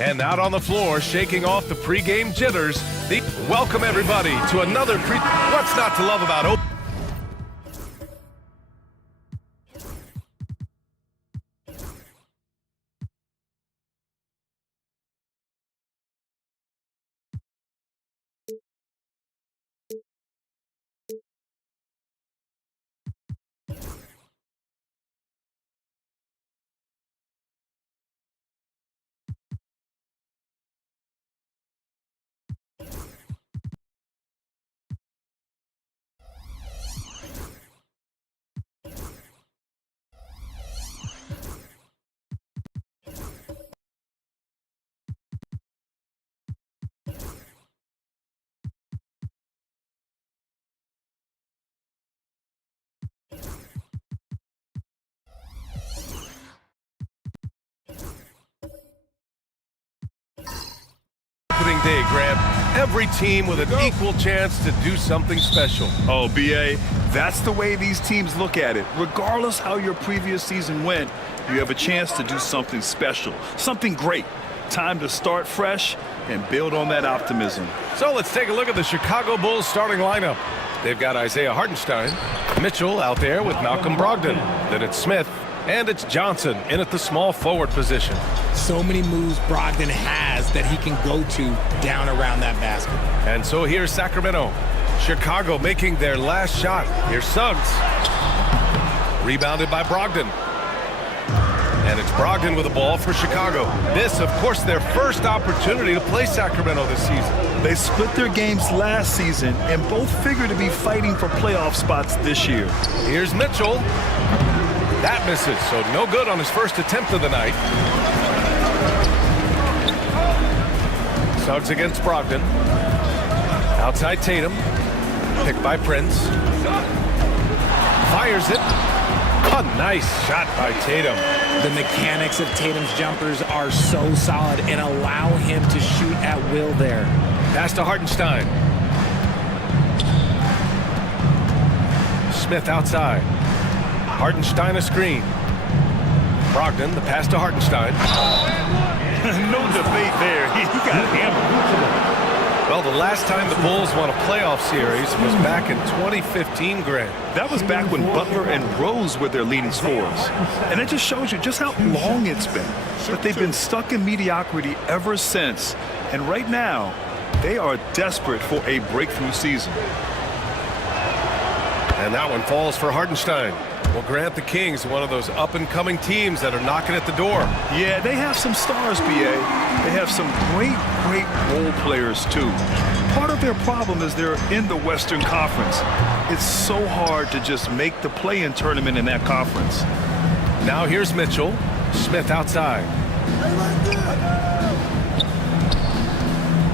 And out on the floor, shaking off the pregame jitters, welcome everybody to another What's not to love about open? Opening day, Graham. Every team with an equal chance to do something special. Oh, B.A., that's the way these teams look at it. Regardless how your previous season went, you have a chance to do something special, something great. Time to start fresh and build on that optimism. So let's take a look at the Chicago Bulls starting lineup. They've got Isaiah Hartenstein, Mitchell out there with Malcolm Brogdon. Then it's Smith, and it's Johnson in at the small forward position. So many moves Brogdon has that he can go to down around that basket. And so here's Sacramento. Chicago making their last shot. Here's Suggs. Rebounded by Brogdon. And it's Brogdon with the ball for Chicago. This, of course, their first opportunity to play Sacramento this season. They split their games last season and both figure to be fighting for playoff spots this year. Here's Mitchell. That misses, so no good on his first attempt of the night. Suggs against Brogdon. Outside Tatum. Picked by Prince. Fires it. A nice shot by Tatum. The mechanics of Tatum's jumpers are so solid and allow him to shoot at will there. Pass to Hartenstein. Smith outside. Hartenstein a screen. Brogdon, the pass to Hartenstein. No debate there. He got hammered. Well, the last time the Bulls won a playoff series was back in 2015, Grant. That was back when Butler and Rose were their leading scorers. And it just shows you just how long it's been. But they've been stuck in mediocrity ever since. And right now, they are desperate for a breakthrough season. And that one falls for Hartenstein. Well, Grant, the Kings, one of those up-and-coming teams that are knocking at the door. Yeah, they have some stars, BA. They have some great role players, too. Part of their problem is they're in the Western Conference. It's so hard to just make the play-in tournament in that conference. Now here's Mitchell. Smith outside.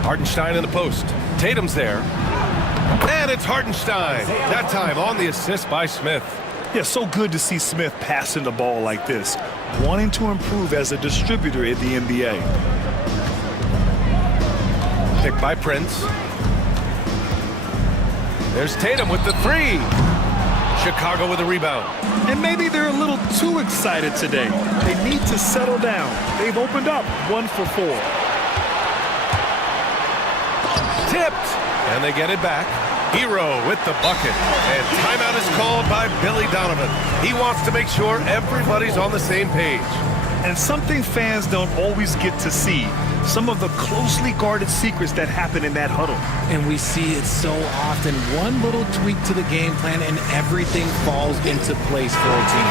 Hartenstein in the post. Tatum's there. And it's Hartenstein. That time on the assist by Smith. Yeah, so good to see Smith passing the ball like this, wanting to improve as a distributor in the NBA. Picked by Prince. There's Tatum with the three. Chicago with a rebound. And maybe they're a little too excited today. They need to settle down. They've opened up 1 for 4. Tipped. And they get it back. Hero with the bucket. And timeout is called by Billy Donovan. He wants to make sure everybody's on the same page. And something fans don't always get to see, some of the closely guarded secrets that happen in that huddle. And we see it so often. One little tweak to the game plan and everything falls into place for a team.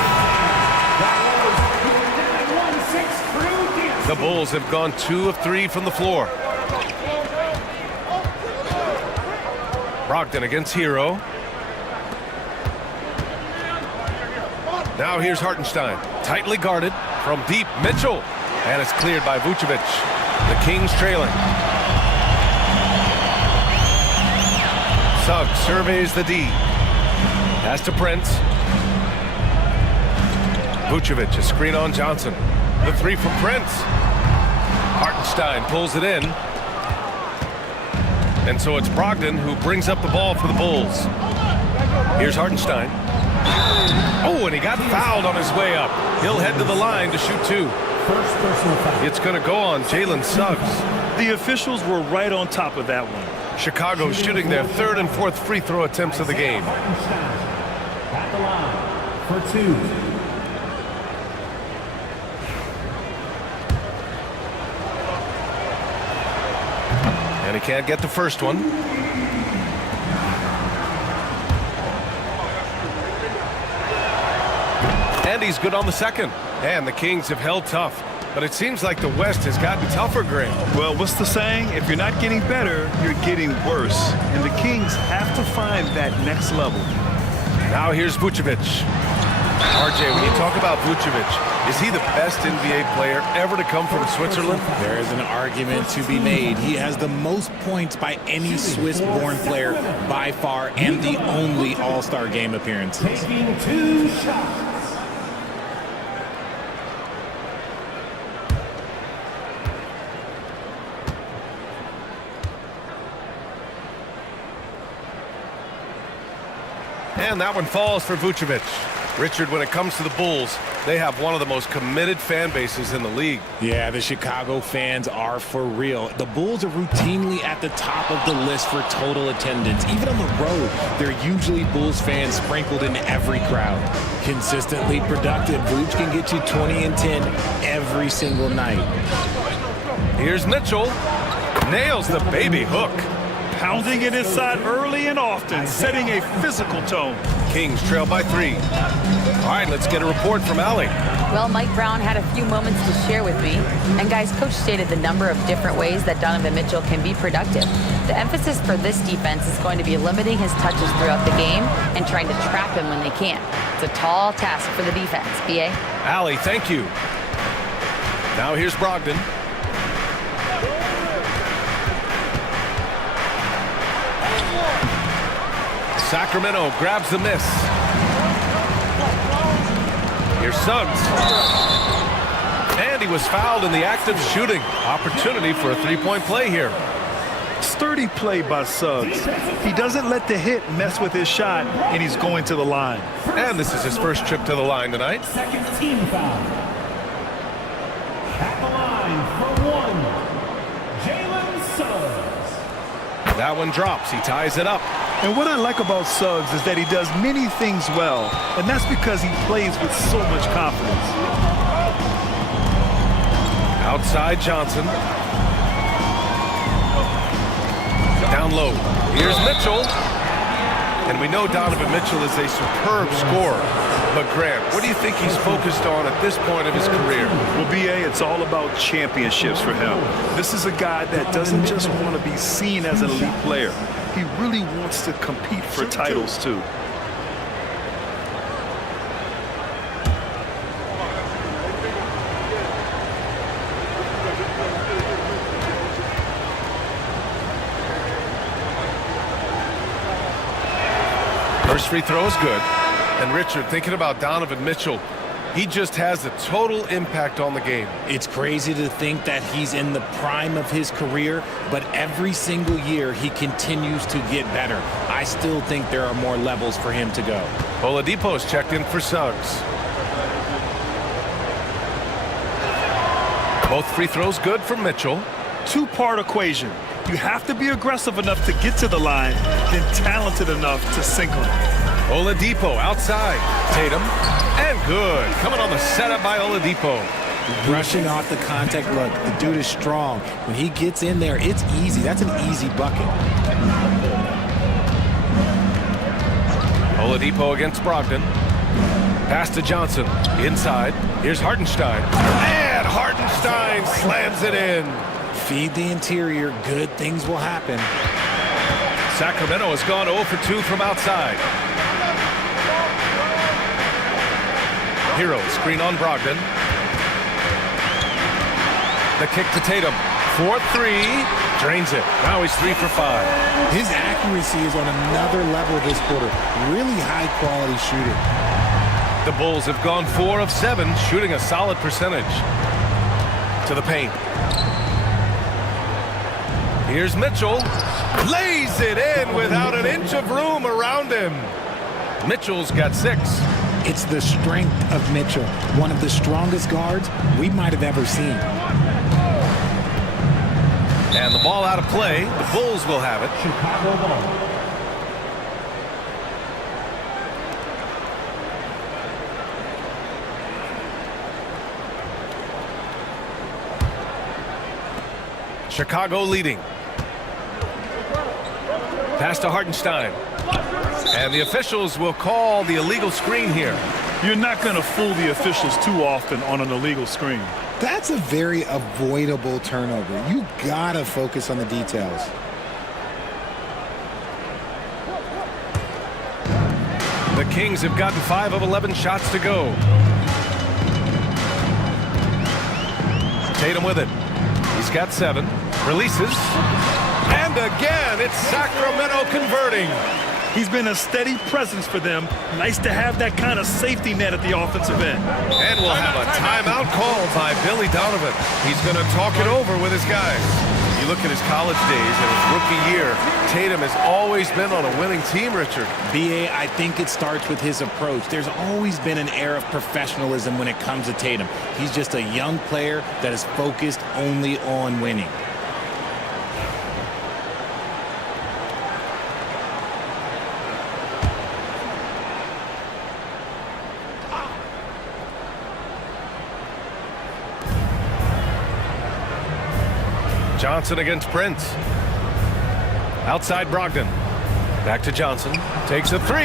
The Bulls have gone 2 of 3 from the floor. Brogdon against Hero. Now here's Hartenstein. Tightly guarded from deep. Mitchell. And it's cleared by Vucevic. The Kings trailing. Suggs surveys the D. Pass to Prince. Vucevic, a screen on Johnson. The three from Prince. Hartenstein pulls it in. And so it's Brogdon who brings up the ball for the Bulls. Here's Hartenstein. Oh, and he got fouled on his way up. He'll head to the line to shoot 2. It's going to go on Jalen Suggs. The officials were right on top of that one. Chicago shooting their 3rd and 4th free throw attempts of the game. At the line for 2. And he can't get the first one. And he's good on the second. And the Kings have held tough. But it seems like the West has gotten tougher, Grant. Well, what's the saying? If you're not getting better, you're getting worse. And the Kings have to find that next level. Now here's Vucevic. RJ, when you talk about Vucevic, is he the best NBA player ever to come from Switzerland? There is an argument to be made. He has the most points by any Swiss-born player by far and the only All-Star game appearances. Taking 2 shots. And that one falls for Vucevic. Richard, when it comes to the Bulls, they have one of the most committed fan bases in the league. Yeah, the Chicago fans are for real. The Bulls are routinely at the top of the list for total attendance. Even on the road, there are usually Bulls fans sprinkled in every crowd. Consistently productive, Vooch can get you 20 and 10 every single night. Here's Mitchell. Nails the baby hook. Pounding it inside early and often, setting a physical tone. Kings trail by 3. All right, let's get a report from Allie. Well, Mike Brown had a few moments to share with me. And guys, Coach stated the number of different ways that Donovan Mitchell can be productive. The emphasis for this defense is going to be limiting his touches throughout the game and trying to trap him when they can. It's a tall task for the defense. B.A.? Allie, thank you. Now here's Brogdon. Sacramento grabs the miss. Here's Suggs. And he was fouled in the act of shooting. Opportunity for a three-point play here. Sturdy play by Suggs. He doesn't let the hit mess with his shot, and he's going to the line. And this is his first trip to the line tonight. Second team foul. At the line for 1, Jalen Suggs. That one drops. He ties it up. And what I like about Suggs is that he does many things well, and that's because he plays with so much confidence. Outside Johnson. Down low. Here's Mitchell. And we know Donovan Mitchell is a superb scorer. But Grant, what do you think he's focused on at this point of his career? Well, B.A., it's all about championships for him. This is a guy that doesn't just want to be seen as an elite player. He really wants to compete for titles, too. First free throw is good. And Richard, thinking about Donovan Mitchell, he just has a total impact on the game. It's crazy to think that he's in the prime of his career, but every single year he continues to get better. I still think there are more levels for him to go. Oladipo's checked in for Suggs. Both free throws good from Mitchell. Two-part equation. You have to be aggressive enough to get to the line, then talented enough to sink them. Oladipo outside. Tatum. And good. Coming on the setup by Oladipo. Brushing off the contact. Look, the dude is strong. When he gets in there, it's easy. That's an easy bucket. Oladipo against Brogdon. Pass to Johnson. Inside. Here's Hartenstein. And Hartenstein slams it in. Feed the interior. Good things will happen. Sacramento has gone 0 for 2 from outside. Hero screen on Brogdon. The kick to Tatum. 4-3. Drains it. Now he's 3 for 5. His accuracy is on another level this quarter. Really high quality shooting. The Bulls have gone 4 of 7, shooting a solid percentage. To the paint. Here's Mitchell. Lays it in without an inch of room around him. Mitchell's got 6. It's the strength of Mitchell, one of the strongest guards we might have ever seen. And the ball out of play. The Bulls will have it. Chicago ball. Chicago leading. Pass to Hartenstein. And the officials will call the illegal screen here. You're not going to fool the officials too often on an illegal screen. That's a very avoidable turnover. You gotta focus on the details. The Kings have gotten 5 of 11 shots to go. Tatum with it. He's got 7. Releases. And again, it's Sacramento converting. He's been a steady presence for them. Nice to have that kind of safety net at the offensive end. And we'll have a timeout called by Billy Donovan. He's going to talk it over with his guys. You look at his college days and his rookie year, Tatum has always been on a winning team, Richard. B.A., I think it starts with his approach. There's always been an air of professionalism when it comes to Tatum. He's just a young player that is focused only on winning. Johnson against Prince. Outside Brogdon. Back to Johnson. Takes a 3.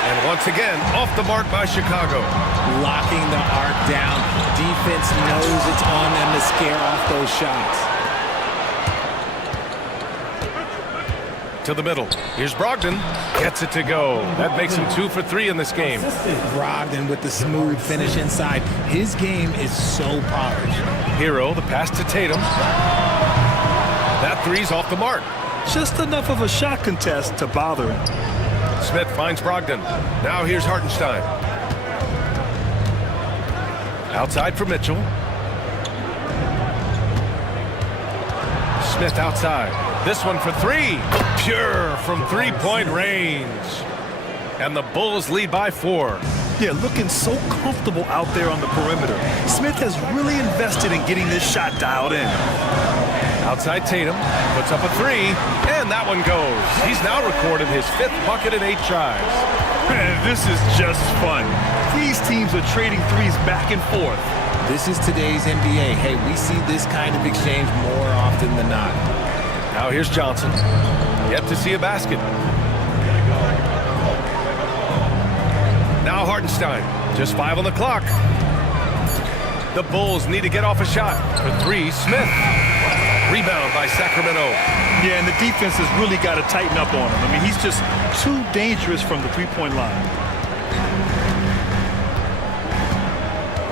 And once again, off the mark by Chicago. Locking the arc down. Defense knows it's on them to scare off those shots. To the middle. Here's Brogdon. Gets it to go. That makes him 2 for 3 in this game. Brogdon with the smooth finish inside. His game is so polished. Hero, the pass to Tatum. That 3's off the mark. Just enough of a shot contest to bother him. Smith finds Brogdon. Now here's Hartenstein. Outside for Mitchell. Smith outside. This one for 3. Pure from three-point range. And the Bulls lead by 4. Yeah, looking so comfortable out there on the perimeter. Smith has really invested in getting this shot dialed in. Outside Tatum, puts up a three, and that one goes. He's now recorded his 5th bucket in 8 tries. Man, this is just fun. These teams are trading threes back and forth. This is today's NBA. Hey, we see this kind of exchange more often than not. Now here's Johnson. Yet to see a basket. Now Hartenstein. Just 5 on the clock. The Bulls need to get off a shot. For 3, Smith. Rebound by Sacramento. Yeah, and the defense has really got to tighten up on him. I mean, he's just too dangerous from the three-point line.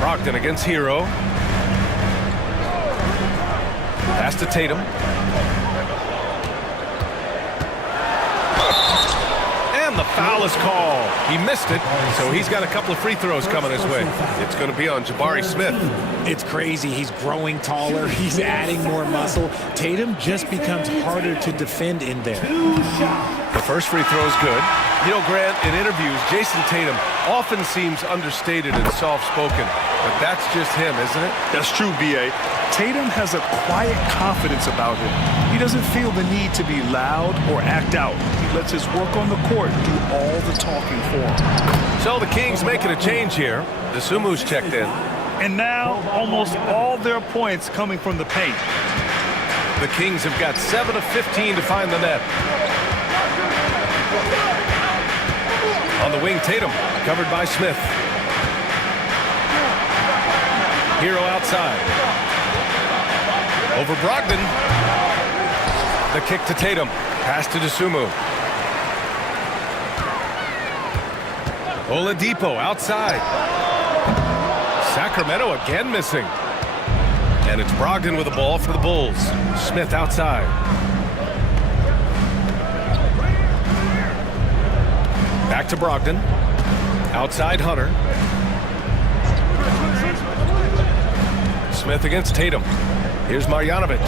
Brogdon against Hero. Pass to Tatum. And the foul is called. He missed it, so he's got a couple of free throws coming his way. It's going to be on Jabari Smith. It's crazy. He's growing taller. He's adding more muscle. Tatum just becomes harder to defend in there. The first free throw is good. You know, Grant, in interviews, Jason Tatum often seems understated and soft-spoken, but that's just him, isn't it? That's true, B.A. Tatum has a quiet confidence about him. He doesn't feel the need to be loud or act out. He lets his work on the court do all the talking for him. So the Kings making a change here. Desumu's checked in. And now, almost all their points coming from the paint. The Kings have got 7 of 15 to find the net. On the wing, Tatum, covered by Smith. Hero outside. Over Brogdon. The kick to Tatum. Pass to Dosunmu. Oladipo outside. Sacramento again missing. And it's Brogdon with the ball for the Bulls. Smith outside. Back to Brogdon. Outside Hunter. Smith against Tatum. Here's Marjanovic.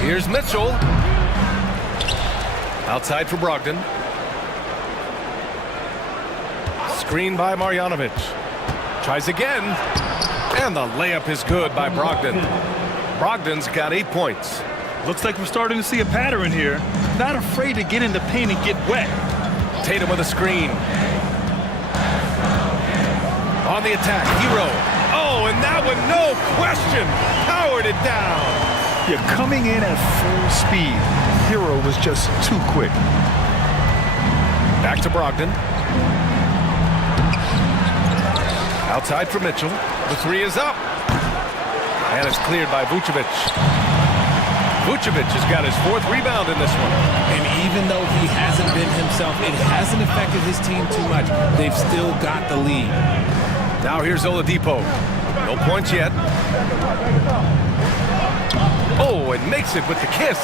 Here's Mitchell. Outside for Brogdon. Screen by Marjanovic. Tries again. And the layup is good by Brogdon. Brogdon's got 8 points. Looks like we're starting to see a pattern here. Not afraid to get in the paint and get wet. Tatum with a screen. On the attack, Hero. Oh, and that one, no question, powered it down. You're coming in at full speed. Hero was just too quick. Back to Brogdon. Outside for Mitchell. The three is up. And it's cleared by Vucevic. Vucevic has got his 4th rebound in this one. And even though he hasn't been himself, it hasn't affected his team too much. They've still got the lead. Now here's Oladipo. No points yet. Oh, and makes it with the kiss.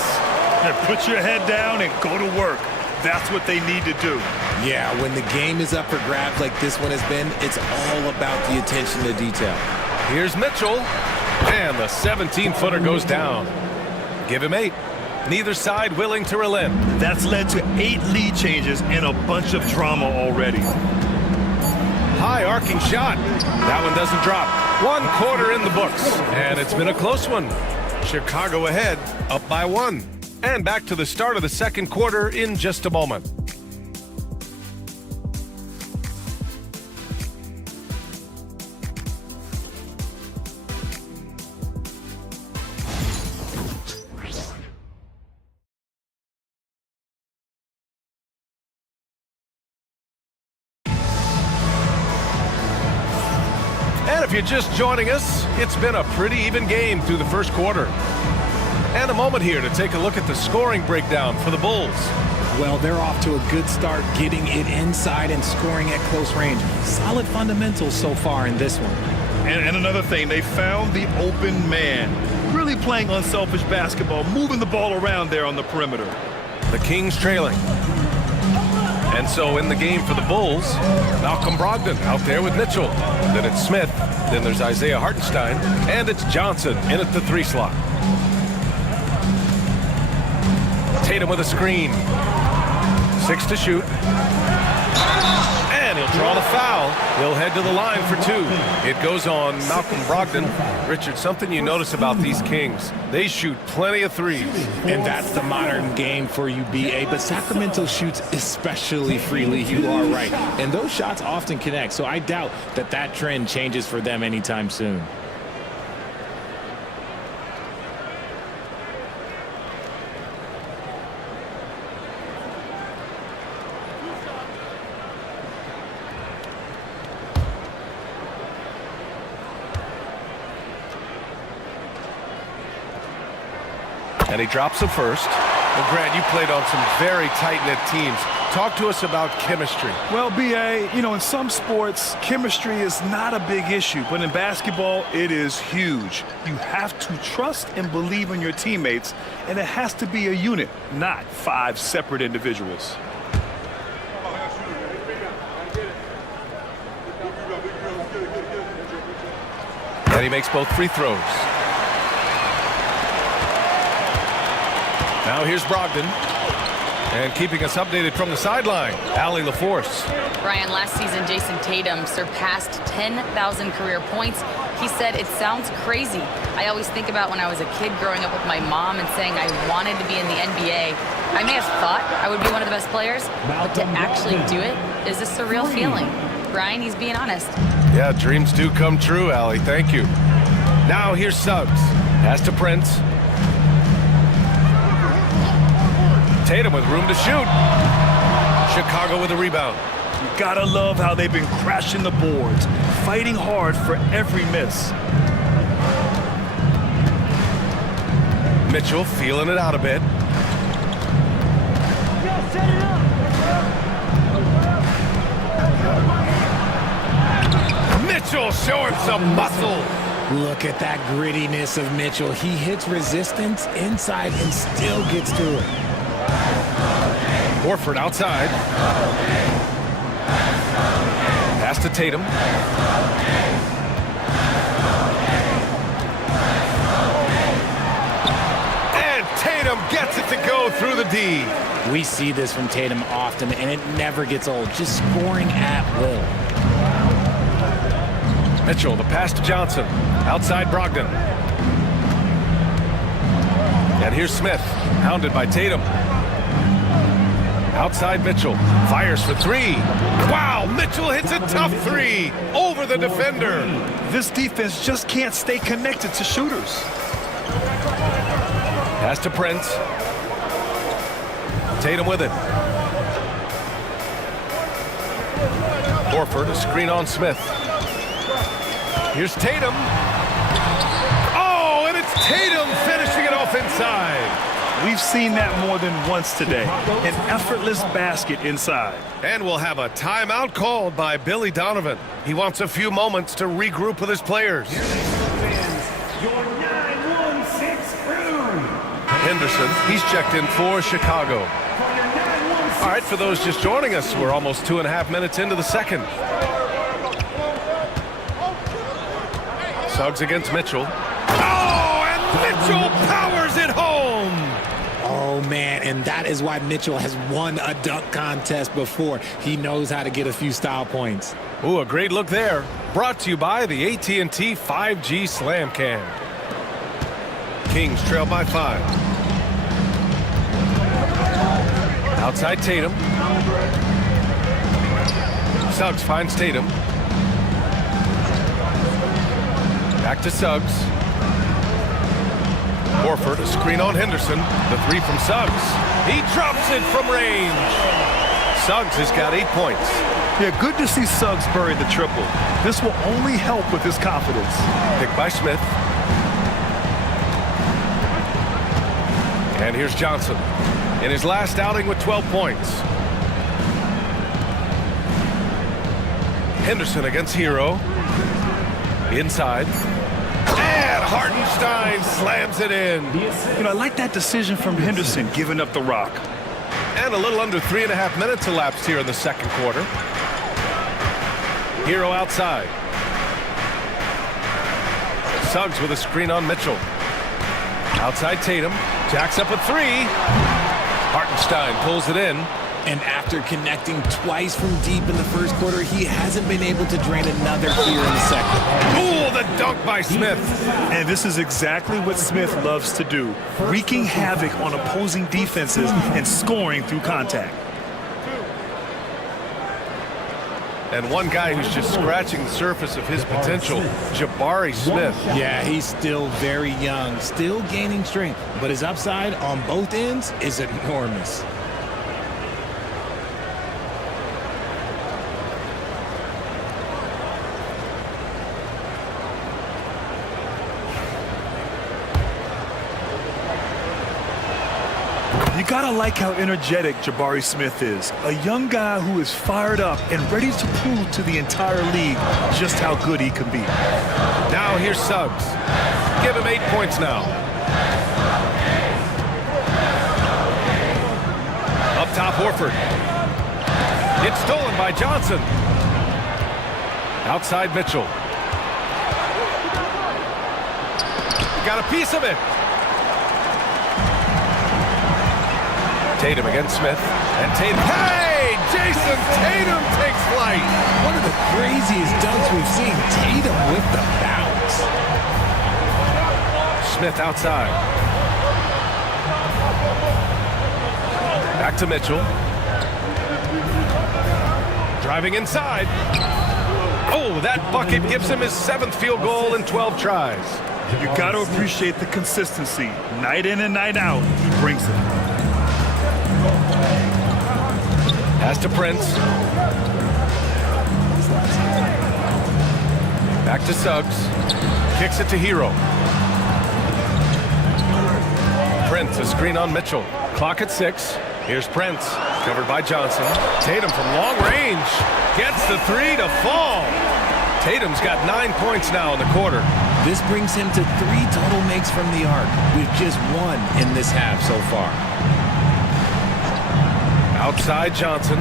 Put your head down and go to work. That's what they need to do. Yeah, when the game is up for grabs like this one has been, it's all about the attention to detail. Here's Mitchell. And the 17-footer goes down. Give him 8. Neither side willing to relent. That's led to 8 lead changes and a bunch of drama already. High arcing shot. That one doesn't drop. 1 quarter in the books. And it's been a close one. Chicago ahead, up by 1. And back to the start of the second quarter in just a moment. And if you're just joining us, it's been a pretty even game through the first quarter. And a moment here to take a look at the scoring breakdown for the Bulls. Well, they're off to a good start getting it inside and scoring at close range. Solid fundamentals so far in this one. And another thing, they found the open man. Really playing unselfish basketball, moving the ball around there on the perimeter. The Kings trailing. And so in the game for the Bulls, Malcolm Brogdon out there with Mitchell. Then it's Smith. Then there's Isaiah Hartenstein. And it's Johnson in at the 3 slot. Tatum with a screen. 6 to shoot. And he'll draw the foul. He'll head to the line for 2. It goes on Malcolm Brogdon. Richard, something you notice about these Kings, they shoot plenty of threes. And that's the modern game for you, B.A. But Sacramento shoots especially freely. You are right. And those shots often connect, so I doubt that that trend changes for them anytime soon. And he drops the first. Well, Grant, you played on some very tight-knit teams. Talk to us about chemistry. Well, B.A., you know, in some sports, chemistry is not a big issue. But in basketball, it is huge. You have to trust and believe in your teammates, and it has to be a unit, not 5 separate individuals. And he makes both free throws. Now here's Brogdon. And keeping us updated from the sideline, Allie LaForce. Brian, last season, Jason Tatum surpassed 10,000 career points. He said, it sounds crazy. I always think about when I was a kid growing up with my mom and saying I wanted to be in the NBA. I may have thought I would be one of the best players, but to actually do it is a surreal feeling. Brian, he's being honest. Yeah, dreams do come true, Allie. Thank you. Now here's Suggs. Pass to Prince. Tatum with room to shoot. Chicago with a rebound. You gotta love how they've been crashing the boards, fighting hard for every miss. Mitchell feeling it out a bit. Mitchell showing some muscle. Look at that grittiness of Mitchell. He hits resistance inside and still gets through it. Horford outside. Pass to Tatum. And Tatum gets it to go through the D. We see this from Tatum often, and it never gets old. Just scoring at will. Mitchell, the pass to Johnson. Outside Brogdon. And here's Smith, hounded by Tatum. Outside Mitchell, fires for 3. Wow, Mitchell hits a tough 3 over the defender. This defense just can't stay connected to shooters. Pass to Prince. Tatum with it. Horford, a screen on Smith. Here's Tatum. Oh, and it's Tatum finishing it off inside. We've seen that more than once today. An effortless basket inside. And we'll have a timeout called by Billy Donovan. He wants a few moments to regroup with his players. Your 9-1-6 crew. Henderson, he's checked in for Chicago. All right, for those just joining us, we're almost 2.5 minutes into the second. Suggs against Mitchell. Oh, and Mitchell powers it home. Oh, man, and that is why Mitchell has won a dunk contest before. He knows how to get a few style points. Ooh, a great look there. Brought to you by the AT&T 5G Slam Cam. Kings trail by 5. Outside Tatum. Suggs finds Tatum. Back to Suggs. Horford, a screen on Henderson. The 3 from Suggs. He drops it from range. Suggs has got 8 points. Yeah, good to see Suggs bury the triple. This will only help with his confidence. Picked by Smith. And here's Johnson in his last outing with 12 points. Henderson against Hero. Inside. And Hartenstein slams it in. You know, I like that decision from Henderson, giving up the rock. And a little under 3.5 minutes elapsed here in the second quarter. Hero outside. Suggs with a screen on Mitchell. Outside Tatum. Jacks up a 3. Hartenstein pulls it in. And after connecting twice from deep in the first quarter, he hasn't been able to drain another here in the second. Ooh, the dunk by Smith. And this is exactly what Smith loves to do, wreaking havoc on opposing defenses and scoring through contact. And one guy who's just scratching the surface of his potential, Jabari Smith. Yeah, he's still very young, still gaining strength, but his upside on both ends is enormous. You gotta like how energetic Jabari Smith is. A young guy who is fired up and ready to prove to the entire league just how good he can be. Now here's Suggs. Give him 8 points now. Up top, Horford. It's stolen by Johnson. Outside, Mitchell. Got a piece of it. Tatum against Smith. And Tatum. Hey! Jason Tatum takes flight. One of the craziest dunks we've seen. Tatum with the bounce. Smith outside. Back to Mitchell. Driving inside. Oh, that bucket gives him his 7th field goal in 12 tries. You gotta appreciate the consistency. Night in and night out, he brings it. Pass to Prince. Back to Suggs. Kicks it to Hero. Prince, a screen on Mitchell. Clock at 6. Here's Prince. Covered by Johnson. Tatum from long range. Gets the 3 to fall. Tatum's got 9 points now in the quarter. This brings him to 3 total makes from the arc, with just 1 in this half so far. Outside Johnson.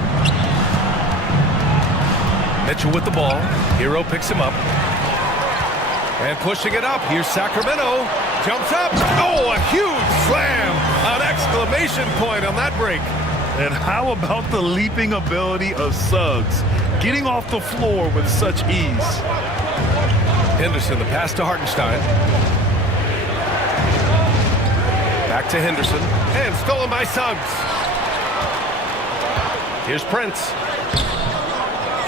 Mitchell with the ball. Hero picks him up. And pushing it up. Here's Sacramento. Jumps up. Oh, a huge slam. An exclamation point on that break. And how about the leaping ability of Suggs? Getting off the floor with such ease. Henderson, the pass to Hartenstein. Back to Henderson. And stolen by Suggs. Here's Prince.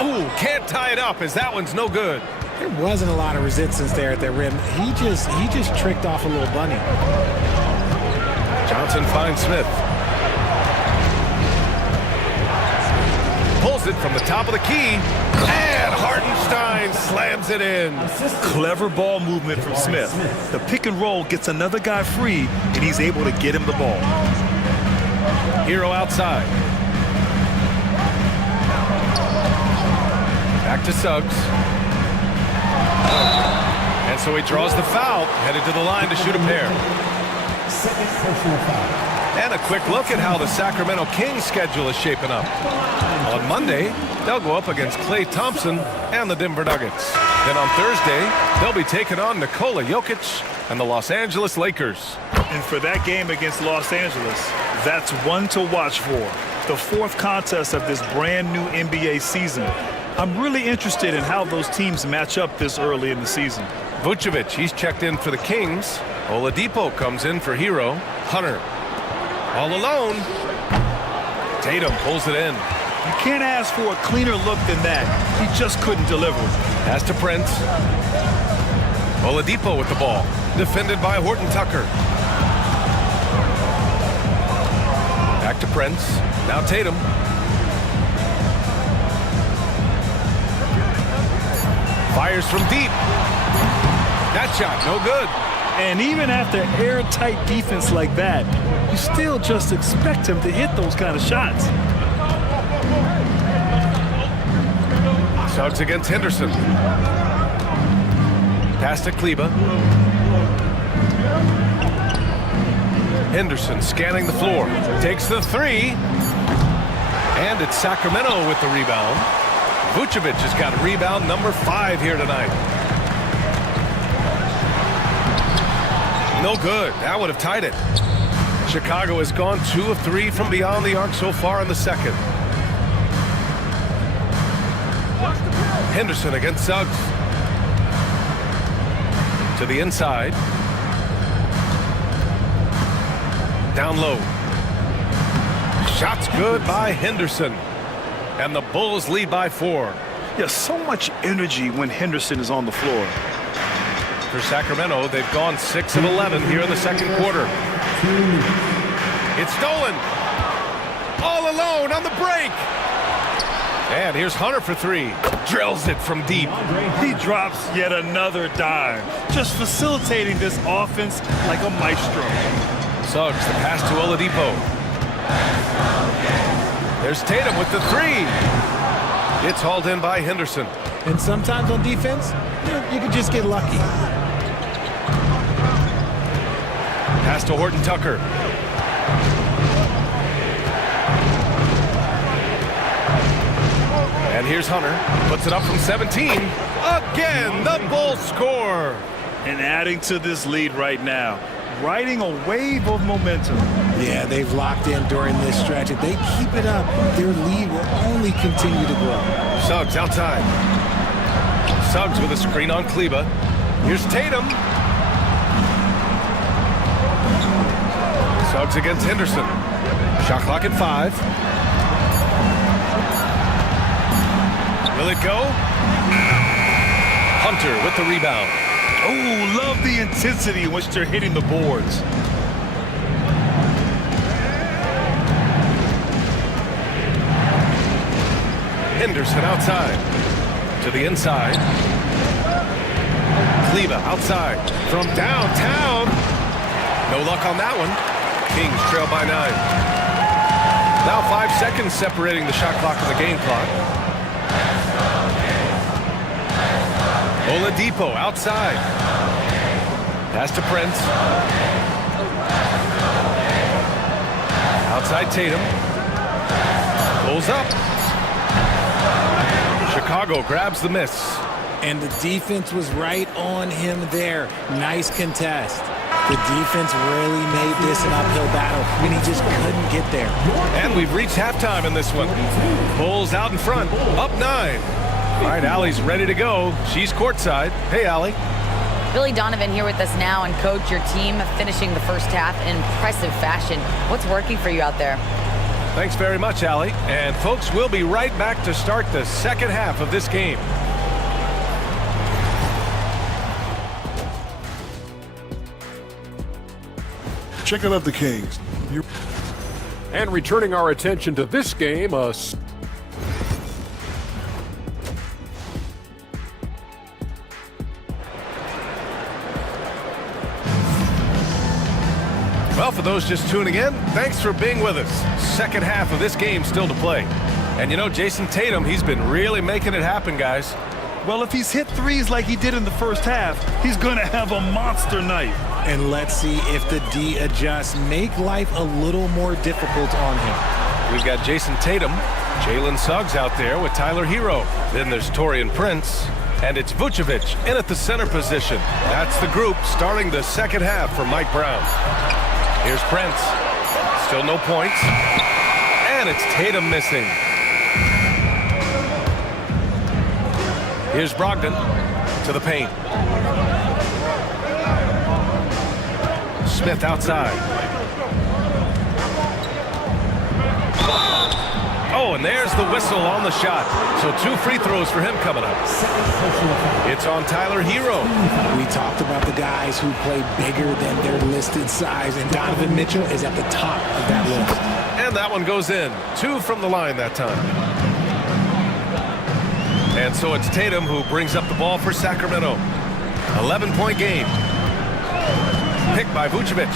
Ooh, can't tie it up as that one's no good. There wasn't a lot of resistance there at the rim. He just tricked off a little bunny. Johnson finds Smith. Pulls it from the top of the key. And Hartenstein slams it in. Clever ball movement from Smith. The pick and roll gets another guy free, and he's able to get him the ball. Hero outside. Back to Suggs. And so he draws the foul, headed to the line to shoot a pair. Second personal foul. And a quick look at how the Sacramento Kings schedule is shaping up. On Monday, they'll go up against Klay Thompson and the Denver Nuggets. Then on Thursday, they'll be taking on Nikola Jokic and the Los Angeles Lakers. And for that game against Los Angeles, that's one to watch for. The 4th contest of this brand new NBA season. I'm really interested in how those teams match up this early in the season. Vucevic, he's checked in for the Kings. Oladipo comes in for Hero. Hunter, all alone. Tatum pulls it in. You can't ask for a cleaner look than that. He just couldn't deliver. Pass to Prince. Oladipo with the ball. Defended by Horton Tucker. Back to Prince. Now Tatum. Fires from deep. That shot, no good. And even after airtight defense like that, you still just expect him to hit those kind of shots. Suggs against Henderson. Pass to Kleba. Henderson scanning the floor. Takes the 3. And it's Sacramento with the rebound. Vucevic has got rebound number 5 here tonight. No good. That would have tied it. Chicago has gone 2 of 3 from beyond the arc so far in the second. Henderson against Suggs. To the inside. Down low. Shot's good by Henderson. And the Bulls lead by 4. Yeah, so much energy when Henderson is on the floor. For Sacramento, they've gone 6 of 11 here in the second quarter. It's stolen. All alone on the break. And here's Hunter for 3. Drills it from deep. He drops yet another dime. Just facilitating this offense like a maestro. Suggs, the pass to Oladipo. There's Tatum with the 3. It's hauled in by Henderson. And sometimes on defense, you can just get lucky. Pass to Horton Tucker. And here's Hunter. Puts it up from 17. Again, the Bulls score. And adding to this lead right now, riding a wave of momentum. Yeah, they've locked in during this stretch. If they keep it up, their lead will only continue to grow. Suggs outside. Suggs with a screen on Kleba. Here's Tatum. Suggs against Henderson. Shot clock at 5. Will it go? Hunter with the rebound. Oh, love the intensity in which they're hitting the boards. Henderson outside. To the inside. Kleba outside. From downtown. No luck on that one. Kings trail by 9. Now 5 seconds separating the shot clock and the game clock. Oladipo outside. Pass to Prince. Outside Tatum. Pulls up. Chicago grabs the miss. And the defense was right on him there. Nice contest. The defense really made this an uphill battle, and he just couldn't get there. And we've reached halftime in this one. Bulls out in front, up 9. All right, Allie's ready to go. She's courtside. Hey, Allie. Billy Donovan here with us now, and Coach, your team finishing the first half in impressive fashion. What's working for you out there? Thanks very much, Allie. And folks, we'll be right back to start the second half of this game. Checking out the Kings. And returning our attention to this game, Well, for those just tuning in, thanks for being with us. Second half of this game still to play. And you know, Jason Tatum, he's been really making it happen, guys. Well, if he's hit threes like he did in the first half, he's going to have a monster night. And let's see if the D adjusts. Make life a little more difficult on him. We've got Jason Tatum, Jalen Suggs out there with Tyler Hero. Then there's Taurean Prince. And it's Vucevic in at the center position. That's the group starting the second half for Mike Brown. Here's Prince. Still no points. And it's Tatum missing. Here's Brogdon to the paint. Smith outside. Oh, and there's the whistle on the shot. So 2 free throws for him coming up. It's on Tyler Hero. We talked about the guys who play bigger than their listed size, and Donovan Mitchell is at the top of that list. And that one goes in. 2 from the line that time. And so it's Tatum who brings up the ball for Sacramento. 11-point game. Picked by Vucevic.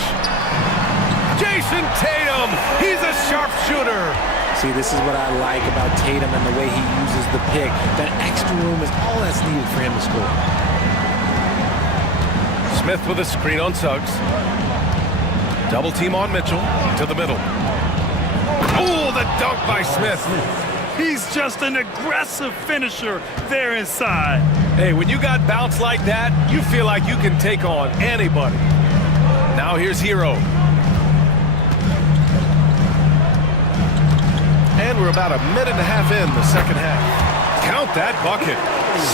Jason Tatum! He's a sharpshooter! See, this is what I like about Tatum and the way he uses the pick. That extra room is all that's needed for him to score. Smith with a screen on Suggs. Double team on Mitchell. To the middle. Oh, the dunk by Smith. He's just an aggressive finisher there inside. Hey, when you got bounce like that, you feel like you can take on anybody. Now here's Hero. And we're about a minute and a half in the second half. Count that bucket.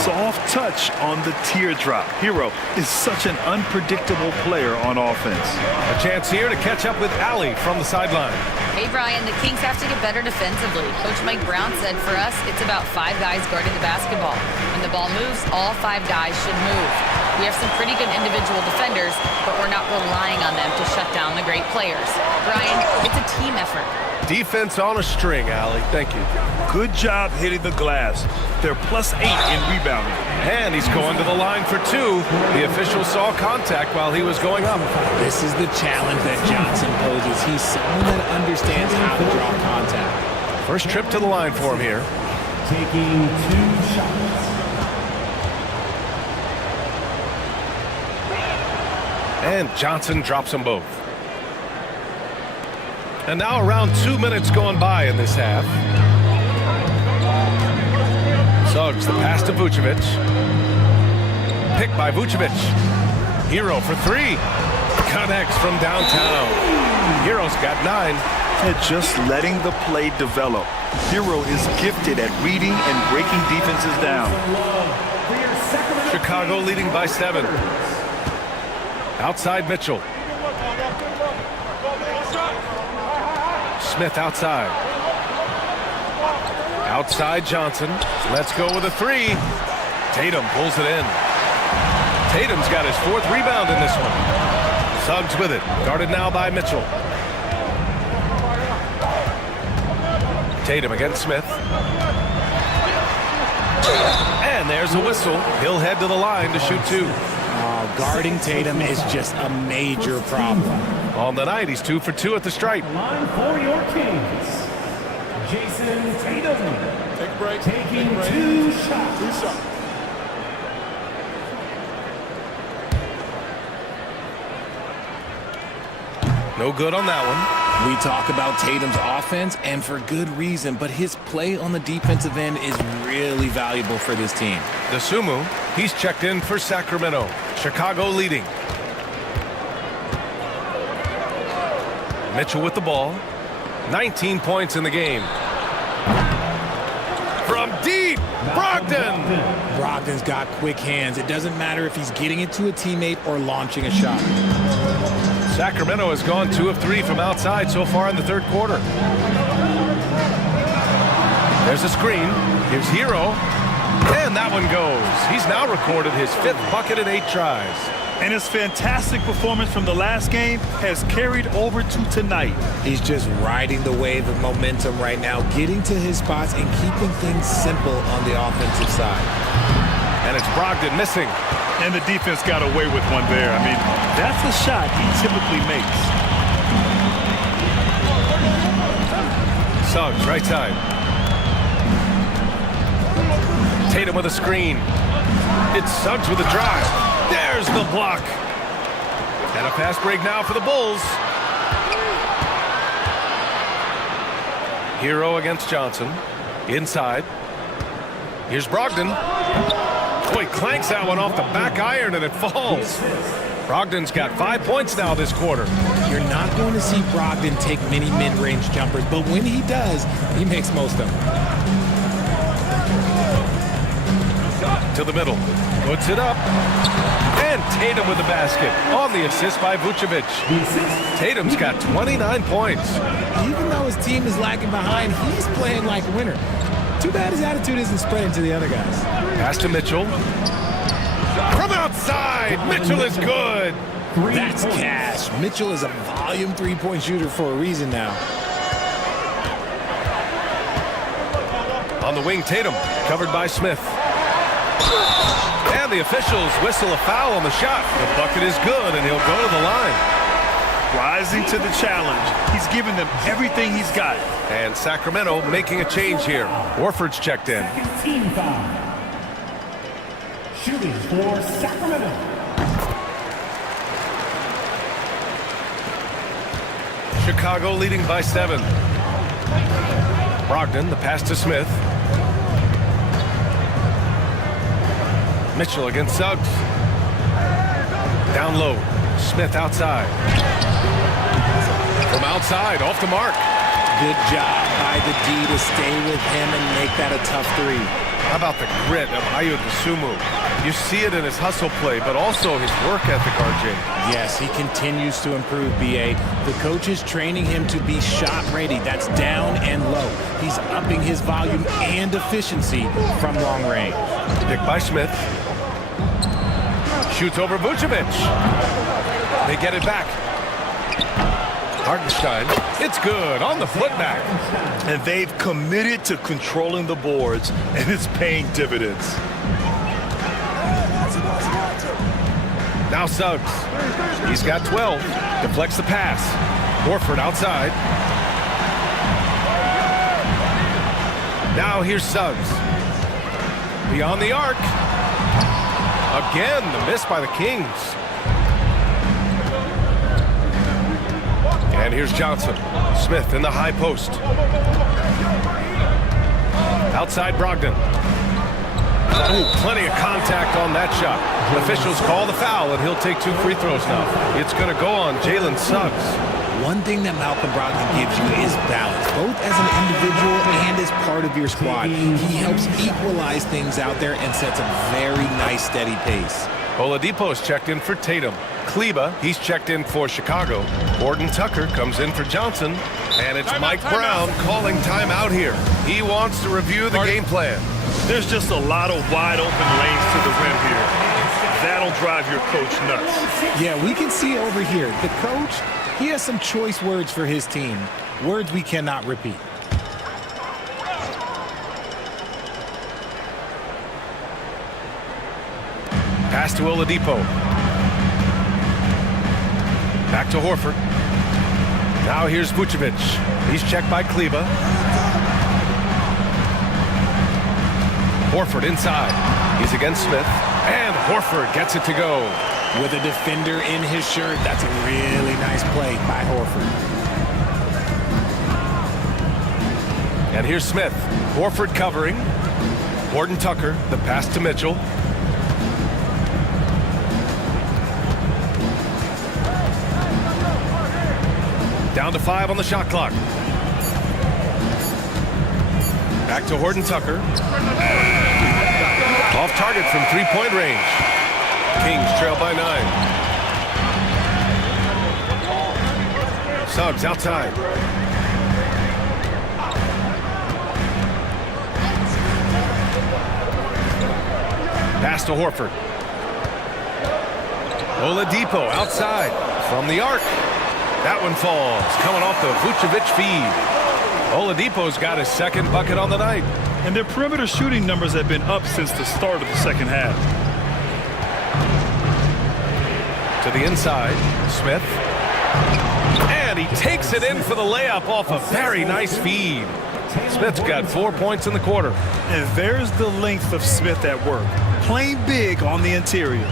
Soft touch on the teardrop. Hero is such an unpredictable player on offense. A chance here to catch up with Allie from the sideline. Hey, Brian, the Kings have to get better defensively. Coach Mike Brown said for us, it's about 5 guys guarding the basketball. When the ball moves, all 5 guys should move. We have some pretty good individual defenders, but we're not relying on them to shut down the great players. Brian, it's a team effort. Defense on a string, Allie. Thank you. Good job hitting the glass. They're +8 in rebounding. And he's going to the line for 2. The official saw contact while he was going up. This is the challenge that Johnson poses. He's someone that understands how to draw contact. First trip to the line for him here. Taking 2 shots. And Johnson drops them both. And now around 2 minutes going by in this half. Suggs the pass to Vucevic. Picked by Vucevic. Hero for 3. Connects from downtown. Hero's got 9. And just letting the play develop. Hero is gifted at reading and breaking defenses down. Chicago leading by 7. Outside Mitchell. Smith outside. Outside Johnson. Let's go with a 3. Tatum pulls it in. Tatum's got his 4th rebound in this one. Suggs with it. Guarded now by Mitchell. Tatum against Smith. And there's a whistle. He'll head to the line to shoot 2. Guarding Tatum is just a major problem. On the night, he's 2 for 2 at the stripe. Line for your Kings. Jason Tatum. Take a break. Taking 2 shots. No good on that one. We talk about Tatum's offense, and for good reason, but his play on the defensive end is really valuable for this team. Dosunmu, he's checked in for Sacramento. Chicago leading. Mitchell with the ball. 19 points in the game. From deep, Brogdon. Brogdon's got quick hands. It doesn't matter if he's getting it to a teammate or launching a shot. Sacramento has gone 2 of 3 from outside so far in the 3rd quarter. There's a screen. Here's Hero. And that one goes. He's now recorded his 5th bucket in 8 tries. And his fantastic performance from the last game has carried over to tonight. He's just riding the wave of momentum right now, getting to his spots and keeping things simple on the offensive side. And it's Brogdon missing. And the defense got away with one there. I mean, that's a shot he typically makes. Suggs, right side. Tatum with a screen. It's Suggs with a drive. There's the block. And a fast break now for the Bulls. Hero against Johnson. Inside. Here's Brogdon. Boy, clanks that one off the back iron and it falls. Brogdon's got 5 points now this quarter. You're not going to see Brogdon take many mid-range jumpers, but when he does, he makes most of them. To the middle. Puts it up. And Tatum with the basket. On the assist by Vucevic. Tatum's got 29 points. Even though his team is lagging behind, he's playing like a winner. Too bad his attitude isn't spreading to the other guys. Pass to Mitchell. From outside, Mitchell is good. That's cash. Mitchell is a volume 3-point shooter for a reason now. On the wing, Tatum, covered by Smith. And the officials whistle a foul on the shot. The bucket is good, and he'll go to the line. Rising to the challenge. He's given them everything he's got. And Sacramento making a change here. Warford's checked in. Team foul. Shooting for Sacramento. Chicago leading by 7. Brogdon, the pass to Smith. Mitchell against Suggs. Down low. Smith outside. From outside, off the mark. Good job by the D to stay with him and make that a tough three. How about the grit of Ayo Dosunmu? You see it in his hustle play, but also his work ethic, RJ. Yes, he continues to improve, B.A. The coach is training him to be shot ready. That's down and low. He's upping his volume and efficiency from long range. Pick by Smith. Shoots over Vucevic. They get it back. Hartenstein. It's good on the footback. And they've committed to controlling the boards, and it's paying dividends. Now Suggs. He's got 12. Deflects the pass. Horford outside. Now here's Suggs. Beyond the arc. Again, the miss by the Kings. And here's Johnson. Smith in the high post. Outside Brogdon. Ooh, plenty of contact on that shot. Officials call the foul, and he'll take 2 free throws now. It's going to go on Jalen Suggs. One thing that Malcolm Brogdon gives you is balance, both as an individual and as part of your squad. He helps equalize things out there and sets a very nice, steady pace. Oladipo's checked in for Tatum. Kleba, he's checked in for Chicago. Gordon Tucker comes in for Johnson. And it's Mike Brown calling timeout here. He wants to review the game plan. There's just a lot of wide open lanes to the rim here. That'll drive your coach nuts. Yeah, we can see over here. The coach, he has some choice words for his team. Words we cannot repeat. Pass to Oladipo. Back to Horford. Now here's Vucevic. He's checked by Kleba. Horford inside. He's against Smith. And Horford gets it to go. With a defender in his shirt, that's a really nice play by Horford. And here's Smith. Horford covering. Gordon Tucker, the pass to Mitchell. Down to 5 on the shot clock. Back to Horton Tucker. Off target from 3-point range. Kings trail by 9. Suggs outside. Pass to Horford. Oladipo outside from the arc. That one falls, coming off the Vucevic feed. Oladipo's got his second bucket on the night. And their perimeter shooting numbers have been up since the start of the second half. To the inside, Smith. And he takes it in for the layup off a very nice feed. Smith's got 4 points in the quarter. And there's the length of Smith at work. Playing big on the interior.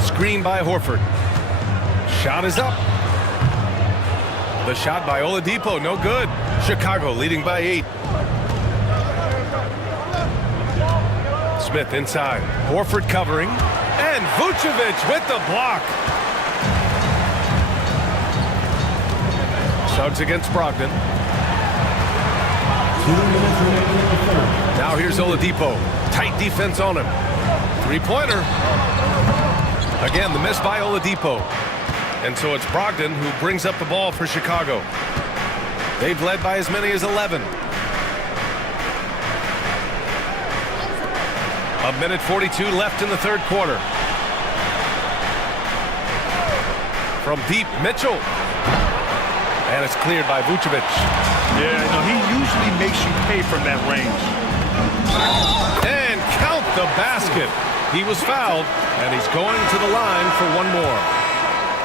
Screen by Horford. Shot is up. The shot by Oladipo, no good. Chicago leading by 8. Smith inside. Horford covering. And Vucevic with the block. Suggs against Brogdon. 2 minutes remaining in the third. Now here's Oladipo. Tight defense on him. 3-pointer. Again, the miss by Oladipo. And so it's Brogdon who brings up the ball for Chicago. They've led by as many as 11. 1:42 left in the third quarter. From deep, Mitchell. And it's cleared by Vucevic. Yeah, no, he usually makes you pay from that range. And count the basket. He was fouled, and he's going to the line for one more.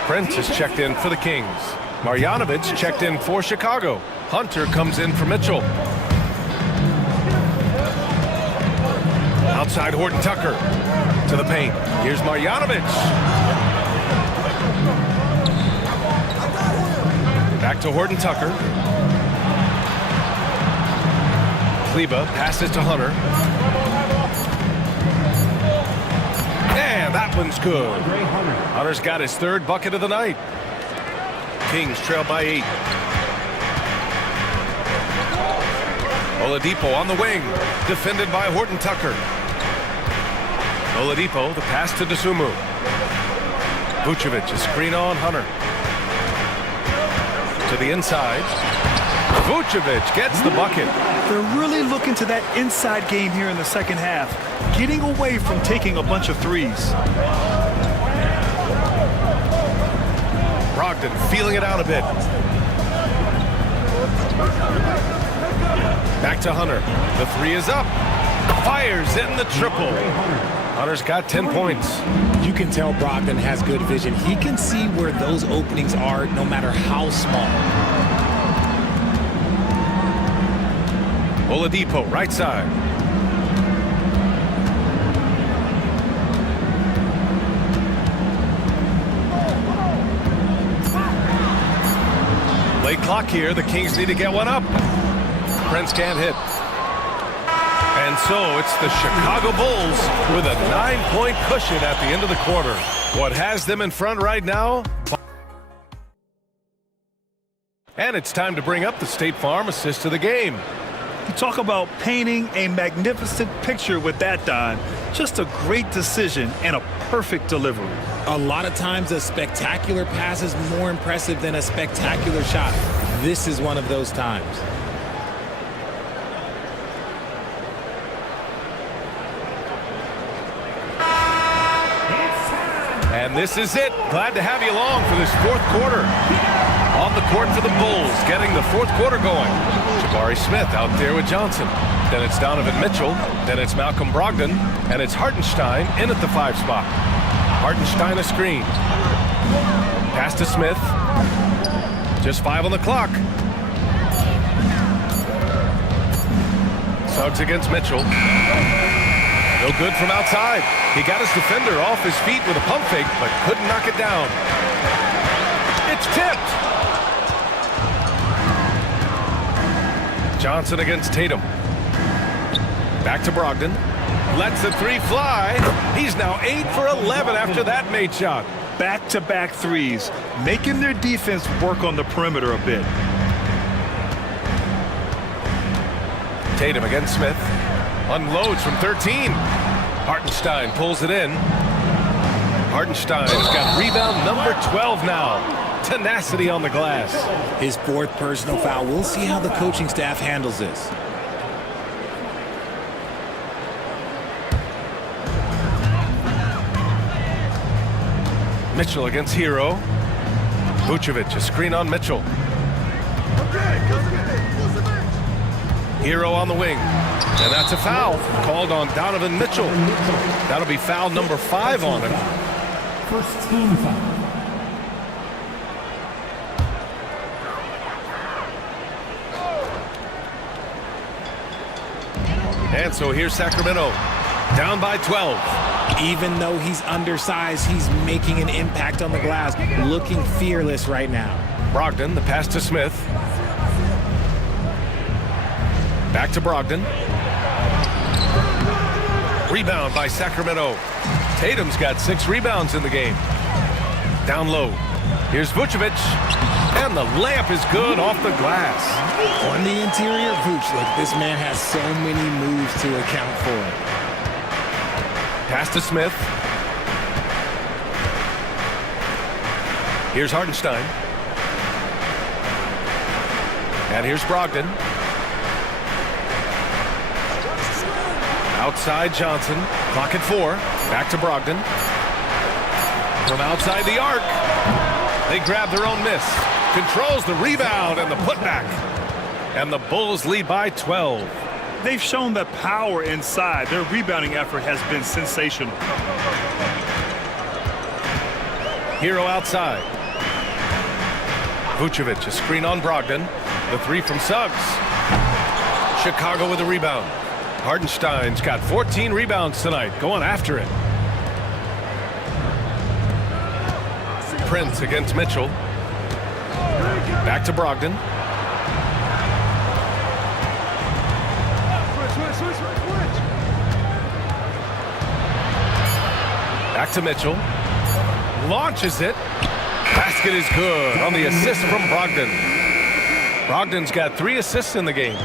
Prince is checked in for the Kings. Marjanovic checked in for Chicago. Hunter comes in for Mitchell. Outside Horton Tucker to the paint. Here's Marjanovic. Back to Horton Tucker. Kleba passes to Hunter. And that one's good. Hunter's got his third bucket of the night. Kings trail by 8. Oladipo on the wing, defended by Horton Tucker. Oladipo, the pass to Dosunmu. Vucevic, a screen on Hunter. To the inside. Vucevic gets the bucket. They're really looking to that inside game here in the second half, getting away from taking a bunch of threes. Brogdon feeling it out a bit. Back to Hunter. The three is up. Fires in the triple. Hunter's got 10 points. You can tell Brogdon has good vision. He can see where those openings are no matter how small. Oladipo, right side. Late clock here. The Kings need to get one up. Prince can't hit. And so it's the Chicago Bulls with a 9-point cushion at the end of the quarter. What has them in front right now? And it's time to bring up the State Farm assist of the game. You talk about painting a magnificent picture with that, Don. Just a great decision and a perfect delivery. A lot of times a spectacular pass is more impressive than a spectacular shot. This is one of those times. And this is it. Glad to have you along for this fourth quarter. On the court for the Bulls, getting the fourth quarter going. Jabari Smith out there with Johnson. Then it's Donovan Mitchell. Then it's Malcolm Brogdon. And it's Hartenstein in at the 5 spot. Hartenstein a screen. Pass to Smith. Just 5 on the clock. Suggs against Mitchell. No good from outside. He got his defender off his feet with a pump fake, but couldn't knock it down. It's tipped. Johnson against Tatum. Back to Brogdon. Lets the three fly. He's now 8 for 11 after that made shot. Back-to-back threes, making their defense work on the perimeter a bit. Tatum against Smith. Unloads from 13. Hartenstein pulls it in. Hartenstein's got rebound number 12 now. Tenacity on the glass. His 4th personal foul. We'll see how the coaching staff handles this. Mitchell against Hero. Vucevic, a screen on Mitchell. Hero on the wing. And that's a foul called on Donovan Mitchell. That'll be foul number 5 on him. First team foul. And so here's Sacramento, down by 12. Even though he's undersized, he's making an impact on the glass, looking fearless right now. Brogdon, the pass to Smith. Back to Brogdon. Rebound by Sacramento. Tatum's got 6 rebounds in the game. Down low. Here's Vucevic. And the layup is good off the glass. On the interior, Vuce, look, this man has so many moves to account for. Pass to Smith. Here's Hartenstein. And here's Brogdon. Outside Johnson. Clock at 4. Back to Brogdon. From outside the arc. They grab their own miss. Controls the rebound and the putback. And the Bulls lead by 12. They've shown the power inside. Their rebounding effort has been sensational. Hero outside. Vucevic, a screen on Brogdon. The 3 from Suggs. Chicago with a rebound. Hartenstein's got 14 rebounds tonight, going after it. Prince against Mitchell. Back to Brogdon. Back to Mitchell. Launches it. Basket is good on the assist from Brogdon. Brogdon's got 3 assists in the game.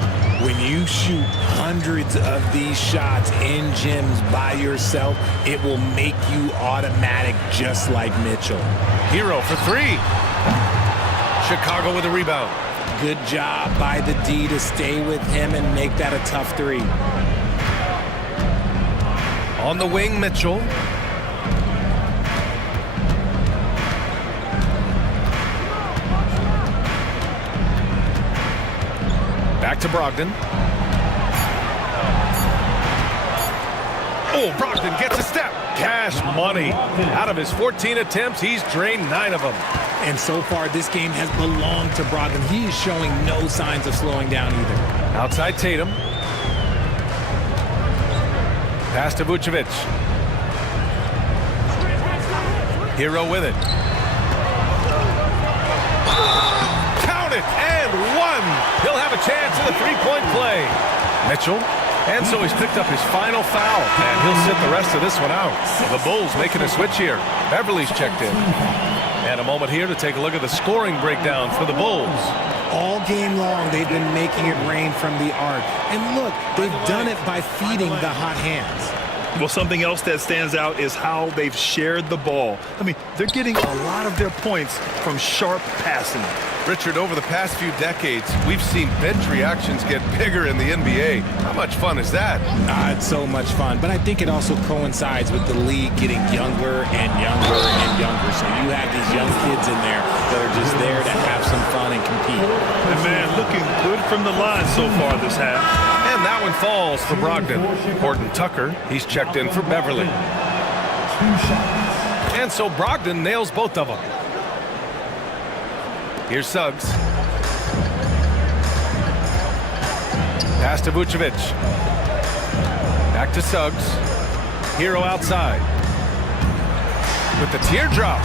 When you shoot hundreds of these shots in gyms by yourself, it will make you automatic just like Mitchell. Hero for three. Chicago with a rebound. Good job by the D to stay with him and make that a tough three. On the wing, Mitchell. Back to Brogdon. Oh, Brogdon gets a step. Cash money. Out of his 14 attempts, he's drained 9 of them. And so far, this game has belonged to Brogdon. He is showing no signs of slowing down either. Outside Tatum. Pass to Vucevic. Hero with it. Count it, and one. He'll have a chance in the three-point play. Mitchell. And so he's picked up his final foul, and he'll sit the rest of this one out. The Bulls making a switch here. Beverly's checked in. And a moment here to take a look at the scoring breakdown for the Bulls. All game long, they've been making it rain from the arc. And look, they've done it by feeding the hot hands. Well, something else that stands out is how they've shared the ball. I mean, they're getting a lot of their points from sharp passing. Richard, over the past few decades, we've seen bench reactions get bigger in the NBA. How much fun is that? It's so much fun, but I think it also coincides with the league getting younger and younger and younger. So you have these young kids in there that are just there to have some fun and compete. And man, looking good from the line so far this half. And that one falls for Brogdon. Horton Tucker, he's checked in for Beverly. And so Brogdon nails both of them. Here's Suggs. Pass to Vucevic. Back to Suggs. Hero outside. With the teardrop.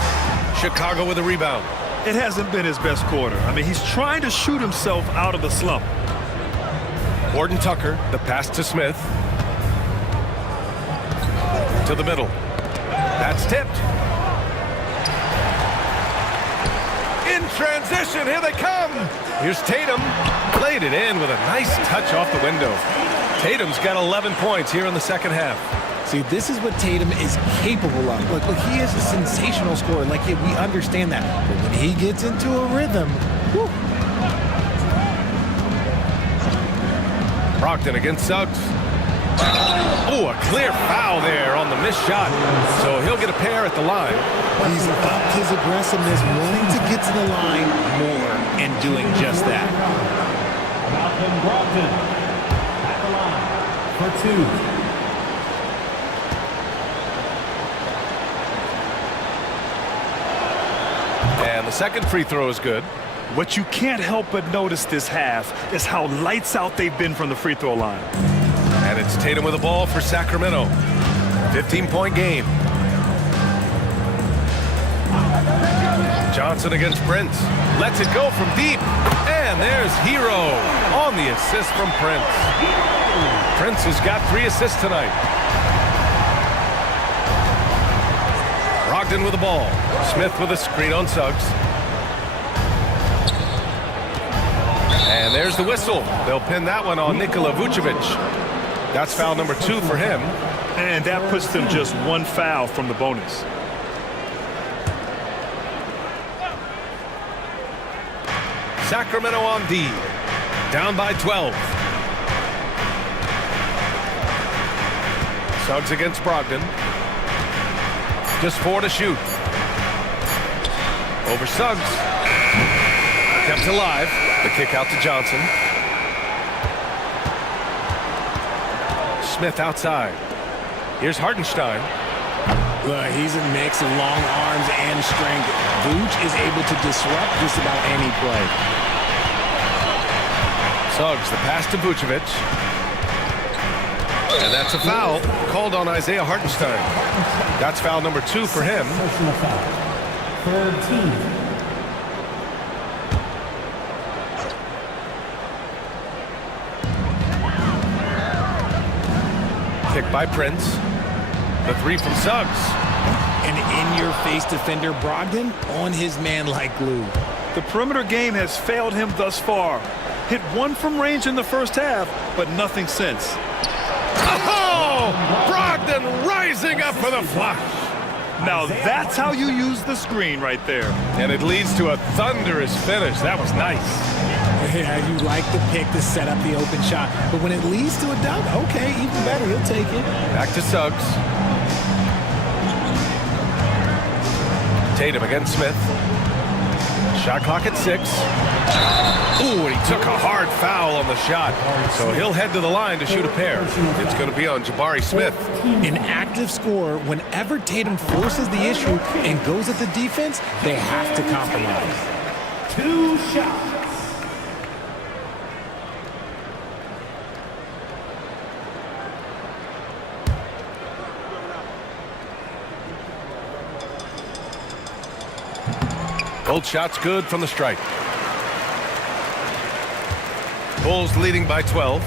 Chicago with a rebound. It hasn't been his best quarter. I mean, he's trying to shoot himself out of the slump. Horton Tucker, the pass to Smith. To the middle. That's tipped. In transition, here they come. Here's Tatum. Played it in with a nice touch off the window. Tatum's got 11 points here in the second half. See, this is what Tatum is capable of. Look, he is a sensational scorer. Like, yeah, we understand that. But when he gets into a rhythm, whew. Brogdon against Suggs. Oh, a clear foul there on the missed shot. So he'll get a pair at the line. He's upped his aggressiveness, wanting to get to the line more and doing just that. Malcolm Brogdon at the line for two. And the second free throw is good. What you can't help but notice this half is how lights out they've been from the free throw line. And it's Tatum with the ball for Sacramento. 15-point game. Johnson against Prince. Lets it go from deep. And there's Hero on the assist from Prince. Prince has got 3 assists tonight. Brogdon with the ball. Smith with a screen on Suggs. And there's the whistle. They'll pin that one on Nikola Vucevic. That's foul number 2 for him. And that puts them just 1 foul from the bonus. Sacramento on D. Down by 12. Suggs against Brogdon. Just 4 to shoot. Over Suggs. Kept alive. The kick out to Johnson. Smith outside. Here's Hartenstein. He's a mix of long arms and strength. Vooch is able to disrupt just about any play. Suggs, the pass to Vucevic. And that's a foul called on Isaiah Hartenstein. That's foul number 2 for him. Personal foul. Third team. Kick by Prince. The 3 from Suggs. An in-your-face defender, Brogdon, on his man like glue. The perimeter game has failed him thus far. Hit one from range in the first half, but nothing since. Oh! Brogdon rising up for the flush. Now that's how you use the screen right there. And it leads to a thunderous finish. That was nice. Yeah, you like the pick to set up the open shot. But when it leads to a dunk, okay, even better. He'll take it. Back to Suggs. Tatum against Smith. Shot clock at 6. Ooh, and he took a hard foul on the shot. So he'll head to the line to shoot a pair. It's going to be on Jabari Smith. An active scorer, whenever Tatum forces the issue and goes at the defense, they have to compromise. 2 shots. Both shots good from the stripe. Bulls leading by 12.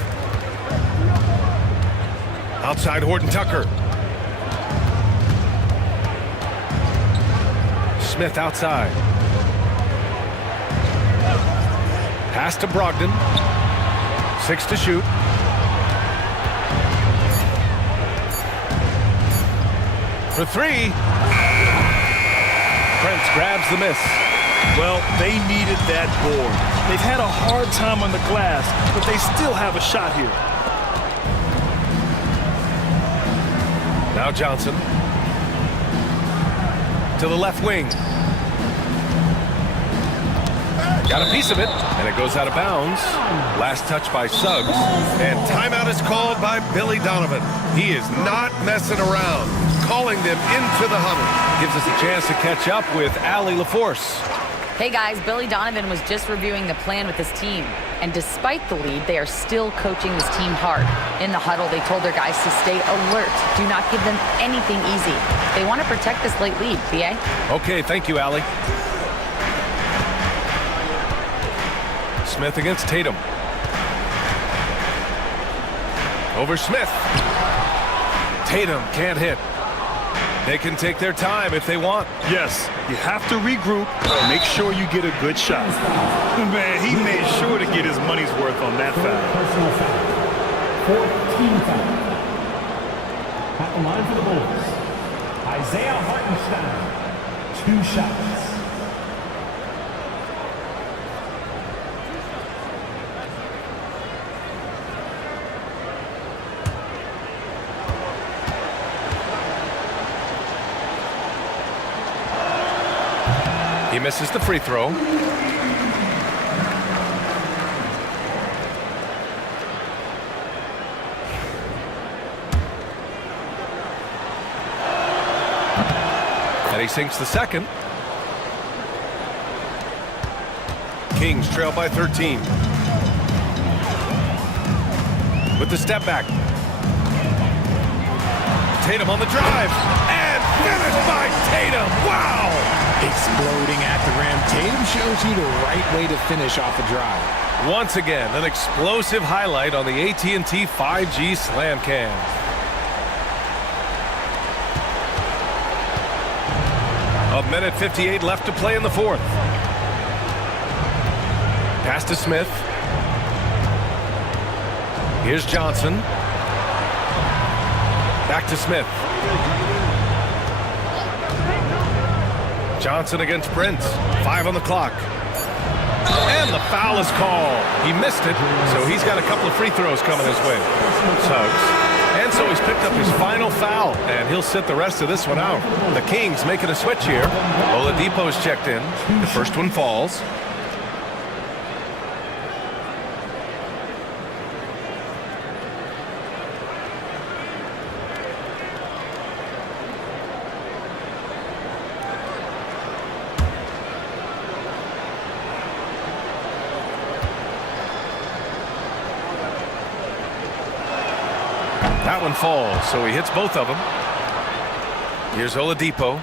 Outside Horton Tucker. Smith outside. Pass to Brogdon. 6 to shoot. For 3. Prince grabs the miss. Well, they needed that board. They've had a hard time on the glass, but they still have a shot here. Now Johnson. To the left wing. Got a piece of it, and it goes out of bounds. Last touch by Suggs. And timeout is called by Billy Donovan. He is not messing around. Calling them into the huddle. Gives us a chance to catch up with Allie LaForce. Hey guys, Billy Donovan was just reviewing the plan with his team. And despite the lead, they are still coaching this team hard. In the huddle, they told their guys to stay alert. Do not give them anything easy. They want to protect this late lead, BA. Okay, thank you, Allie. Smith against Tatum. Over Smith. Tatum can't hit. They can take their time if they want. Yes, you have to regroup and make sure you get a good shot. Man, he made sure to get his money's worth on that foul. Personal foul. 14 foul. At the line for the Bulls, Isaiah Hartenstein. 2 shots. He misses the free throw. And he sinks the second. Kings trail by 13. With the step back. Tatum on the drive. And finished by Tatum. Wow! Exploding at the rim. Tatum shows you the right way to finish off a drive. Once again, an explosive highlight on the AT&T 5G Slam Cam. A minute 58 left to play in the fourth. Pass to Smith. Here's Johnson. Back to Smith. Johnson against Prince. 5 on the clock. And the foul is called. He missed it, so he's got a couple of free throws coming his way. Suggs. And so he's picked up his final foul, and he'll sit the rest of this one out. The Kings making a switch here. Oladipo's checked in. The first one falls. That one falls, so he hits both of them. Here's Oladipo.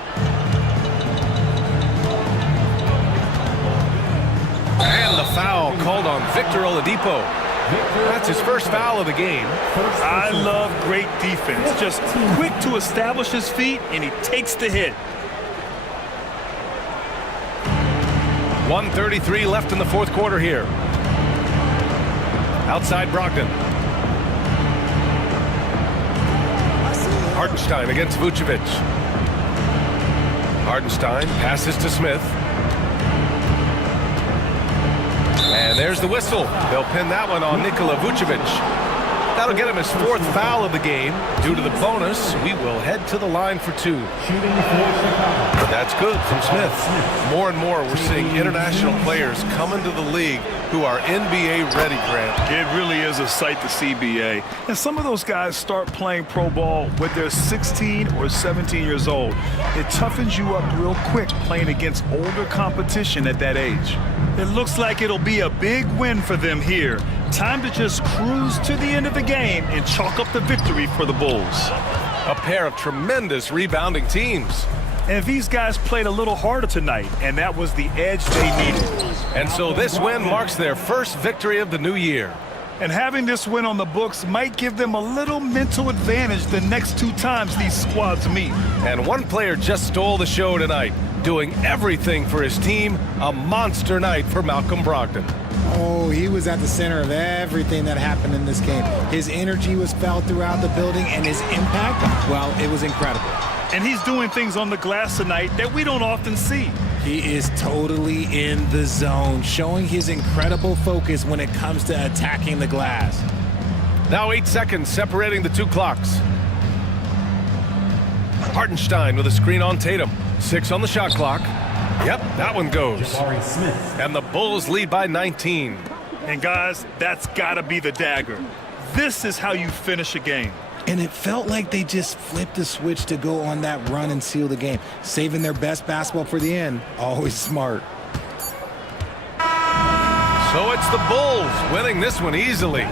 And the foul called on Victor Oladipo. That's his first foul of the game. I love great defense. Just quick to establish his feet, and he takes the hit. 1:33 left in the fourth quarter here. Outside Brogdon. Hartenstein against Vucevic. Hartenstein passes to Smith. And there's the whistle. They'll pin that one on Nikola Vucevic. That'll get him his 4th foul of the game. Due to the bonus, we will head to the line for 2. Shooting for Chicago. That's good from Smith. More and more, we're seeing international players come into the league who are NBA ready, Grant. It really is a sight to see, BA. And some of those guys start playing pro ball when they're 16 or 17 years old. It toughens you up real quick playing against older competition at that age. It looks like it'll be a big win for them here. Time to just cruise to the end of the game and chalk up the victory for the Bulls. A pair of tremendous rebounding teams. And these guys played a little harder tonight, and that was the edge they needed. And so this win marks their first victory of the new year. And having this win on the books might give them a little mental advantage the next 2 times these squads meet. And one player just stole the show tonight, doing everything for his team. A monster night for Malcolm Brogdon. Oh, he was at the center of everything that happened in this game. His energy was felt throughout the building, and his impact, well, it was incredible. And he's doing things on the glass tonight that we don't often see. He is totally in the zone, showing his incredible focus when it comes to attacking the glass. Now 8 seconds separating the 2 clocks. Hartenstein with a screen on Tatum. 6 on the shot clock. Yep, that one goes. Jabari Smith. And the Bulls lead by 19. And guys, that's gotta be the dagger. This is how you finish a game. And it felt like they just flipped the switch to go on that run and seal the game. Saving their best basketball for the end. Always smart. So it's the Bulls winning this one easily.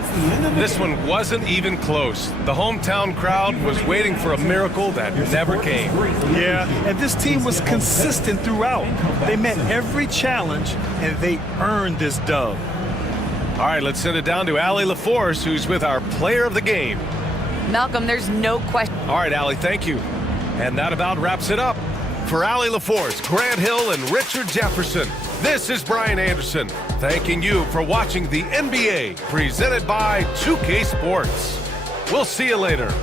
This one wasn't even close. The hometown crowd was waiting for a miracle that never came. Yeah, and this team was consistent throughout. They met every challenge, and they earned this dub. All right, let's send it down to Allie LaForce, who's with our player of the game. Malcolm, there's no question. All right, Allie, thank you. And that about wraps it up. For Allie LaForce, Grant Hill, and Richard Jefferson, this is Brian Anderson, thanking you for watching the NBA, presented by 2K Sports. We'll see you later.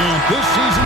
And this season.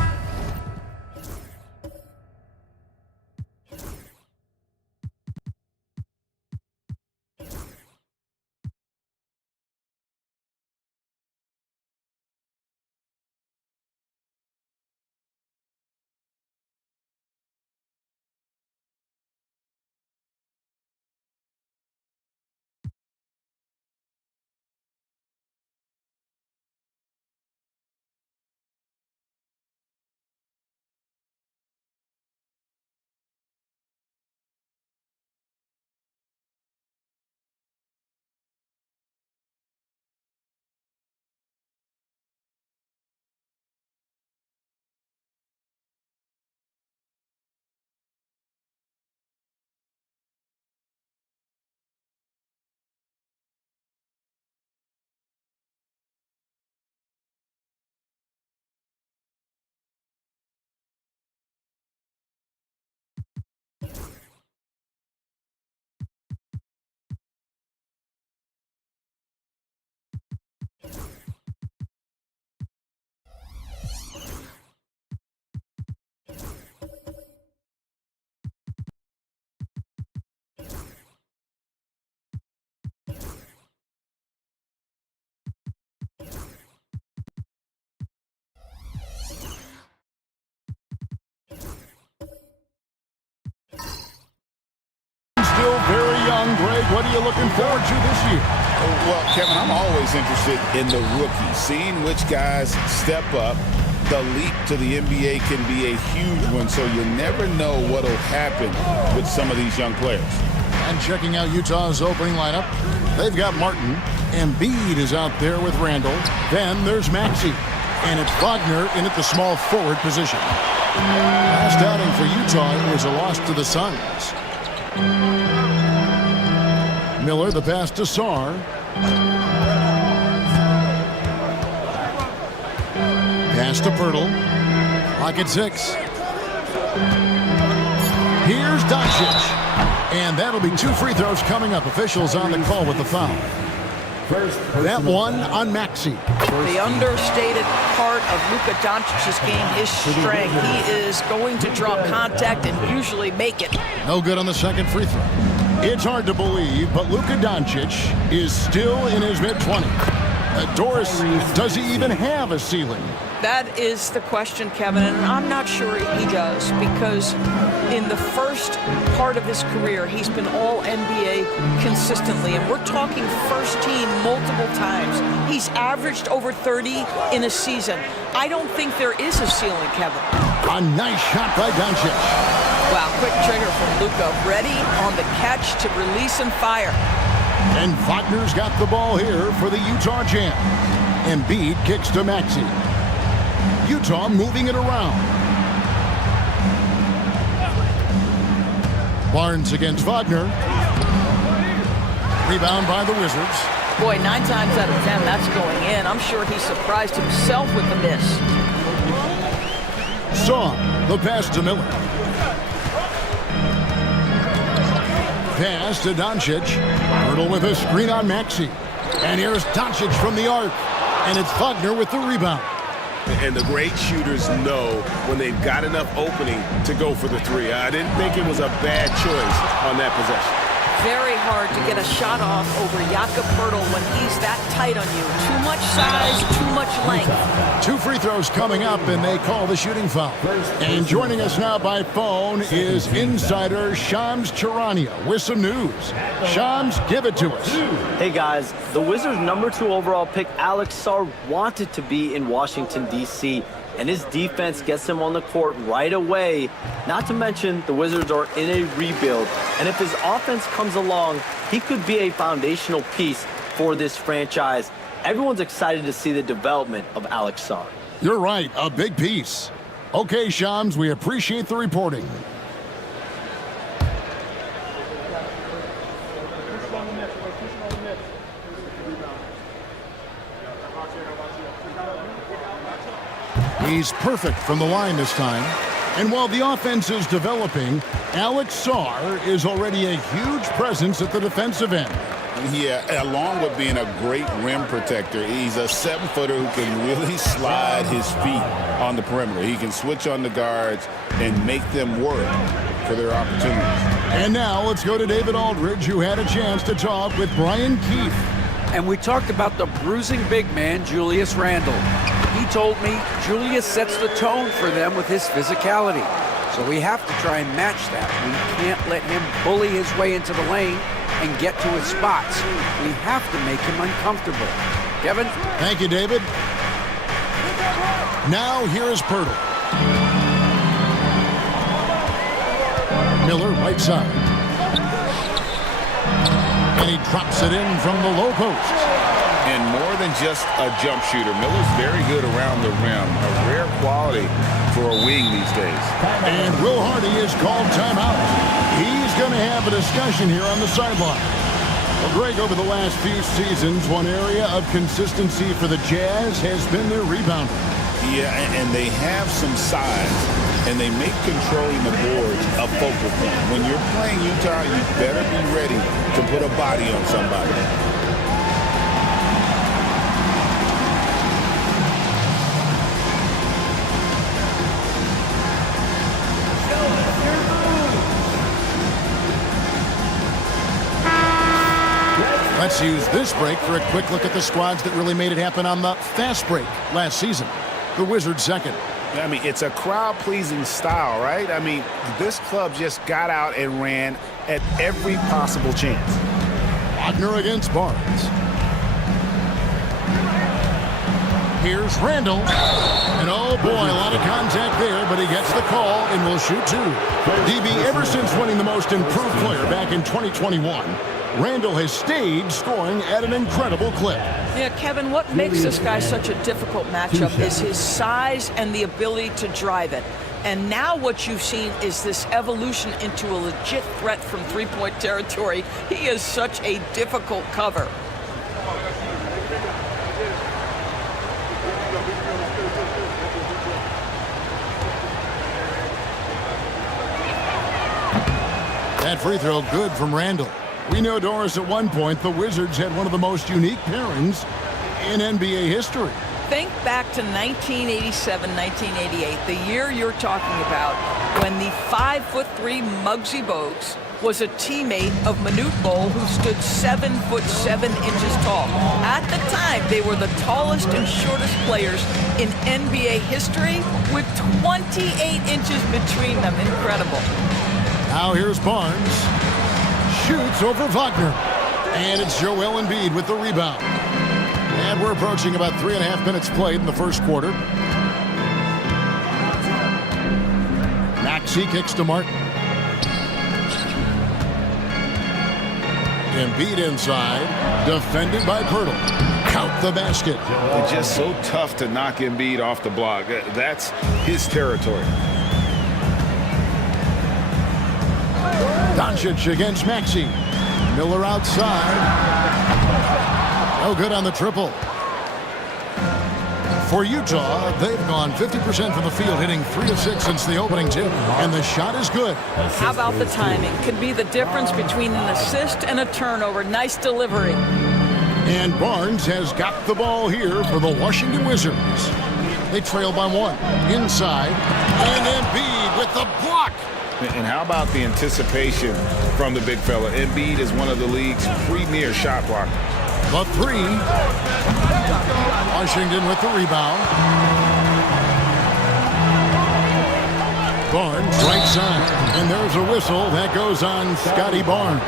Still very young, Greg. What are you looking forward to this year? Well, Kevin, I'm always interested in the rookies, seeing which guys step up. The leap to the NBA can be a huge one, so you never know what will happen with some of these young players. And checking out Utah's opening lineup, they've got Martin. Embiid is out there with Randall. Then there's Maxey. And it's Wagner in at the small forward position. Last outing for Utah was a loss to the Suns. Miller, the pass to Sarr. Pass to Pirtle. Clock at 6. Here's Doncic. And that'll be 2 free throws coming up. Officials on the call with the foul. That one on Maxey. The understated part of Luka Doncic's game is strength. He is going to draw contact and usually make it. No good on the second free throw. It's hard to believe, but Luka Doncic is still in his mid-20s. Doris, does he even have a ceiling? That is the question, Kevin, and I'm not sure he does, because in the first part of his career, he's been all NBA consistently, and we're talking first team multiple times. He's averaged over 30 in a season. I don't think there is a ceiling, Kevin. A nice shot by Doncic. Wow, quick trigger from Luka, ready on the catch to release and fire. And Wagner's got the ball here for the Utah Jazz. Embiid kicks to Maxey. Utah moving it around. Barnes against Wagner. Rebound by the Wizards. Boy, 9 times out of 10, that's going in. I'm sure he surprised himself with the miss. Song, the pass to Miller. Pass to Doncic. Hurdle with a screen on Maxey. And here's Doncic from the arc. And it's Wagner with the rebound. And the great shooters know when they've got enough opening to go for the three. I didn't think it was a bad choice on that possession. Very hard to get a shot off over Jakob Poeltl when he's that tight on you. Too much size, too much length. 2 free throws coming up, and they call the shooting foul. And joining us now by phone is insider Shams Charania with some news. Shams, give it to us. Hey guys, the Wizards' #2 overall pick Alex Sarr wanted to be in Washington, D.C., and his defense gets him on the court right away. Not to mention, the Wizards are in a rebuild, and if his offense comes along, he could be a foundational piece for this franchise. Everyone's excited to see the development of Alex Sarr. You're right, a big piece. Okay, Shams, we appreciate the reporting. He's perfect from the line this time. And while the offense is developing, Alex Sarr is already a huge presence at the defensive end. Yeah, along with being a great rim protector, he's a 7-footer who can really slide his feet on the perimeter. He can switch on the guards and make them work for their opportunities. And now let's go to David Aldridge, who had a chance to talk with Brian Keefe. And we talked about the bruising big man, Julius Randle. He told me Julius sets the tone for them with his physicality. So we have to try and match that. We can't let him bully his way into the lane and get to his spots. We have to make him uncomfortable. Kevin? Thank you, David. Now here is Poeltl. Miller, right side. And he drops it in from the low post. And more than just a jump shooter, Miller's very good around the rim. A rare quality for a wing these days. And Will Hardy is called timeout. He's going to have a discussion here on the sideline. Well, Greg, over the last few seasons, one area of consistency for the Jazz has been their rebounding. Yeah, and they have some size, and they make controlling the boards a focal point. When you're playing Utah, you better be ready to put a body on somebody. Let's use this break for a quick look at the squads that really made it happen on the fast break last season. The Wizards second. I mean, it's a crowd-pleasing style, right? I mean, this club just got out and ran at every possible chance. Wagner against Barnes. Here's Randle. And oh boy, a lot of contact there, but he gets the call and will shoot two. DB, ever since winning the most improved player back in 2021, Randle has stayed scoring at an incredible clip. Yeah, Kevin, what makes this guy such a difficult matchup is his size and the ability to drive it. And now what you've seen is this evolution into a legit threat from three-point territory. He is such a difficult cover. That free throw good from Randle. We know, Doris, at one point the Wizards had one of the most unique pairings in NBA history. Think back to 1987, 1988, the year you're talking about, when the 5'3" Muggsy Bogues was a teammate of Manute Bol, who stood 7'7" tall. At the time, they were the tallest and shortest players in NBA history, with 28 inches between them. Incredible. Now here's Barnes. Shoots over Wagner. And it's Joel Embiid with the rebound. And we're approaching about 3.5 minutes played in the first quarter. Maxey kicks to Martin. Embiid inside, defended by Poeltl. Count the basket. It's just so tough to knock Embiid off the block. That's his territory. Doncic against Maxey. Miller outside. No good on the triple. For Utah, they've gone 50% from the field, hitting 3 of 6 since the opening tip, and the shot is good. How about the timing? Could be the difference between an assist and a turnover. Nice delivery. And Barnes has got the ball here for the Washington Wizards. They trail by 1. Inside, and Embiid with the block. And how about the anticipation from the big fella? Embiid is one of the league's premier shot blockers. The 3. Washington with the rebound. Barnes right side. And there's a whistle that goes on Scotty Barnes.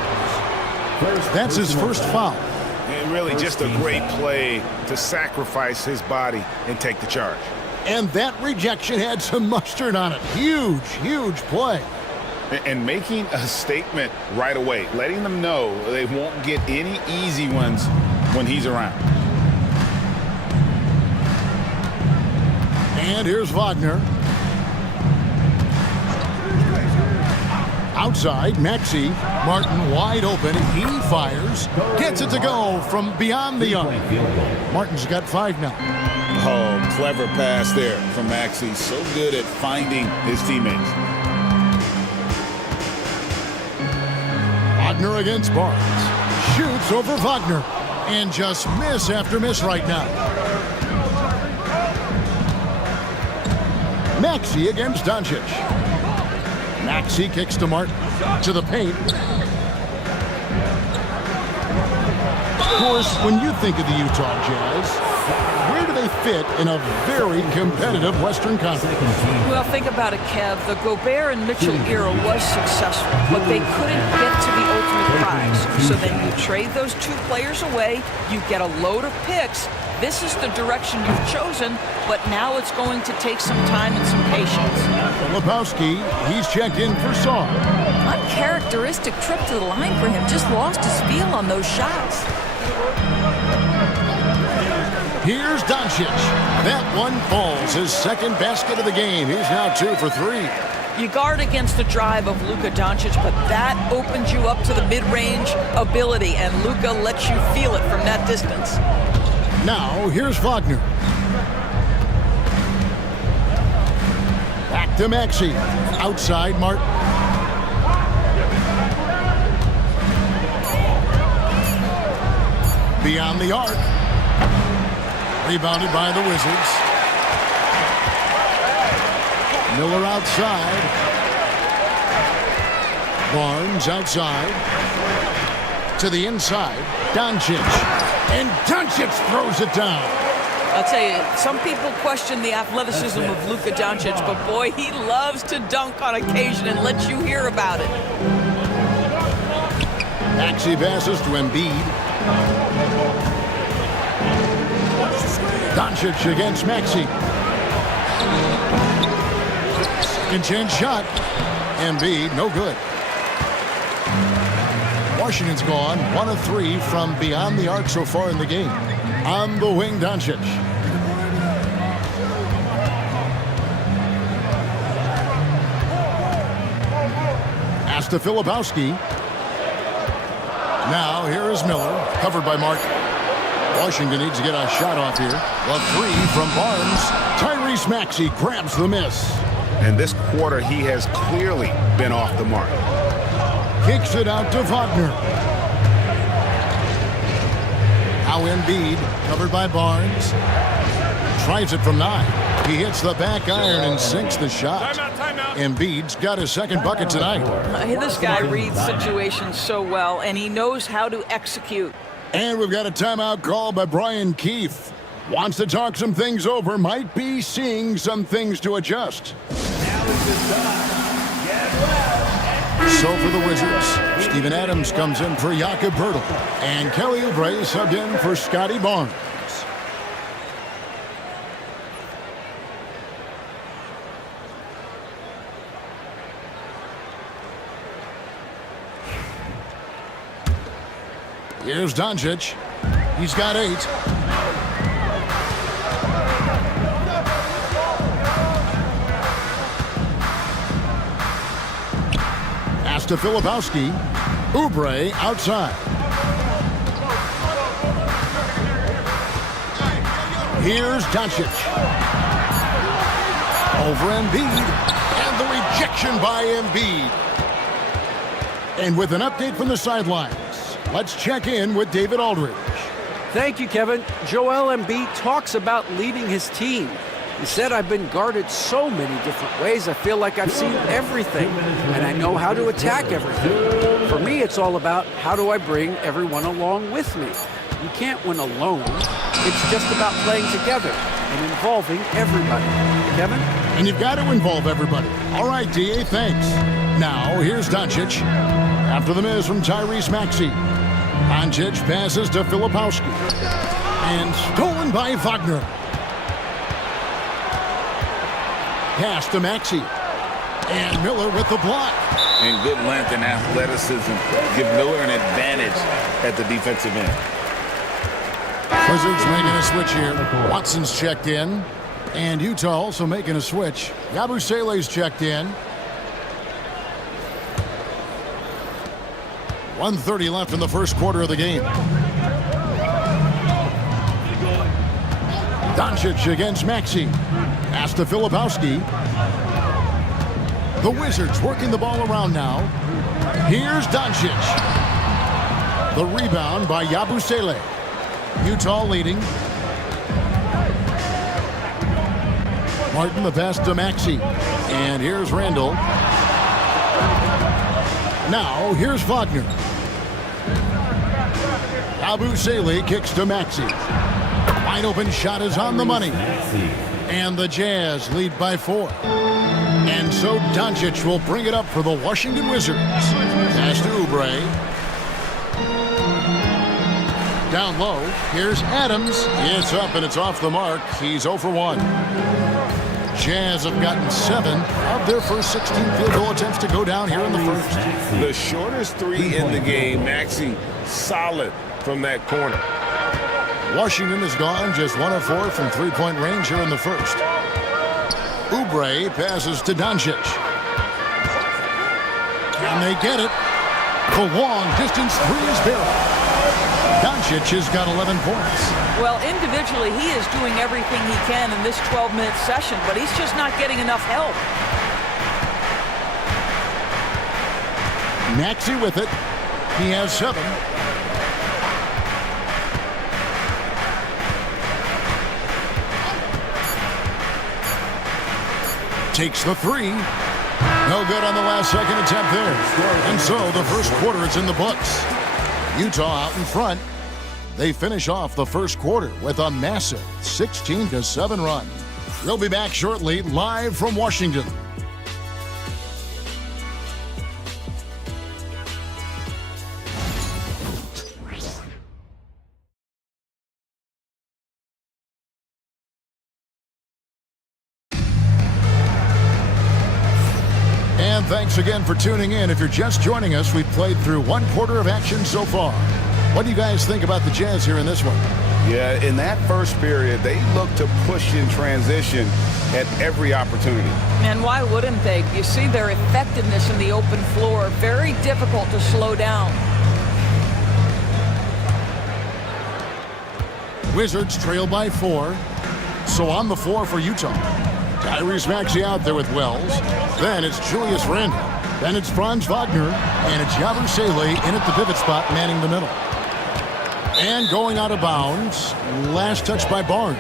That's his first foul. And really just a great play to sacrifice his body and take the charge. And that rejection had some mustard on it. Huge, huge play. And making a statement right away, letting them know they won't get any easy ones when he's around. And here's Wagner. Outside, Maxey. Martin wide open. He fires. Gets it to go from beyond the arc. Martin's got 5 now. Oh, clever pass there from Maxey. So good at finding his teammates. Wagner against Barnes. Shoots over Wagner. And just miss after miss right now. Maxey against Doncic. Maxey kicks to Martin. To the paint. Of course, when you think of the Utah Jazz, where do they fit in a very competitive Western Conference? Well, think about it, Kev. The Gobert and Mitchell era was successful, but they couldn't get to the ultimate prize. So then you trade those 2 players away, you get a load of picks. This is the direction you've chosen, but now it's going to take some time and some patience. Lebowski, he's checked in for Saw. Uncharacteristic trip to the line for him. Just lost his feel on those shots. Here's Doncic. That one falls. His second basket of the game. He's now 2 for 3. You guard against the drive of Luka Doncic, but that opens you up to the mid-range ability, and Luka lets you feel it from that distance. Now, here's Wagner. Back to Maxey. Outside, Martin. Beyond the arc. Rebounded by the Wizards. Miller outside. Barnes outside. To the inside. Doncic. And Doncic throws it down. I'll tell you, some people question the athleticism of Luka Doncic, but boy, he loves to dunk on occasion and let you hear about it. Maxey passes to Embiid. Doncic against Maxey. Second chance shot. Embiid, no good. Washington's gone 1 of 3 from beyond the arc so far in the game. On the wing, Doncic. Pass to Filipowski. Now here is Miller, covered by Martin. Washington needs to get a shot off here. The 3 from Barnes. Tyrese Maxey grabs the miss. And this quarter, he has clearly been off the mark. Kicks it out to Wagner. Now Embiid, covered by Barnes. Tries it from 9. He hits the back iron and sinks the shot. Timeout, timeout. Embiid's got his second bucket tonight. This guy reads situations so well, and he knows how to execute. And we've got a timeout call by Brian Keefe. Wants to talk some things over, might be seeing some things to adjust. So for the Wizards, Steven Adams comes in for Jakob Poeltl, and Kelly Oubre subbed in for Scotty Barnes. Here's Doncic. He's got 8. Pass to Filipowski. Oubre outside. Here's Doncic. Over Embiid. And the rejection by Embiid. And with an update from the sidelines, let's check in with David Aldridge. Thank you, Kevin. Joel Embiid talks about leading his team. He said, I've been guarded so many different ways. I feel like I've seen everything, and I know how to attack everything. For me, it's all about how do I bring everyone along with me. You can't win alone. It's just about playing together and involving everybody. Kevin? And you've got to involve everybody. All right, D.A., thanks. Now, here's Doncic. After the miss from Tyrese Maxey. Doncic passes to Filipowski. And stolen by Wagner. Pass to Maxey. And Miller with the block. And good length and athleticism give Miller an advantage at the defensive end. Wizards making a switch here. Watson's checked in. And Utah also making a switch. Yabusele's checked in. 1:30 left in the first quarter of the game. Doncic against Maxey. Pass to Filipowski. The Wizards working the ball around now. Here's Doncic. The rebound by Yabusele. Utah leading. Martin the pass to Maxey. And here's Randall. Now here's Wagner. Yabusele kicks to Maxey. Wide open shot is on the money. And the Jazz lead by 4. And so Doncic will bring it up for the Washington Wizards. Pass to Oubre. Down low. Here's Adams. It's up and it's off the mark. He's 0 for 1. Jazz have gotten 7 of their first 16 field goal attempts to go down here in the first. The shortest 3 in the game. Maxey solid from that corner. Washington has gone just 1 of 4 from three-point range here in the first. Oubre passes to Doncic. Can they get it? The long distance 3 is barreled. Doncic has got 11 points. Well, individually, he is doing everything he can in this 12-minute session, but he's just not getting enough help. Maxey with it. He has 7. Takes the 3. No good on the last second attempt there. And so the first quarter is in the books. Utah out in front. They finish off the first quarter with a massive 16-7 run. We'll be back shortly, live from Washington. And thanks again for tuning in. If you're just joining us, we've played through 1 quarter of action so far. What do you guys think about the Jazz here in this one? Yeah, in that first period, they looked to push in transition at every opportunity. And why wouldn't they? You see their effectiveness in the open floor. Very difficult to slow down. Wizards trail by 4. So on the floor for Utah. Tyrese Maxey out there with Wells. Then it's Julius Randle. Then it's Franz Wagner. And it's Yabusele in at the pivot spot, manning the middle. And going out of bounds. Last touch by Barnes.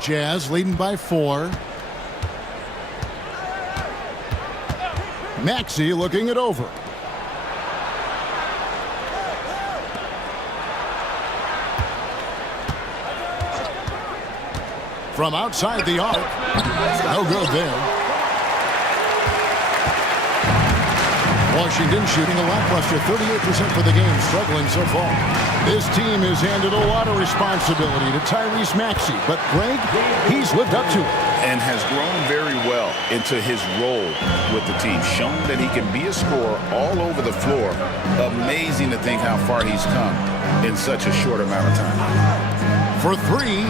Jazz leading by 4. Maxey looking it over. From outside the arc. No good there. Washington shooting a lackluster 38% for the game, struggling so far. This team has handed a lot of responsibility to Tyrese Maxey, but Greg, he's lived up to it. And has grown very well into his role with the team, shown that he can be a scorer all over the floor. Amazing to think how far he's come in such a short amount of time. For 3,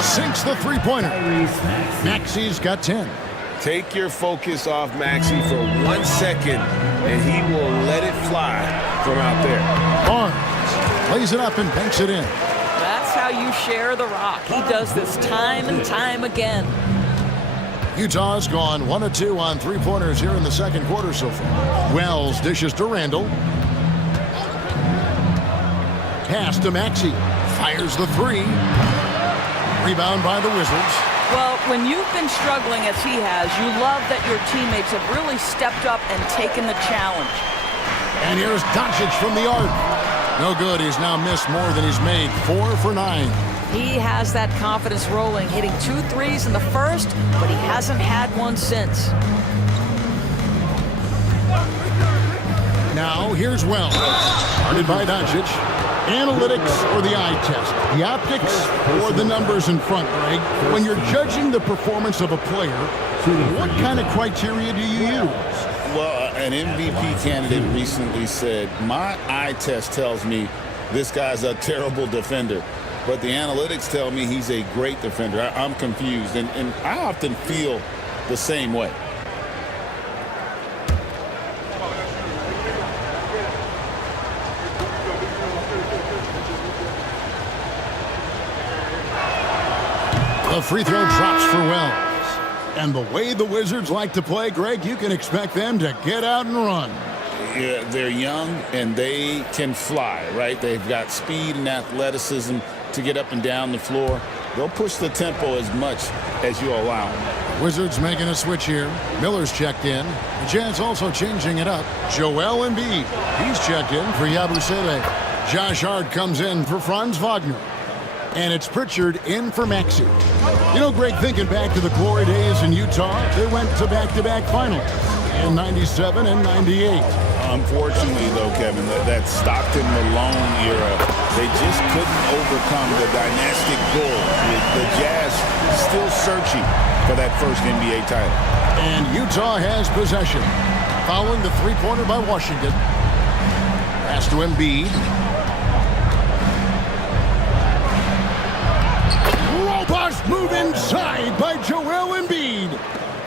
sinks the three-pointer. Maxey's got 10. Take your focus off Maxey for 1 second, and he will let it fly from out there. Barnes plays it up and banks it in. That's how you share the rock. He does this time and time again. Utah's gone 1 of 2 on three-pointers here in the second quarter so far. Wells dishes to Randall. Pass to Maxey. Fires the 3. Rebound by the Wizards. Well, when you've been struggling as he has, you love that your teammates have really stepped up and taken the challenge. And here's Doncic from the arc. No good. He's now missed more than he's made. 4 for 9. He has that confidence rolling, hitting 2 threes in the first, but he hasn't had one since. Now here's Wells. Guarded by Doncic. Analytics or the eye test? The optics or the numbers in front, Greg? When you're judging the performance of a player, what kind of criteria do you use? Well, an MVP candidate recently said, my eye test tells me this guy's a terrible defender, but the analytics tell me he's a great defender. I'm confused, and I often feel the same way. The free throw drops for Wells. And the way the Wizards like to play, Greg, you can expect them to get out and run. Yeah, they're young and they can fly, right? They've got speed and athleticism to get up and down the floor. They'll push the tempo as much as you allow them. Wizards making a switch here. Miller's checked in. The Jazz also changing it up. Joel Embiid. He's checked in for Yabusele. Josh Hart comes in for Franz Wagner. And it's Pritchard in for Maxey. You know, Greg, thinking back to the glory days in Utah, they went to back-to-back finals in 97 and 98. Unfortunately, though, Kevin, that Stockton-Malone era, they just couldn't overcome the dynastic goal. The Jazz still searching for that first NBA title. And Utah has possession. Following the three-pointer by Washington. Pass to Embiid. Robust move inside by Joel Embiid.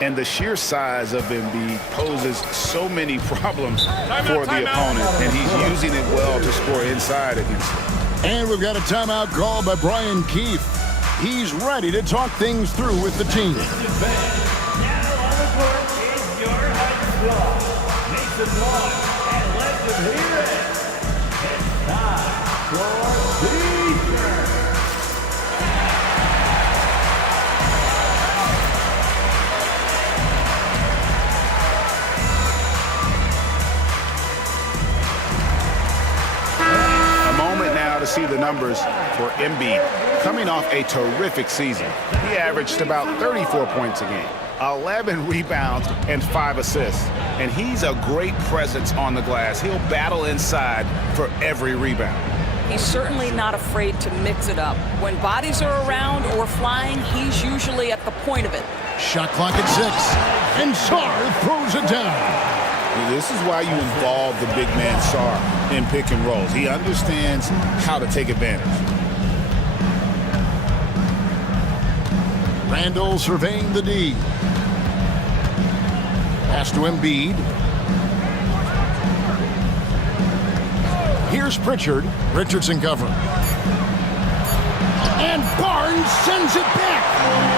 And the sheer size of Embiid poses so many problems for the opponent, and he's using it well to score inside against them. And we've got a timeout called by Brian Keefe. He's ready to talk things through with the team. Now on the court is your high squad. Make some noise and let them hear it. It's time for defense. To see the numbers for Embiid coming off a terrific season. He averaged about 34 points a game, 11 rebounds, and 5 assists. And he's a great presence on the glass. He'll battle inside for every rebound. He's certainly not afraid to mix it up. When bodies are around or flying, he's usually at the point of it. Shot clock at 6. And Sarr throws it down. This is why you involve the big man Sarr in pick and rolls. He understands how to take advantage. Randall surveying the D. Pass to Embiid. Here's Pritchard. Richardson cover. And Barnes sends it back.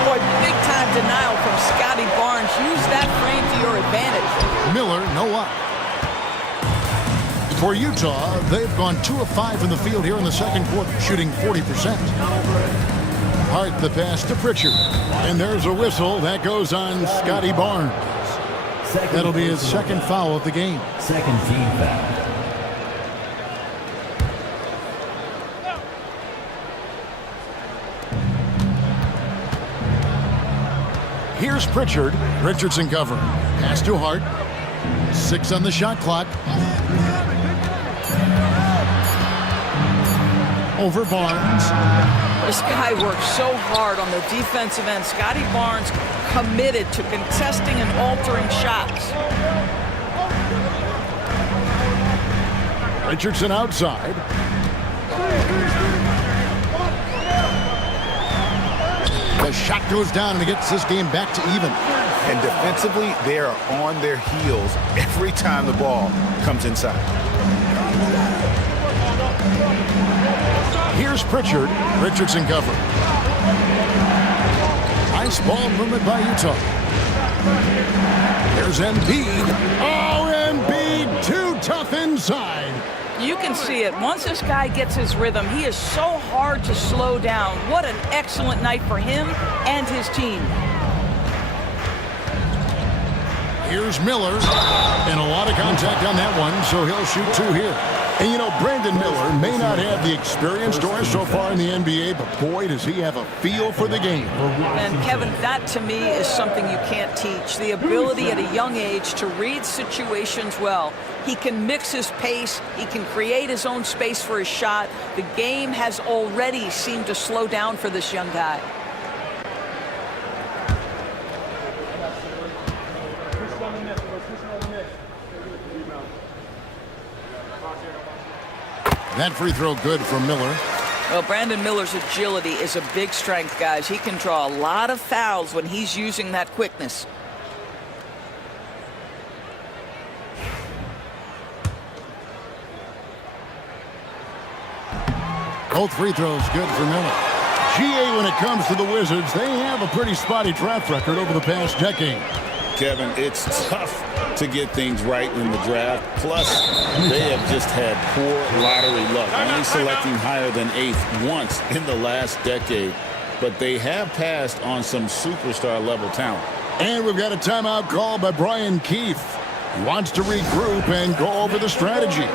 Boy, big-time denial from Scotty Barnes. Use that frame to your advantage. Miller, no luck. For Utah, they've gone 2 of 5 in the field here in the second quarter, shooting 40%. Hart the pass to Pritchard. And there's a whistle. That goes on Scotty Barnes. That'll be his second foul of the game. Second team foul. Here's Pritchard. Richardson cover. Pass to Hart. 6 on the shot clock. Over Barnes. This guy worked so hard on the defensive end. Scotty Barnes committed to contesting and altering shots. Richardson outside. The shot goes down and it gets this game back to even. And defensively, they are on their heels every time the ball comes inside. Here's Pritchard. Richardson cover. Nice ball movement by Utah. There's Embiid. Oh, Embiid, too tough inside. You can see it. Once this guy gets his rhythm, he is so hard to slow down. What an excellent night for him and his team. Here's Miller. And a lot of contact on that one, so he'll shoot 2 here. And, you know, Brandon Miller may not have the experience, Doris, so far in the NBA, but boy, does he have a feel for the game. And, Kevin, that to me is something you can't teach. The ability at a young age to read situations well. He can mix his pace. He can create his own space for his shot. The game has already seemed to slow down for this young guy. That free throw good from Miller. Well, Brandon Miller's agility is a big strength, guys. He can draw a lot of fouls when he's using that quickness. Both free throws good for Miller. GA, when it comes to the Wizards, they have a pretty spotty track record over the past decade. Kevin, it's tough to get things right in the draft. Plus, they have just had poor lottery luck, only selecting higher than 8th once in the last decade. But they have passed on some superstar-level talent. And we've got a timeout call by Brian Keefe. He wants to regroup and go over the strategy.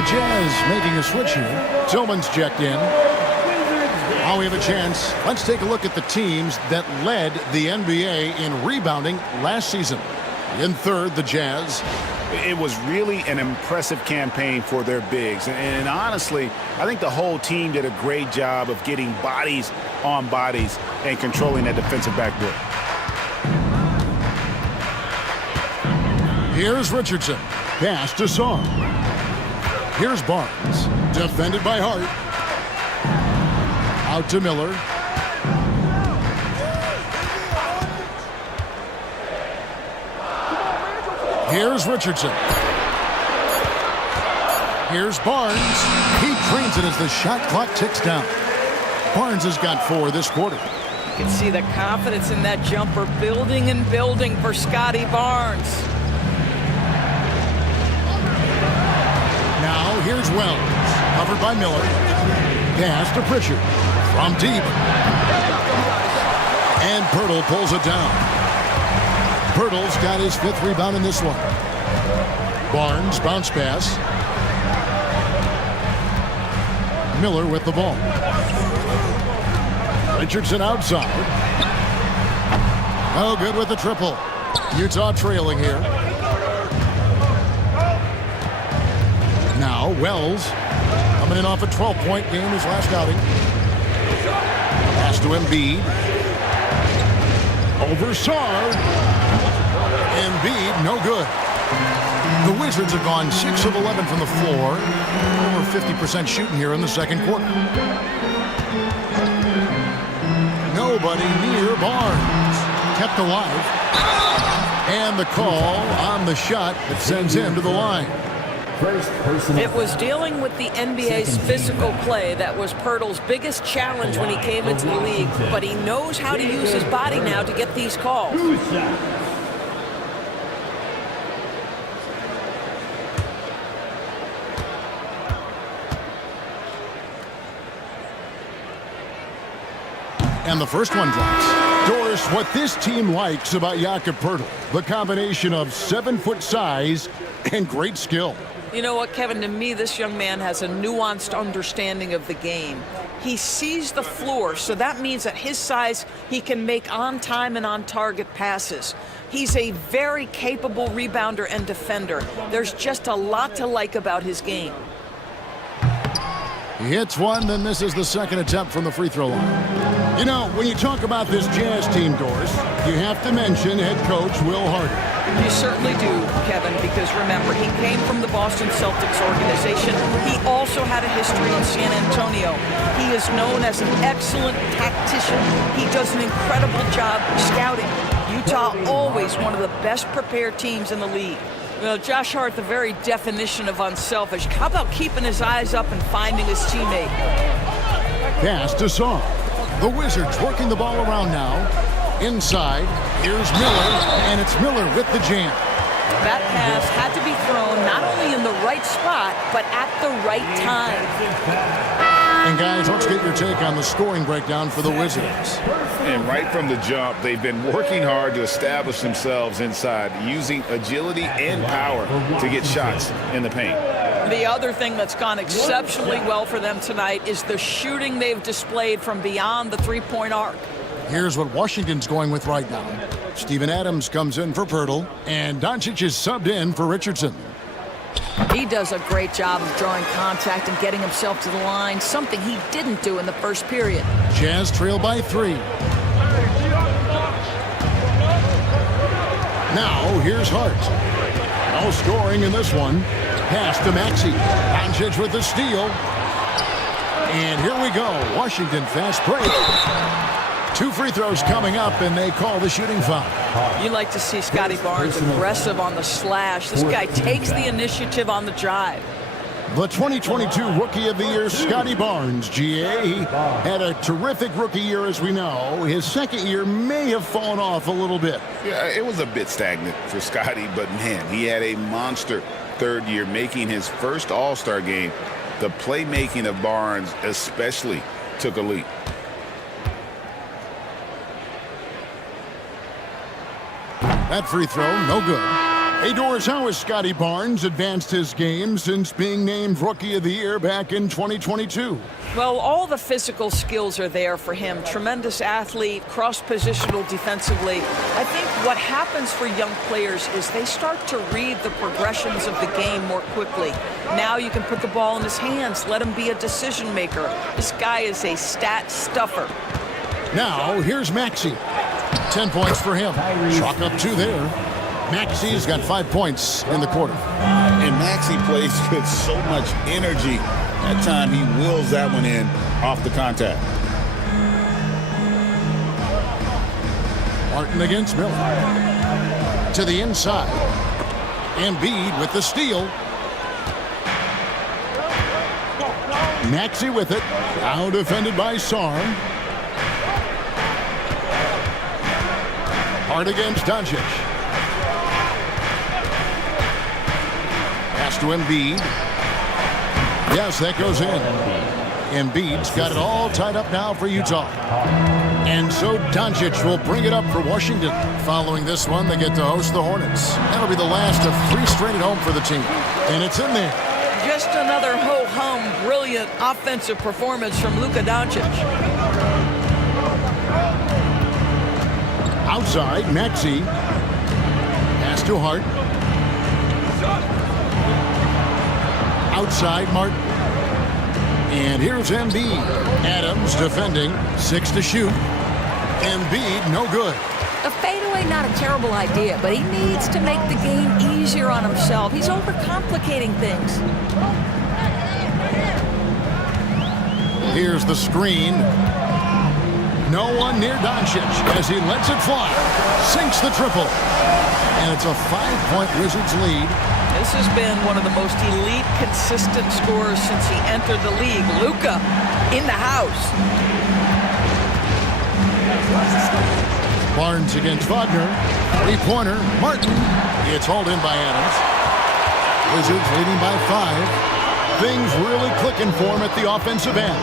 The Jazz making a switch here. Tillman's checked in. Now we have a chance. Let's take a look at the teams that led the NBA in rebounding last season. In third, the Jazz. It was really an impressive campaign for their bigs. And honestly, I think the whole team did a great job of getting bodies on bodies and controlling that defensive backboard. Here's Richardson. Pass to Song. Here's Barnes. Defended by Hart. Out to Miller. Here's Richardson. Here's Barnes. He drains it as the shot clock ticks down. Barnes has got 4 this quarter. You can see the confidence in that jumper building and building for Scotty Barnes. Now here's Wells. Covered by Miller. Pass to Pritchard. From deep. And Pirtle pulls it down. Pirtle's got his 5th rebound in this one. Barnes bounce pass. Miller with the ball. Richardson outside. Oh, good with the triple. Utah trailing here. Now Wells coming in off a 12-point game his last outing. Pass to Embiid. Over Sarr. Embiid, no good. The Wizards have gone 6 of 11 from the floor. Over 50% shooting here in the second quarter. Nobody near Barnes. Kept alive. And the call on the shot that sends him to the line. It was dealing with the NBA's physical play that was Pirtle's biggest challenge when he came into the league, but he knows how to use his body now to get these calls. And the first one drops. Doris, what this team likes about Jakob Poeltl, the combination of 7-foot size and great skill. You know what, Kevin, to me, this young man has a nuanced understanding of the game. He sees the floor, so that means at his size, he can make on-time and on-target passes. He's a very capable rebounder and defender. There's just a lot to like about his game. He hits one, then misses the second attempt from the free throw line. You know, when you talk about this Jazz team, Doris, you have to mention head coach Will Hardy. You certainly do, Kevin, because remember, he came from the Boston Celtics organization. He also had a history in San Antonio. He is known as an excellent tactician. He does an incredible job scouting. Utah always one of the best prepared teams in the league. Well, Josh Hart, the very definition of unselfish. How about keeping his eyes up and finding his teammate? Pass to Song. The Wizards working the ball around now. Inside, here's Miller, and it's Miller with the jam. That pass had to be thrown not only in the right spot, but at the right time. And guys, let's get your take on the scoring breakdown for the Wizards. And right from the jump, they've been working hard to establish themselves inside, using agility and power to get shots in the paint. The other thing that's gone exceptionally well for them tonight is the shooting they've displayed from beyond the three-point arc. Here's what Washington's going with right now. Steven Adams comes in for Poeltl, and Doncic is subbed in for Richardson. He does a great job of drawing contact and getting himself to the line, something he didn't do in the first period. Jazz trail by 3. Now, here's Hart. No scoring in this one. Pass to Maxey. Doncic with the steal. And here we go. Washington fast break. 2 free throws coming up, and they call the shooting foul. You like to see Scotty Barnes aggressive on the slash. This guy takes the initiative on the drive. The 2022 Rookie of the Year, Scotty Barnes, GA. He had a terrific rookie year, as we know. His second year may have fallen off a little bit. Yeah, it was a bit stagnant for Scotty, but man, he had a monster third year, making his first All-Star game. The playmaking of Barnes especially took a leap. That free throw, no good. Hey, Doris, how has Scotty Barnes advanced his game since being named Rookie of the Year back in 2022? Well, all the physical skills are there for him. Tremendous athlete, cross-positional defensively. I think what happens for young players is they start to read the progressions of the game more quickly. Now you can put the ball in his hands, let him be a decision maker. This guy is a stat stuffer. Now, here's Maxey. 10 points for him. Chalk up 2 there. Maxey's got 5 points in the quarter. And Maxey plays with so much energy. That time he wills that one in off the contact. Martin against Miller. To the inside. Embiid with the steal. Maxey with it. Now defended by Sarn. Hard against Doncic. Pass to Embiid. Yes, that goes in. Embiid's got it all tied up now for Utah. And so Doncic will bring it up for Washington. Following this one, they get to host the Hornets. That'll be the last of 3 straight at home for the team. And it's in there. Just another ho-hum, brilliant offensive performance from Luka Doncic. Outside, Maxey. Pass to Hart. Outside, Martin. And here's Embiid. Adams defending. 6 to shoot. Embiid, no good. A fadeaway, not a terrible idea, but he needs to make the game easier on himself. He's overcomplicating things. Here's the screen. No one near Doncic as he lets it fly. Sinks the triple. And it's a 5-point Wizards lead. This has been one of the most elite, consistent scorers since he entered the league. Luka in the house. Barnes against Wagner. Three-pointer. Martin. It's hauled in by Adams. Wizards leading by 5. Things really clicking for him at the offensive end.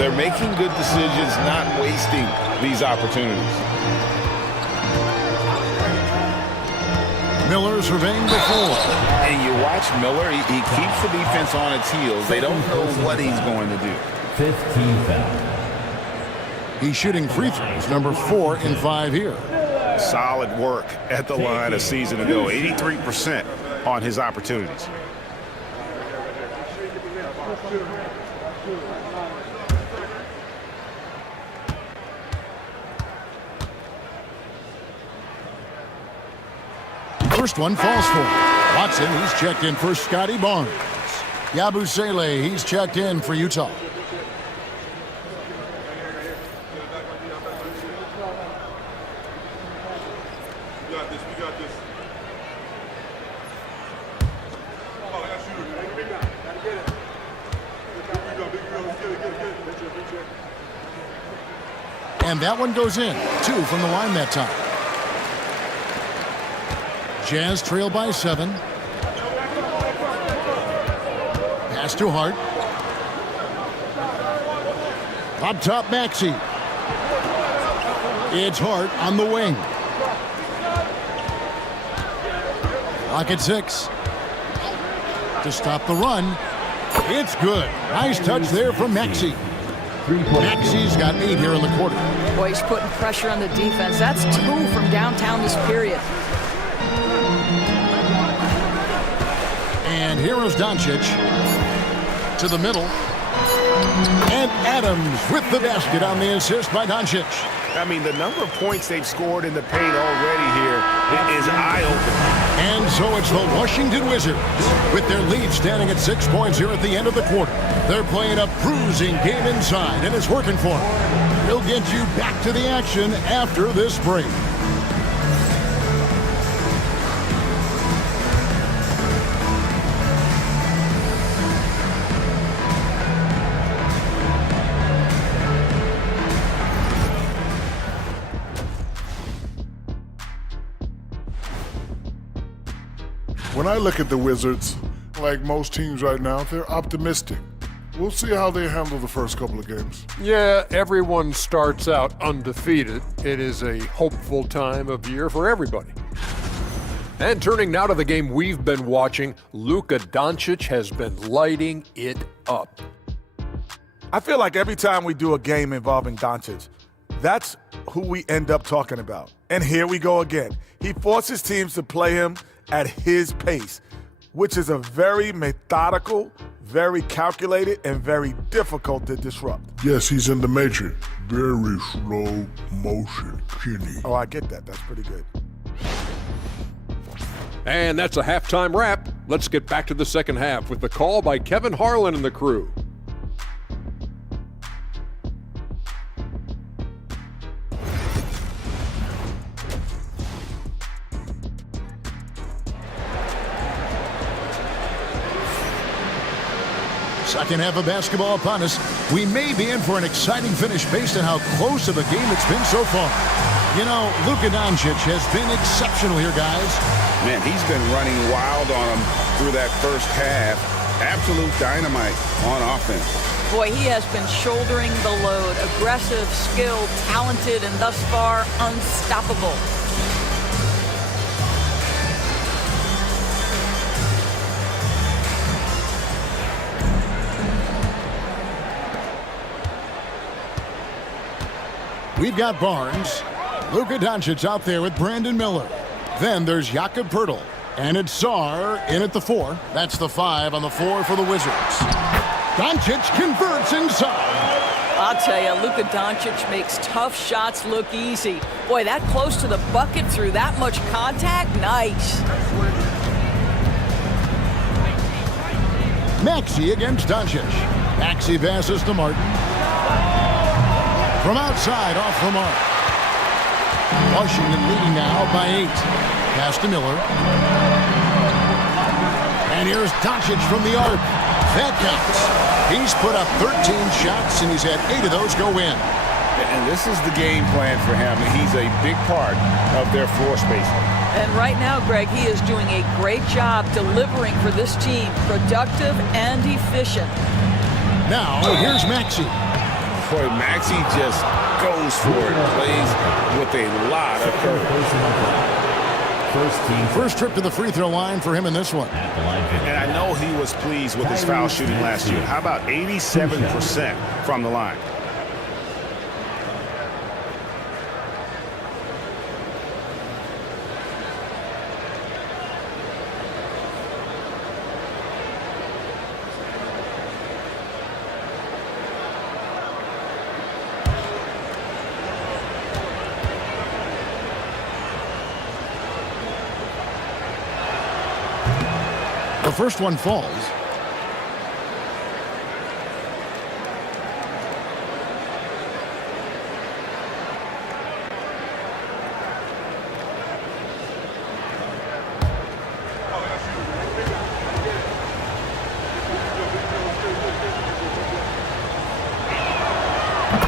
They're making good decisions, not wasting these opportunities. Miller surveying the floor. And you watch Miller, he keeps the defense on its heels. They don't know what he's going to do. 15 foul. He's shooting free throws, number 4 in 5 here. Solid work at the line a season ago. 83% on his opportunities. First one falls for him. Watson, he's checked in for Scotty Barnes. Yabusele, he's checked in for Utah. And that one goes in. 2 from the line that time. Jazz trail by 7. Pass to Hart. Up top, Maxey. It's Hart on the wing. Clock at 6. To stop the run. It's good. Nice touch there from Maxey. Maxey's got 8 here in the quarter. Boy, he's putting pressure on the defense. That's 2 from downtown this period. And here is Doncic to the middle. And Adams with the basket on the assist by Doncic. I mean, the number of points they've scored in the paint already here is eye-opening. And so it's the Washington Wizards with their lead standing at 6 points here at the end of the quarter. They're playing a bruising game inside, and it's working for them. We'll get you back to the action after this break. When I look at the Wizards, like most teams right now, they're optimistic. We'll see how they handle the first couple of games. Yeah, everyone starts out undefeated. It is a hopeful time of year for everybody. And turning now to the game we've been watching, Luka Doncic has been lighting it up. I feel like every time we do a game involving Doncic, that's who we end up talking about. And here we go again. He forces teams to play him at his pace, which is a very methodical, very calculated, and very difficult to disrupt. Yes, he's in the matrix. Very slow motion, Kenny. Oh, I get that. That's pretty good. And that's a halftime wrap. Let's get back to the second half with the call by Kevin Harlan and the crew. Second half of basketball upon us. We may be in for an exciting finish based on how close of a game it's been so far. You know, Luka Doncic has been exceptional here, guys. Man, he's been running wild on them through that first half. Absolute dynamite on offense. Boy, he has been shouldering the load. Aggressive, skilled, talented, and thus far unstoppable. We've got Barnes. Luka Doncic out there with Brandon Miller. Then there's Jakob Poeltl. And it's Sarr in at the 4. That's the 5 on the 4 for the Wizards. Doncic converts inside. I'll tell you, Luka Doncic makes tough shots look easy. Boy, that close to the bucket through that much contact, nice. Maxey against Doncic. Maxey passes to Martin. From outside, off the mark. Washington leading now by 8. Pass to Miller. And here's Doncic from the arc. That counts. He's put up 13 shots, and he's had 8 of those go in. And this is the game plan for him. He's a big part of their floor spacing. And right now, Greg, he is doing a great job delivering for this team, productive and efficient. Now, here's Maxey. Boy, Maxey just goes for it, plays with a lot of courage. First trip to the free throw line for him in this one. And I know he was pleased with his foul shooting last year. How about 87% from the line? The first one falls.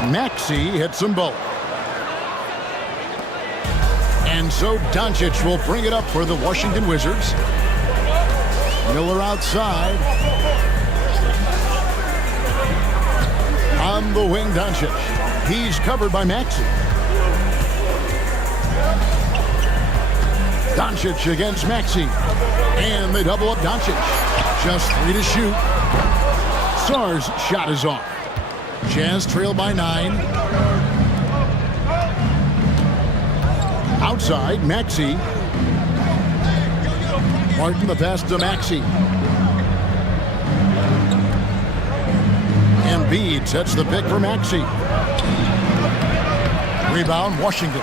Maxey hits them both. And so Doncic will bring it up for the Washington Wizards. Miller outside. On the wing, Doncic. He's covered by Maxey. Doncic against Maxey. And they double up Doncic. Just 3 to shoot. Sarr's shot is off. Jazz trail by 9. Outside, Maxey. Martin, the pass to Maxey. Embiid sets the pick for Maxey. Rebound, Washington.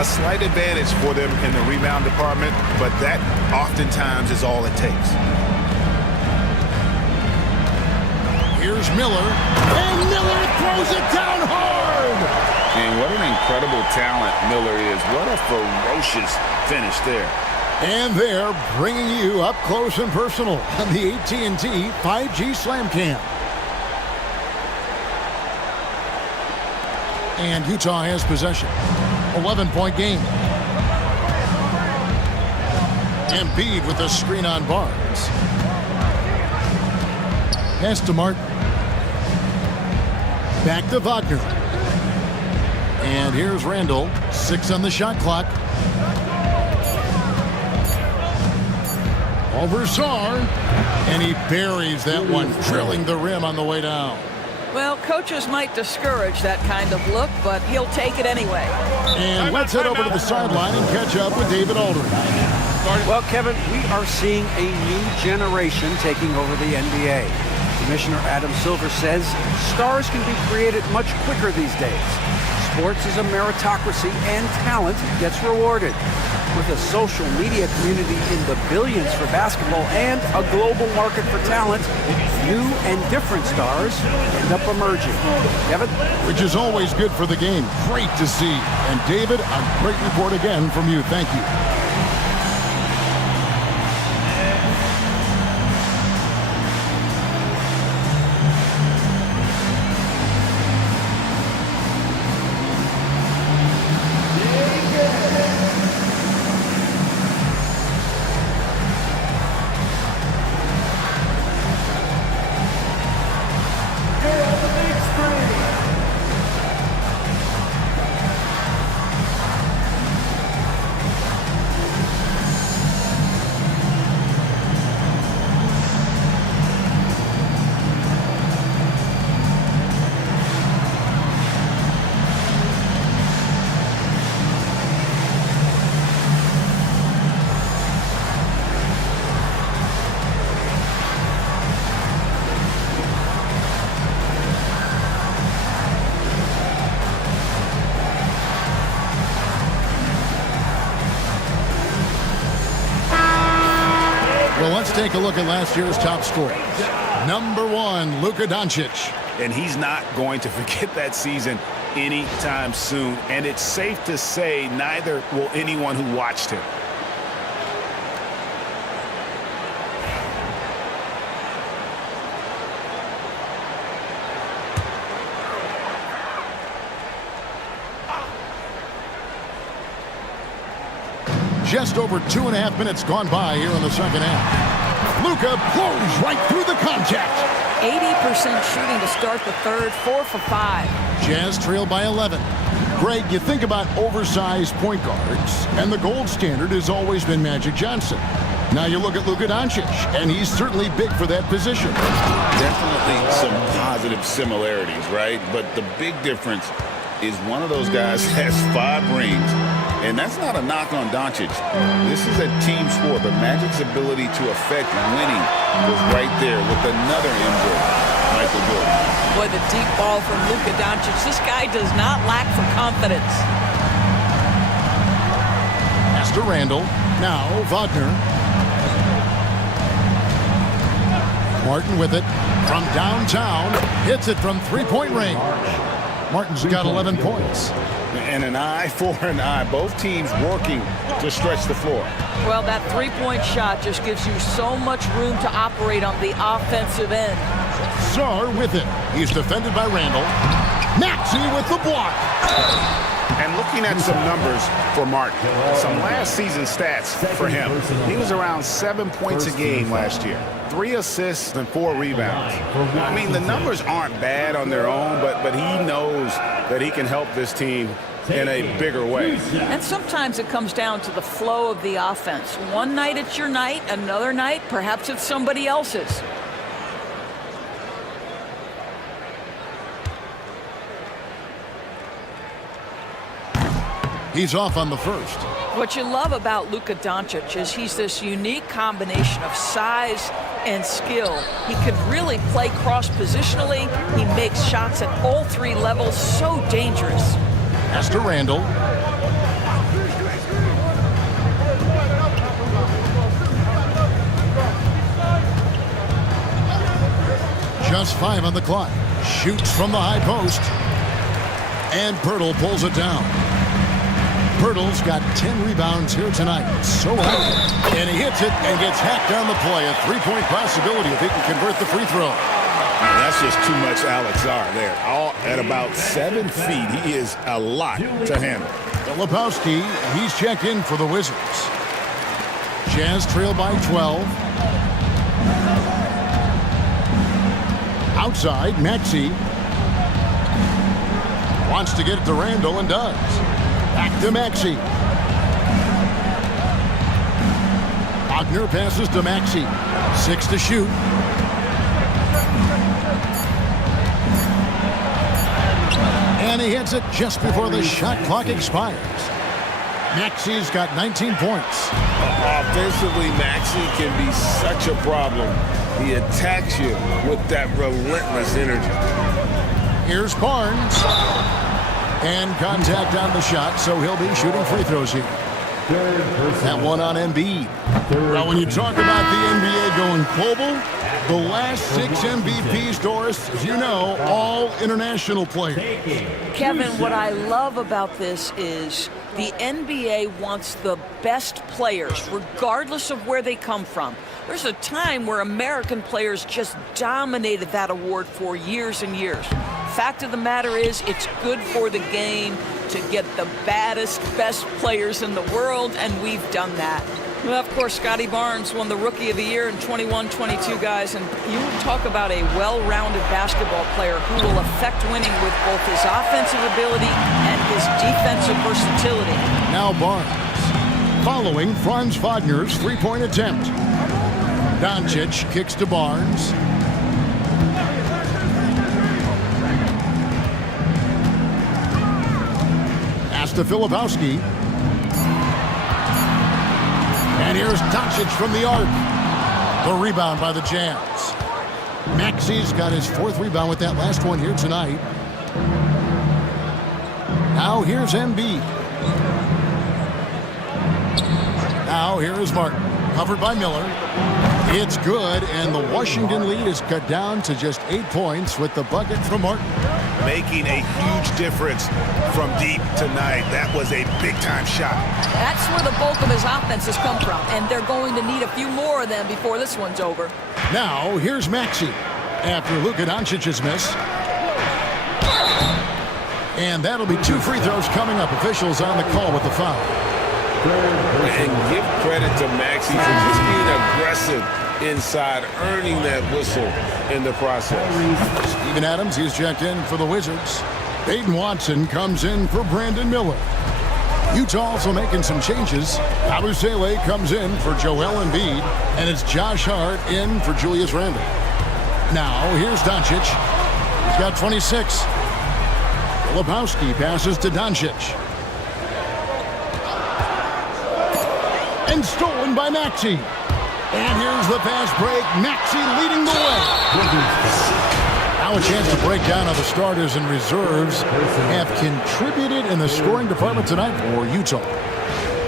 A slight advantage for them in the rebound department, but that oftentimes is all it takes. Here's Miller. And Miller throws it down hard! And what an incredible talent Miller is. What a ferocious finish there. And they're bringing you up close and personal on the AT&T 5G Slam Cam. And Utah has possession. 11-point game. Embiid with the screen on Barnes. Pass to Martin. Back to Wagner. And here's Randall. 6 on the shot clock. Over Sarr, and he buries that one, drilling the rim on the way down. Well, coaches might discourage that kind of look, but he'll take it anyway. And let's head over to the sideline and catch up with David Aldridge. Well, Kevin, we are seeing a new generation taking over the NBA. Commissioner Adam Silver says stars can be created much quicker these days. Sports is a meritocracy, and talent gets rewarded. With a social media community in the billions for basketball and a global market for talent, new and different stars end up emerging. Kevin? Which is always good for the game. Great to see. And David, a great report again from you. Thank you. Let's take a look at last year's top scorers. Number 1, Luka Doncic. And he's not going to forget that season anytime soon. And it's safe to say neither will anyone who watched him. Just over 2.5 minutes gone by here in the second half. Luka blows right through the contact. 80% shooting to start the third, 4 for 5. Jazz trail by 11. Greg, you think about oversized point guards, and the gold standard has always been Magic Johnson. Now you look at Luka Doncic, and he's certainly big for that position. Definitely some positive similarities, right? But the big difference is one of those guys has 5 rings. And that's not a knock on Doncic. This is a team sport, but Magic's ability to affect winning was right there with another MJ, Michael Jordan. Boy, the deep ball from Luka Doncic. This guy does not lack for confidence. Pass to Randall. Now Wagner. Martin with it from downtown. Hits it from three-point range. Martin's got 11 points. And an eye for an eye. Both teams working to stretch the floor. Well, that three-point shot just gives you so much room to operate on the offensive end. Sarr with it. He's defended by Randall. Maxey with the block. And looking at some numbers for Martin, some last season stats for him. He was around 7 points a game last year. 3 assists and 4 rebounds. I mean, the numbers aren't bad on their own, but he knows that he can help this team in a bigger way. And sometimes it comes down to the flow of the offense. One night it's your night, another night perhaps it's somebody else's. He's off on the first. What you love about Luka Doncic is he's this unique combination of size and skill. He could really play cross-positionally. He makes shots at all 3 levels, so dangerous. Pass to Randall. Just 5 on the clock. Shoots from the high post. And Pirtle pulls it down. Pirtle's got 10 rebounds here tonight. So happy. And he hits it and gets hacked on the play. A 3-point possibility if he can convert the free throw. That's just too much Alex Sarr there. All at about 7 feet. He is a lot to handle. Filipowski, he's checked in for the Wizards. Jazz trail by 12. Outside, Maxey. Wants to get it to Randall and does. Back to Maxey. Wagner passes to Maxey. 6 to shoot. And he hits it just before the shot clock expires. Maxey's got 19 points. Offensively, Maxey can be such a problem. He attacks you with that relentless energy. Here's Barnes. And contact on the shot, so he'll be shooting free throws here. That one on Embiid. Well, when you talk about the NBA going global, the last 6 MVPs, Doris, as you know, all international players. Kevin, what I love about this is the NBA wants the best players, regardless of where they come from. There's a time where American players just dominated that award for years and years. Fact of the matter is, it's good for the game to get the baddest, best players in the world, and we've done that. Well, of course, Scotty Barnes won the Rookie of the Year in 21-22, guys, and you talk about a well-rounded basketball player who will affect winning with both his offensive ability and his defensive versatility. Now Barnes, following Franz Wagner's three-point attempt. Doncic kicks to Barnes. Pass to Filipowski. And here's Doncic from the arc. The rebound by the Jazz. Maxey's got his 4th rebound with that last one here tonight. Now here's Embiid. Now here is Martin. Covered by Miller. It's good, and the Washington lead is cut down to just 8 points with the bucket from Martin. Making a huge difference from deep tonight. That was a big-time shot. That's where the bulk of his offense has come from, and they're going to need a few more of them before this one's over. Now, here's Maxey after Luka Doncic's miss. And that'll be 2 free throws coming up. Officials on the call with the foul. And give credit to Maxey for just being aggressive inside, earning that whistle in the process. Steven Adams, he's checked in for the Wizards. Peyton Watson comes in for Brandon Miller. Utah also making some changes. Abusele comes in for Joel Embiid, and it's Josh Hart in for Julius Randle. Now, here's Doncic. He's got 26. Lebowski passes to Doncic. And stolen by Maxey. And here's the fast break. Maxey leading the way. Now a chance to break down how the starters and reserves have contributed in the scoring department tonight for Utah.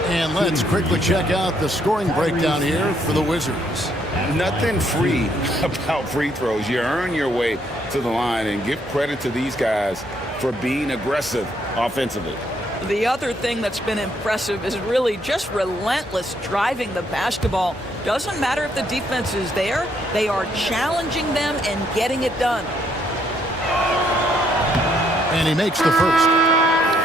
And let's quickly check out the scoring breakdown here for the Wizards. Nothing free about free throws. You earn your way to the line, and give credit to these guys for being aggressive offensively. The other thing that's been impressive is really just relentless driving the basketball. Doesn't matter if the defense is there, they are challenging them and getting it done. And he makes the first.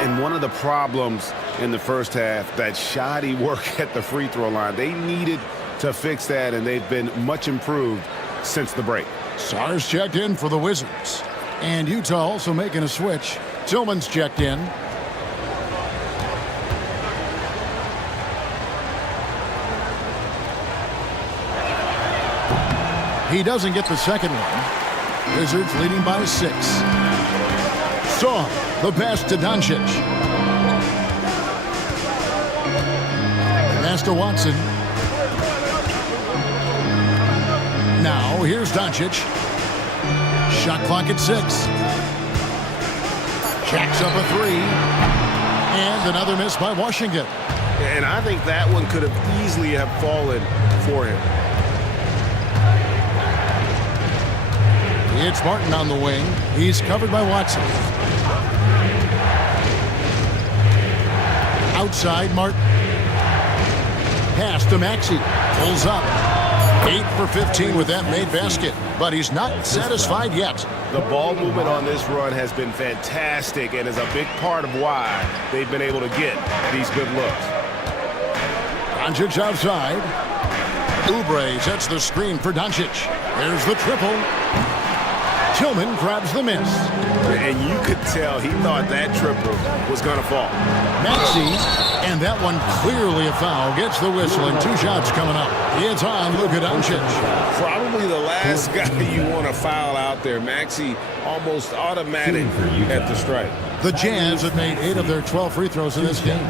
And one of the problems in the first half, that shoddy work at the free throw line. They needed to fix that, and they've been much improved since the break. Sars checked in for the Wizards. And Utah also making a switch. Tillman's checked in. He doesn't get the second one. Wizards leading by 6. Saw the pass to Doncic. Pass to Watson. Now here's Doncic. Shot clock at 6. Jacks up a 3. And another miss by Washington. And I think that one could have easily have fallen for him. It's Martin on the wing. He's covered by Watson. Outside, Martin. Pass to Maxey. Pulls up. 8 for 15 with that made basket. But he's not satisfied yet. The ball movement on this run has been fantastic and is a big part of why they've been able to get these good looks. Doncic outside. Oubre sets the screen for Doncic. There's the triple. Tillman grabs the miss. And you could tell he thought that triple was going to fall. Maxey, and that one clearly a foul, gets the whistle, and 2 shots coming up. It's on Luka Doncic. Probably the last guy you want to foul out there. Maxey almost automatic at the strike. The Jazz have made 8 of their 12 free throws in this game.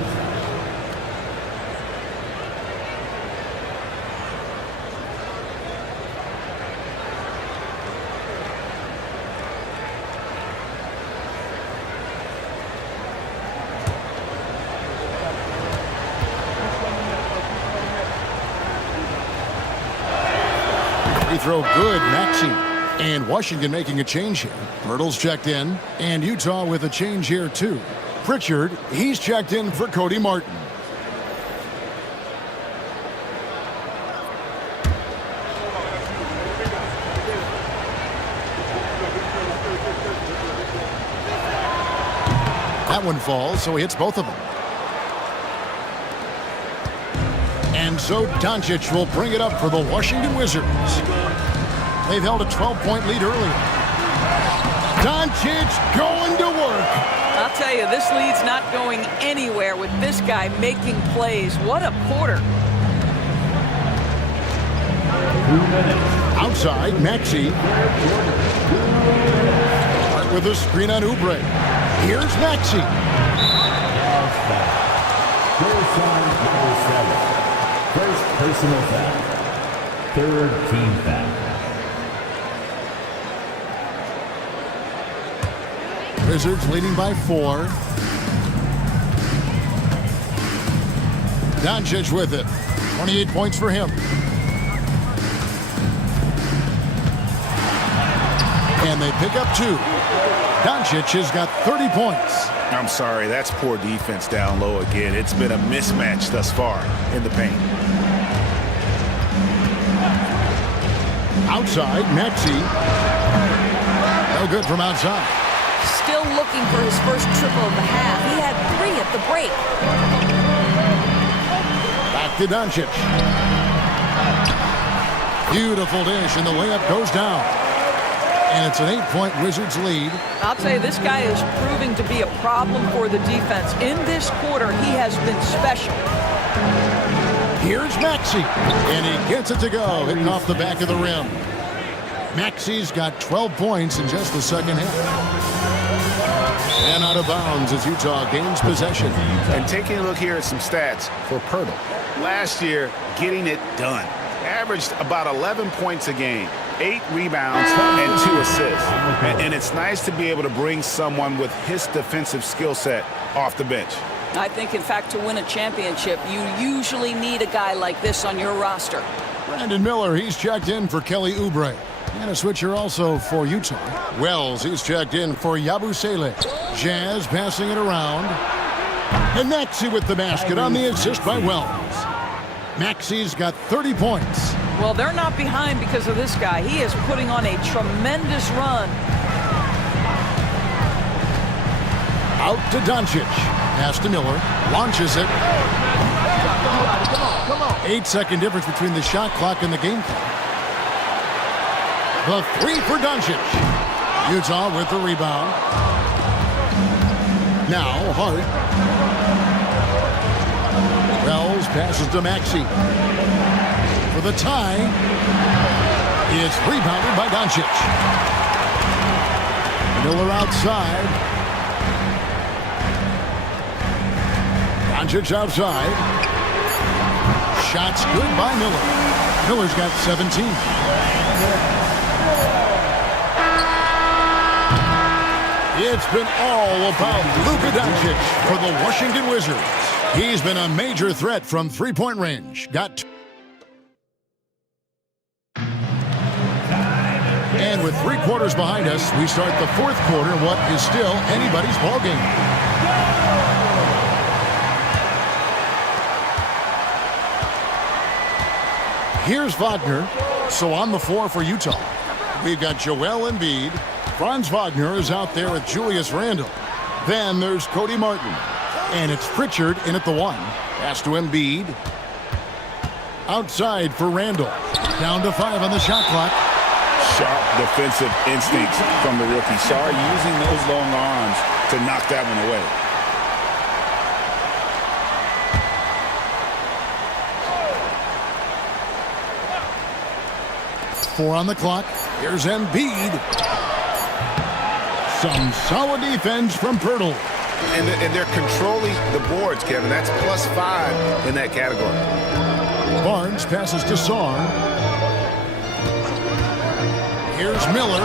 Throw good, Maxey. And Washington making a change here. Hurdle's checked in, and Utah with a change here too. Pritchard, he's checked in for Cody Martin. That one falls, so he hits both of them. And so Doncic will bring it up for the Washington Wizards. They've held a 12-point lead earlier. Doncic going to work. I'll tell you, this lead's not going anywhere with this guy making plays. What a quarter. Outside, Maxey. Start with a screen on Oubre. Here's Maxey. First personal foul. 3rd team foul. Wizards leading by 4. Doncic with it. 28 points for him. And they pick up 2. Doncic has got 30 points. I'm sorry, that's poor defense down low again. It's been a mismatch thus far in the paint. Outside, Maxey. No good from outside. Still looking for his first triple of the half. He had 3 at the break. Back to Doncic. Beautiful dish, and the layup goes down. And it's an 8-point Wizards lead. I'll tell you, this guy is proving to be a problem for the defense. In this quarter, he has been special. Here's Maxey, and he gets it to go, hitting off the back of the rim. Maxey's got 12 points in just the second half. And out of bounds as Utah gains possession. And taking a look here at some stats for Pirtle. Last year, getting it done. Averaged about 11 points a game, 8 rebounds, and 2 assists. And it's nice to be able to bring someone with his defensive skill set off the bench. I think, in fact, to win a championship, you usually need a guy like this on your roster. Brandon Miller, he's checked in for Kelly Oubre. And a switcher also for Utah. Wells, he's checked in for Yabusele. Jazz passing it around. And Maxey with the basket on the assist by Wells. Maxey's got 30 points. Well, they're not behind because of this guy. He is putting on a tremendous run. Out to Doncic. Pass to Miller. Launches it. 8-second difference between the shot clock and the game clock. The 3 for Doncic. Utah with the rebound. Now Hart. Wells passes to Maxey. For the tie. It's rebounded by Doncic. Miller outside. Doncic outside. Shots good by Miller. Miller's got 17. It's been all about Luka Doncic for the Washington Wizards. He's been a major threat from three-point range. And with 3 quarters behind us, we start the 4th quarter, what is still anybody's ballgame. Here's Wagner. So on the floor for Utah, we've got Joel Embiid. Franz Wagner is out there with Julius Randle. Then there's Cody Martin. And it's Pritchard in at the 1. Pass to Embiid. Outside for Randle. Down to 5 on the shot clock. Sharp defensive instincts from the rookie. Sarr using those long arms to knock that one away. Four on the clock. Here's Embiid. Some solid defense from Pirtle. And they're controlling the boards, Kevin. That's +5 in that category. Barnes passes to Sarr. Here's Miller.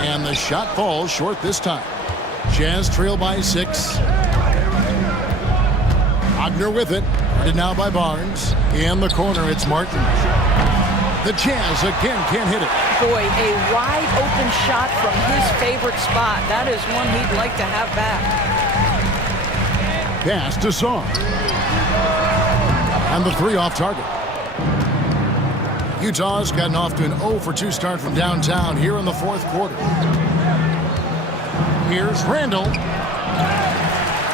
And the shot falls short this time. Jazz trail by 6. Wagner with it. Guarded now by Barnes. In the corner, it's Martin. The Jazz again can't hit it. Boy, a wide open shot from his favorite spot. That is one he'd like to have back. Pass to Sarr. And the 3 off target. Utah's gotten off to an 0 for 2 start from downtown here in the 4th quarter. Here's Randle.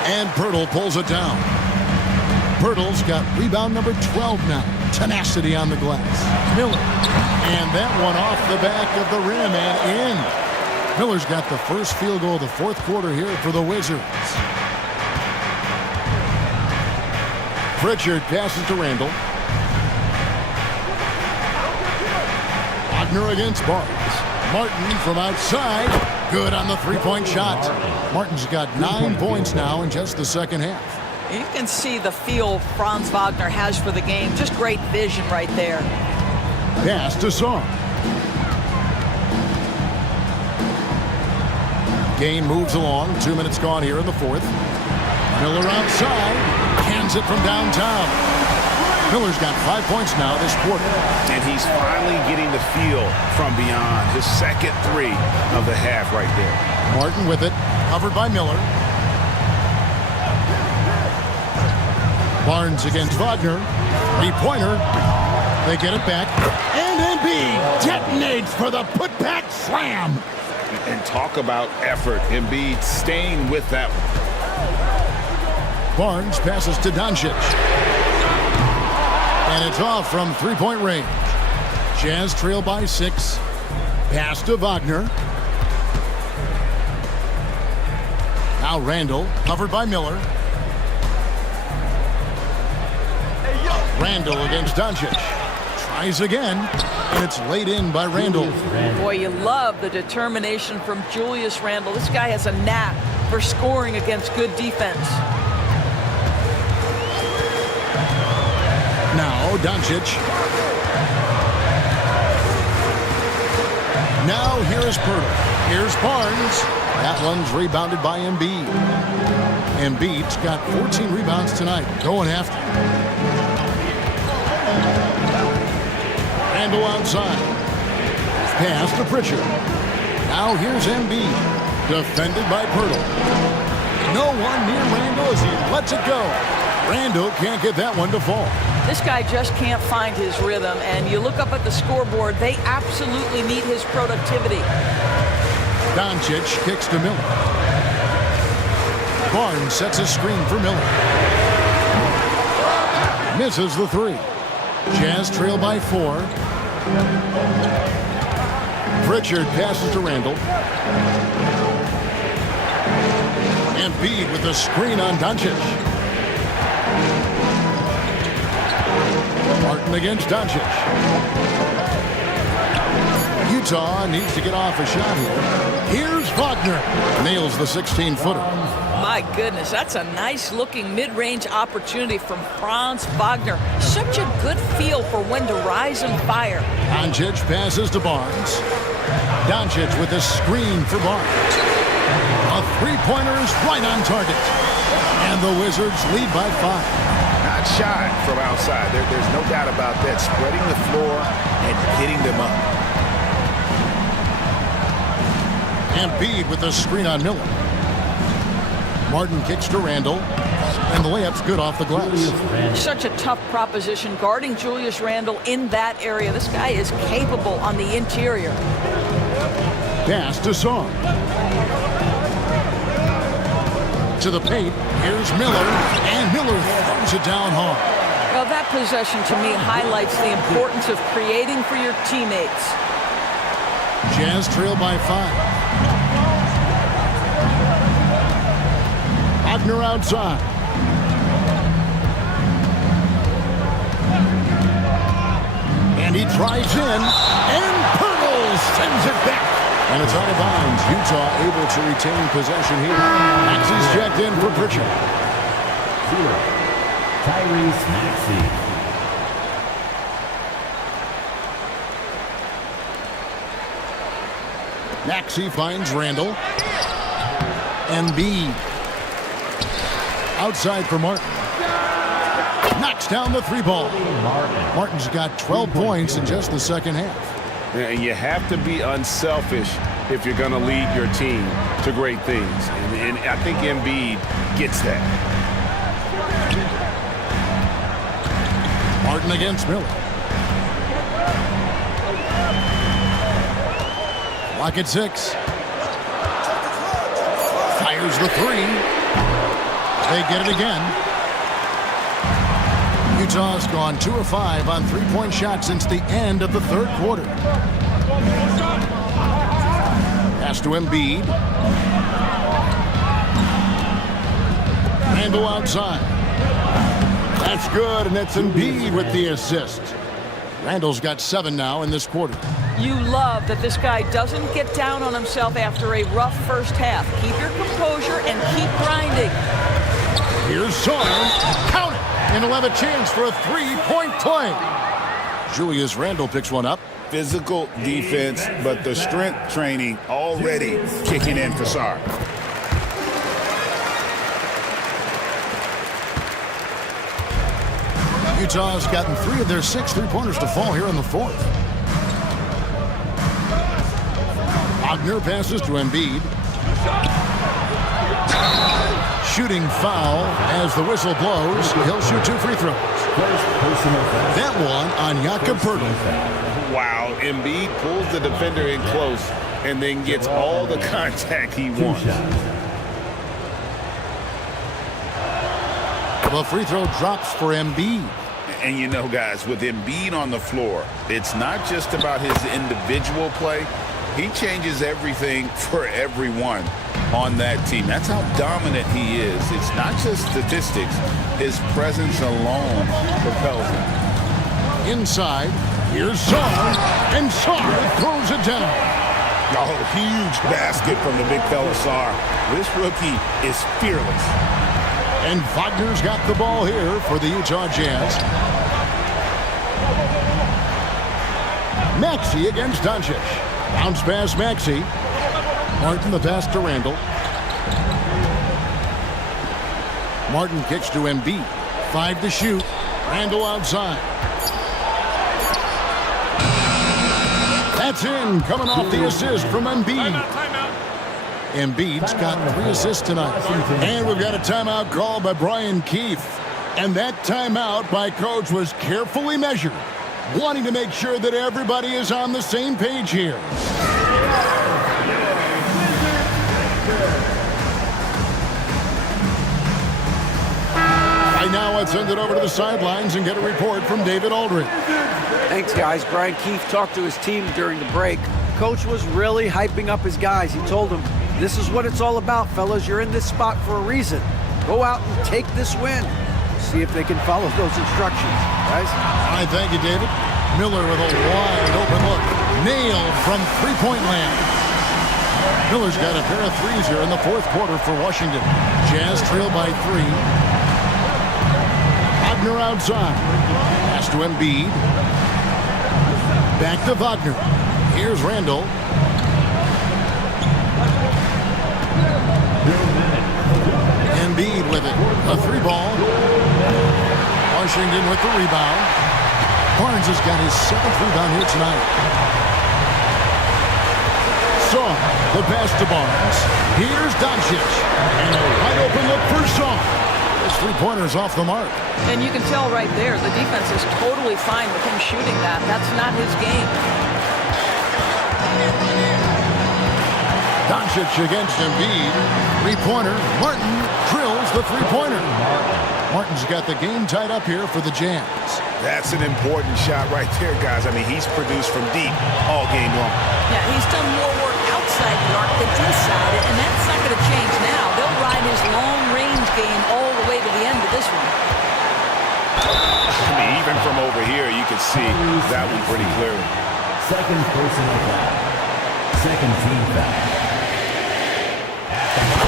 And Pirtle pulls it down. Pirtle's got rebound number 12 now. Tenacity on the glass. Miller. And that one off the back of the rim and in. Miller's got the first field goal of the 4th quarter here for the Wizards. Pritchard passes to Randle. Wagner against Barnes. Martin from outside. Good on the 3-point shot. Martin's got 9 points now in just the second half. You can see the feel Franz Wagner has for the game. Just great vision right there. Pass to Sarr. Game moves along. 2 minutes gone here in the 4th. Miller outside. Hands it from downtown. Miller's got 5 points now this quarter. And he's finally getting the feel from beyond. His second three of the half right there. Martin with it, covered by Miller. Barnes against Wagner. Three-pointer. They get it back. And Embiid detonates for the putback slam. And talk about effort. Embiid staying with that one. Barnes passes to Doncic. And it's off from three-point range. Jazz trail by 6. Pass to Wagner. Now Randall, covered by Miller. Randall against Doncic. Tries again, and it's laid in by Randall. Boy, you love the determination from Julius Randle. This guy has a knack for scoring against good defense. Now Doncic. Now here's Pirtle. Here's Barnes. That one's rebounded by Embiid. Embiid's got 14 rebounds tonight. Going after. Randall outside. Pass to Pritchard. Now here's Embiid. Defended by Pirtle. No one near Randall as he lets it go. Randall can't get that one to fall. This guy just can't find his rhythm, and you look up at the scoreboard, they absolutely need his productivity. Doncic kicks to Miller. Barnes sets a screen for Miller. Misses the three. Jazz trail by 4. Pritchard passes to Randall. Embiid with the screen on Doncic. Martin against Doncic. Utah needs to get off a shot here. Here's Wagner. Nails the 16-footer. My goodness, that's a nice-looking mid-range opportunity from Franz Wagner. Such a good feel for when to rise and fire. Doncic passes to Barnes. Doncic with a screen for Barnes. A three-pointer is right on target. And the Wizards lead by 5. Not shy from outside. There's no doubt about that. Spreading the floor and hitting them up. Embiid with the screen on Miller. Martin kicks to Randall. And the layup's good off the glass. Such a tough proposition guarding Julius Randle in that area. This guy is capable on the interior. Pass to Song. To the paint. Here's Miller. And Miller throws it down hard. Well, that possession to me highlights the importance of creating for your teammates. Jazz trail by 5. Wagner outside. And he tries in, and Pirtle sends it back. And it's out of bounds. Utah able to retain possession here. Maxey's checked in for Pritchard. Tyrese Maxey. Maxey finds Randall. Embiid. Outside for Martin. Knocks down the 3-ball. Martin's got 12 points in just the second half. And you have to be unselfish if you're going to lead your team to great things. And I think Embiid gets that. Martin against Miller. Lock at 6. Fires the 3. They get it again. Utah's gone 2 of 5 on three-point shots since the end of the third quarter. Pass to Embiid. Randall outside. That's good, and it's Embiid with the assist. Randall's got 7 now in this quarter. You love that this guy doesn't get down on himself after a rough first half. Keep your composure and keep grinding. Here's Sawyer. Count it! And he'll have a chance for a 3-point play. Julius Randle picks one up. Physical defense, but the strength training already kicking in for Sarr. Utah's gotten 3 of their 6 3-pointers to fall here in the fourth. Wagner passes to Embiid. Shooting foul as the whistle blows. He'll shoot 2 free throws. That one on Jakob Poeltl. Wow, Embiid pulls the defender in close and then gets all the contact he wants. The free throw drops for Embiid. And you know, guys, with Embiid on the floor, it's not just about his individual play. He changes everything for everyone on that team. That's how dominant he is. It's not just statistics. His presence alone propels him. Inside, here's Sarr, and Sarr throws it down. Oh, huge basket from the big fella Sarr. This rookie is fearless. And Wagner's got the ball here for the Utah Jazz. Maxey against Doncic. Bounce pass Maxey. Martin the pass to Randall. Martin kicks to Embiid. 5 to shoot. Randall outside. That's in, coming off the assist from Embiid. Embiid's got 3 assists tonight. And we've got a timeout called by Brian Keefe. And that timeout by Coach was carefully measured, wanting to make sure that everybody is on the same page here. Right now, let's send it over to the sidelines and get a report from David Aldridge. Thanks, guys. Brian Keefe talked to his team during the break. Coach was really hyping up his guys. He told them, this is what it's all about, fellas. You're in this spot for a reason. Go out and take this win. See if they can follow those instructions, guys. All right, thank you, David. Miller with a wide open look. Nailed from three-point land. Miller's got a pair of threes here in the fourth quarter for Washington. Jazz trail by 3. Wagner outside. Pass to Embiid. Back to Wagner. Here's Randall. Embiid with it. A 3-ball. Washington with the rebound. Barnes has got his 7th rebound here tonight. Sarr, the pass to Barnes. Here's Doncic. And a wide open look for Sarr. His 3-pointer's off the mark. And you can tell right there, the defense is totally fine with him shooting that. That's not his game. Doncic against Embiid. 3-pointer. Martin drills the 3-pointer. Martin's got the game tied up here for the Jazz. That's an important shot right there, guys. I mean, he's produced from deep all game long. Yeah, he's done more work outside the arc than inside it, and that's not going to change now. They'll ride his long-range game all the way to the end of this one. I mean, even from over here, you can see that one pretty clearly. Second personal foul. Second team foul.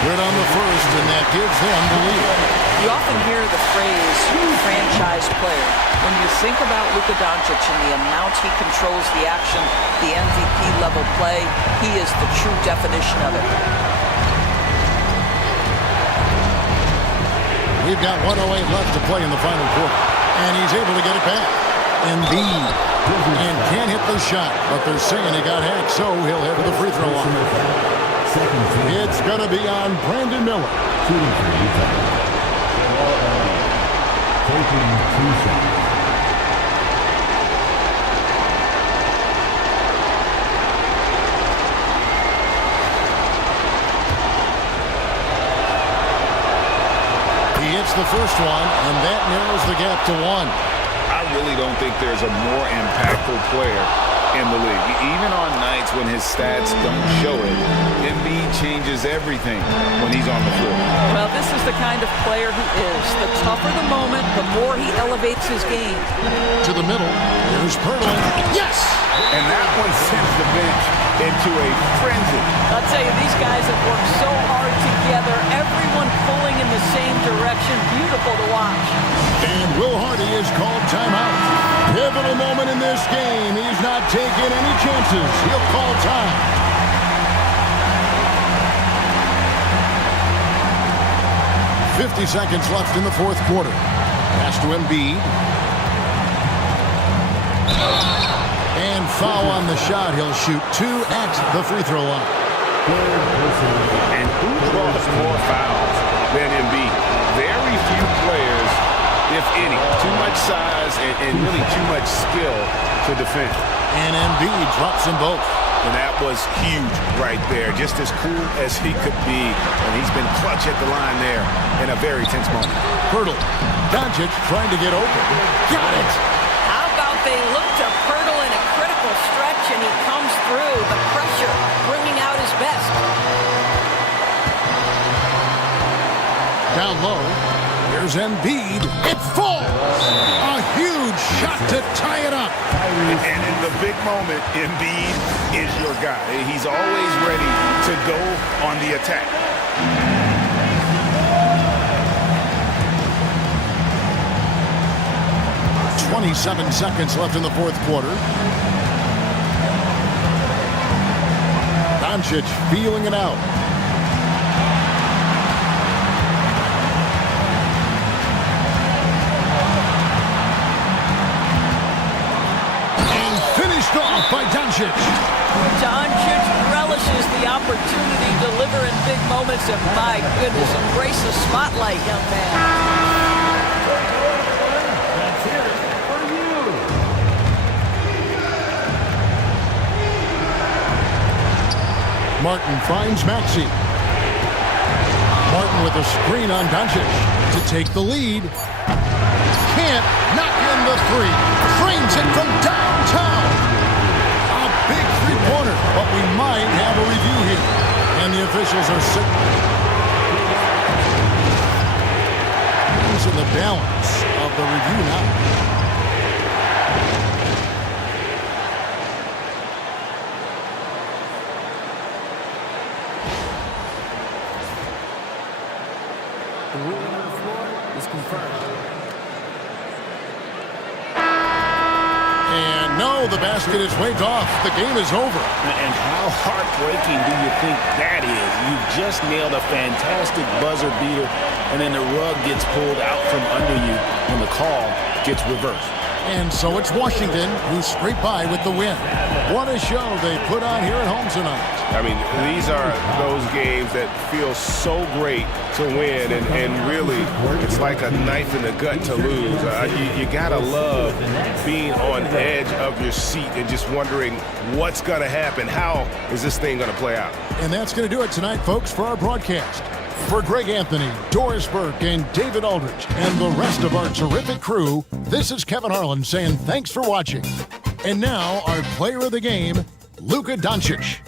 Good on the first, and that gives them the lead. You often hear the phrase franchise player. When you think about Luka Doncic and the amount he controls the action, the MVP level play, he is the true definition of it. We've got 1:08 left to play in the final quarter, and he's able to get it back. Embiid, and can't hit the shot, but they're saying he got hacked, so he'll head to the free throw line. It's going to be on Brandon Miller. Shooting for Utah. Taking 2 shots. He hits the first one, and that narrows the gap to 1. I really don't think there's a more impactful player in the league. Even on nights when his stats don't show it, Embiid changes everything when he's on the floor. Well, this is the kind of player he is. The tougher the moment, the more he elevates his game. To the middle, there's Poeltl. Yes! And that one sends the bench into a frenzy. I'll tell you, these guys have worked so hard together, everyone pulling in the same direction. Beautiful to watch. And Will Hardy is called timeout. Pivotal moment in this game. He's not taking any chances. He'll call time. .50 seconds left in the fourth quarter. Pass to Embiid. And foul on the shot. He'll shoot 2 at the free throw line. And who draws more fouls than Embiid? Very few players, if any. Too much size and really too much skill to defend. And Embiid drops them both. And that was huge right there. Just as cool as he could be. And he's been clutch at the line there in a very tense moment. Pirtle. Doncic trying to get open. Got it. How about they look to Pirtle in a critical stretch, and he comes through. The pressure bringing out his best. Down low. Here's Embiid. It falls. A huge shot to tie it up. And in the big moment, Embiid is your guy. He's always ready to go on the attack. .27 seconds left in the fourth quarter. Doncic feeling it out. Off by Doncic. Doncic relishes the opportunity to deliver in big moments, and my goodness, embrace the spotlight, young man. Let's hear it for you. Martin finds Maxey. Martin with a screen on Doncic to take the lead. Can't knock in the three. Frames it from downtown. Big three-pointer, but we might have a review here. And the officials are sitting. These are the balance of the review now. The ruling on the floor is confirmed. And no, the basket is waved off. The game is over. And how heartbreaking do you think that is? You've just nailed a fantastic buzzer beater, and then the rug gets pulled out from under you when the call gets reversed. And so it's Washington who scraped by with the win. What a show they put on here at home tonight. I mean, these are those games that feel so great to win, and really, it's like a knife in the gut to lose. You gotta love being on edge of your seat and just wondering what's gonna happen. How is this thing gonna play out? And that's gonna do it tonight, folks, for our broadcast. For Greg Anthony, Doris Burke, and David Aldridge, and the rest of our terrific crew, this is Kevin Harlan saying thanks for watching. And now, our player of the game, Luka Doncic.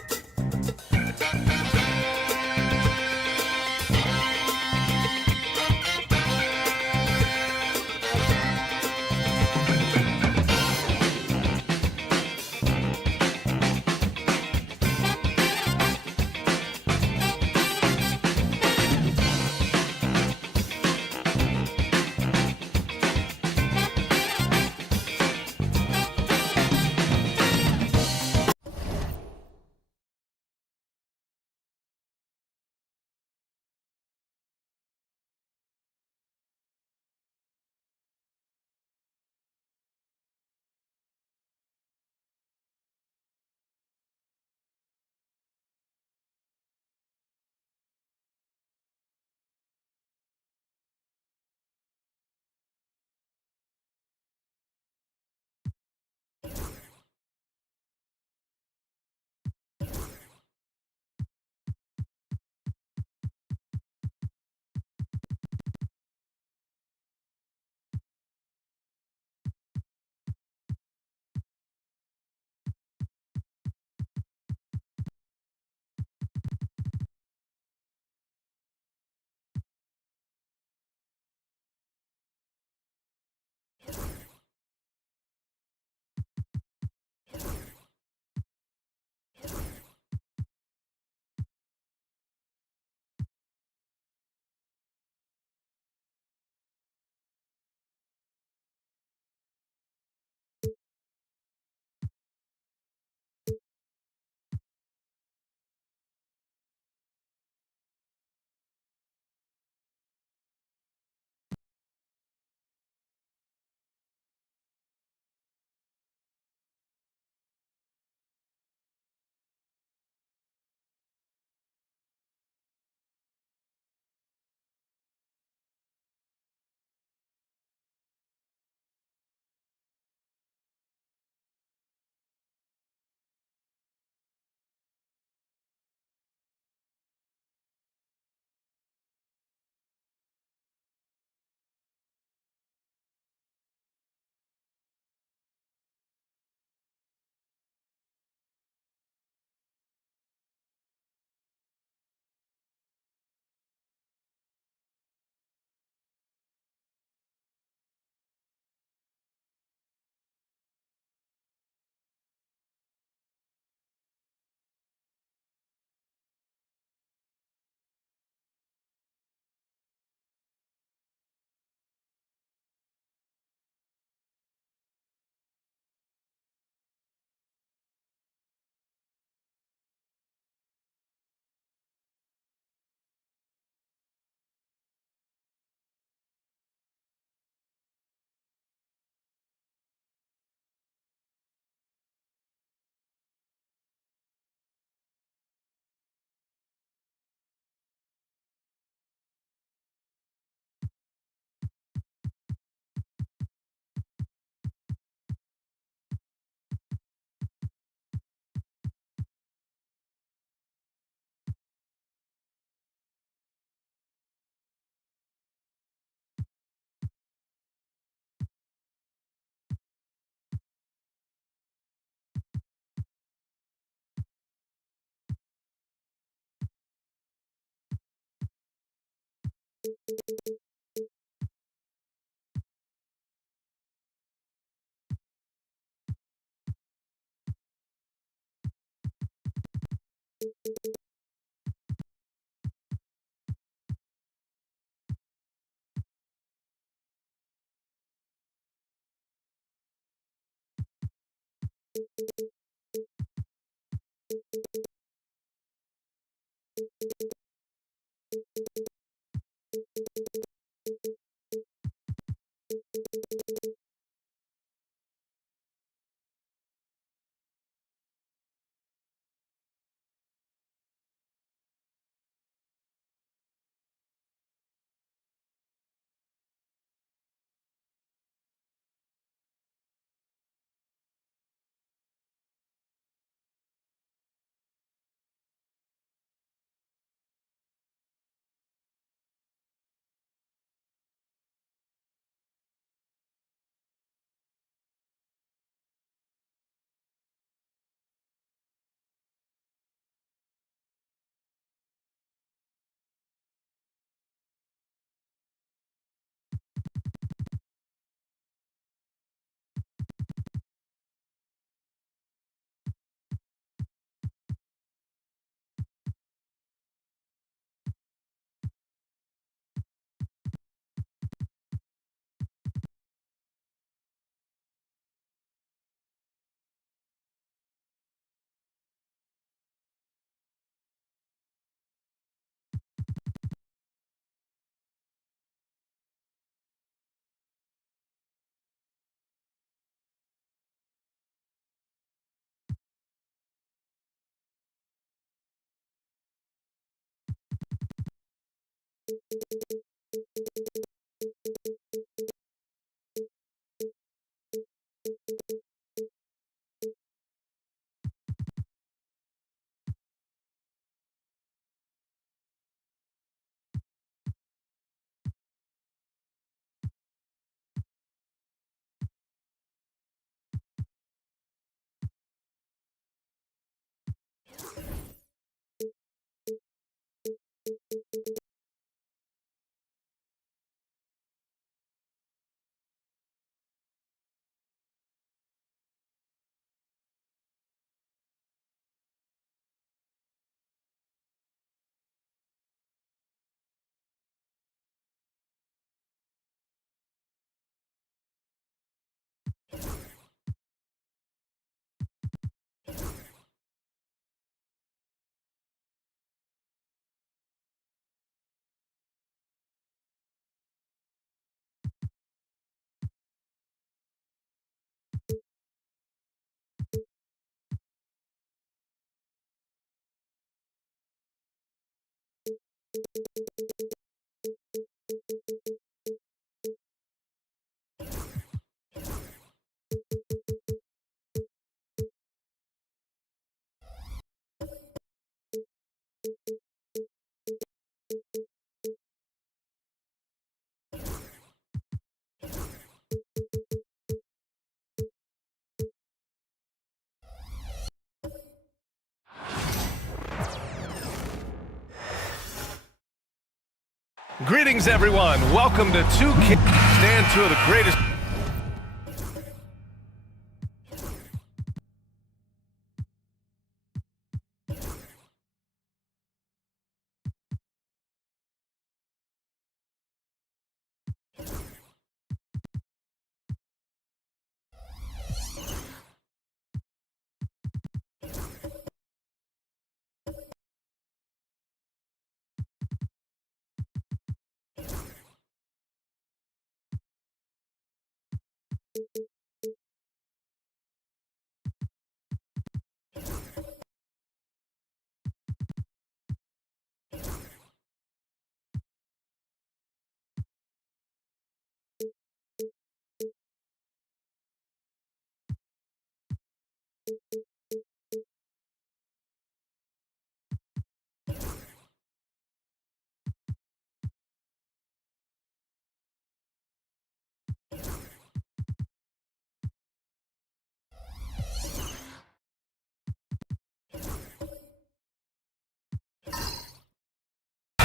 Greetings, everyone. Welcome to Stand two of the greatest.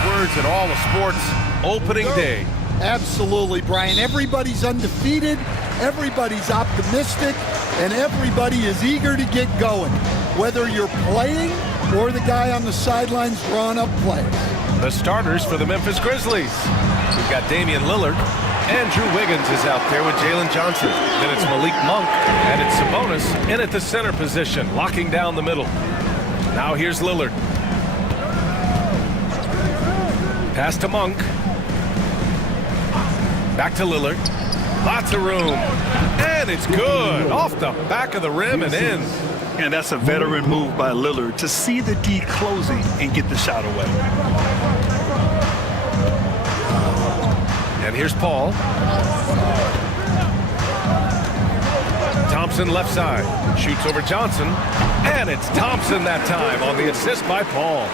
Words in all the sports opening day. Absolutely, Brian. Everybody's undefeated, everybody's optimistic, and everybody is eager to get going, whether you're playing or the guy on the sidelines drawing up plays. The starters for the Memphis Grizzlies. We've got Damian Lillard, Andrew Wiggins is out there with Jalen Johnson. Then it's Malik Monk, and it's Sabonis in at the center position, locking down the middle. Now here's Lillard. Pass to Monk. Back to Lillard. Lots of room. And it's good. Off the back of the rim and in. And that's a veteran move by Lillard to see the D closing and get the shot away. And here's Paul. Thompson left side. Shoots over Johnson. And it's Thompson that time on the assist by Paul.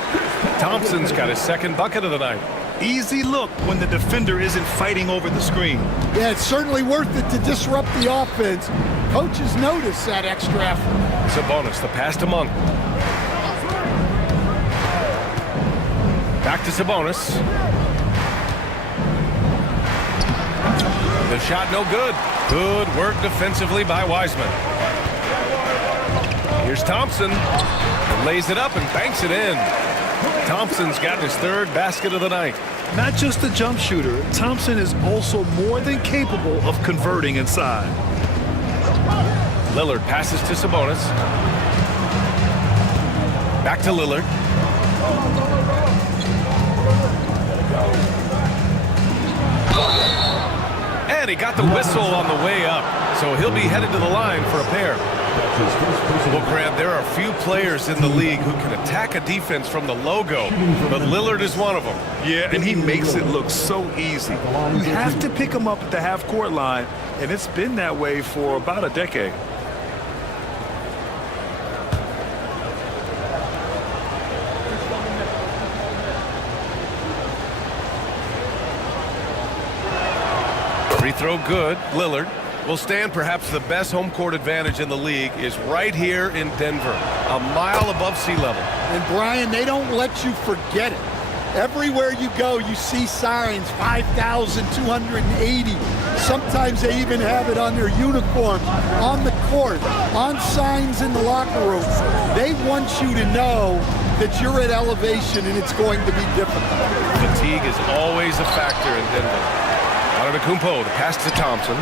Thompson's got his second bucket of the night. Easy look when the defender isn't fighting over the screen. Yeah, it's certainly worth it to disrupt the offense. Coaches notice that extra effort. Sabonis, the pass to Monk. Back to Sabonis. The shot no good. Good work defensively by Wiseman. Here's Thompson. Lays it up and banks it in. Thompson's got his third basket of the night. Not just a jump shooter, Thompson is also more than capable of converting inside. Lillard passes to Sabonis. Back to Lillard. And he got the whistle on the way up, so he'll be headed to the line for a pair. Well, Grant, there are few players in the league who can attack a defense from the logo, but Lillard is one of them. Yeah, and he makes it look so easy. You have to pick him up at the half-court line, and it's been that way for about a decade. Free throw good. Lillard will stand. Perhaps the best home court advantage in the league is right here in Denver, a mile above sea level. And Brian, they don't let you forget it. Everywhere you go, you see signs, 5,280. Sometimes they even have it on their uniforms, on the court, on signs in the locker room. They want you to know that you're at elevation and it's going to be difficult. Fatigue is always a factor in Denver. Antetokounmpo, the pass to Thompson.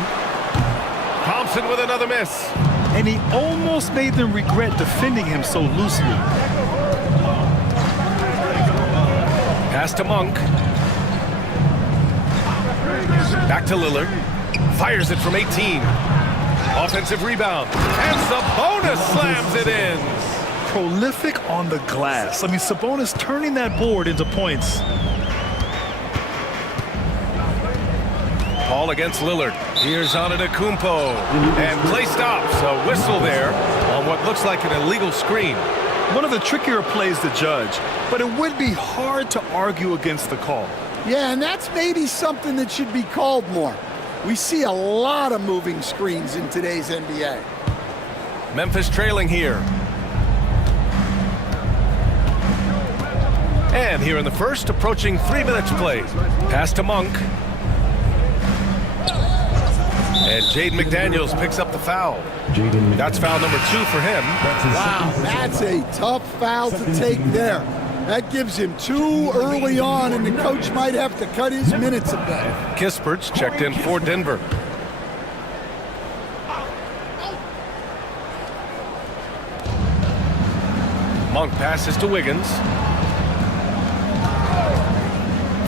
Thompson with another miss. And he almost made them regret defending him so loosely. Pass to Monk. Back to Lillard. Fires it from 18. Offensive rebound. And Sabonis slams it in. Prolific on the glass. I mean, Sabonis turning that board into points. Paul against Lillard. Here's Antetokounmpo. And play stops. A whistle there on what looks like an illegal screen. One of the trickier plays to judge, but it would be hard to argue against the call. Yeah, and that's maybe something that should be called more. We see a lot of moving screens in today's NBA. Memphis trailing here. And here in the first, approaching 3 minutes played. Pass to Monk. And Jaden McDaniels picks up the foul. That's foul number 2 for him. Wow, that's a tough foul to take there. That gives him 2 early on, and the coach might have to cut his minutes a bit. Kispert's checked in for Denver. Monk passes to Wiggins.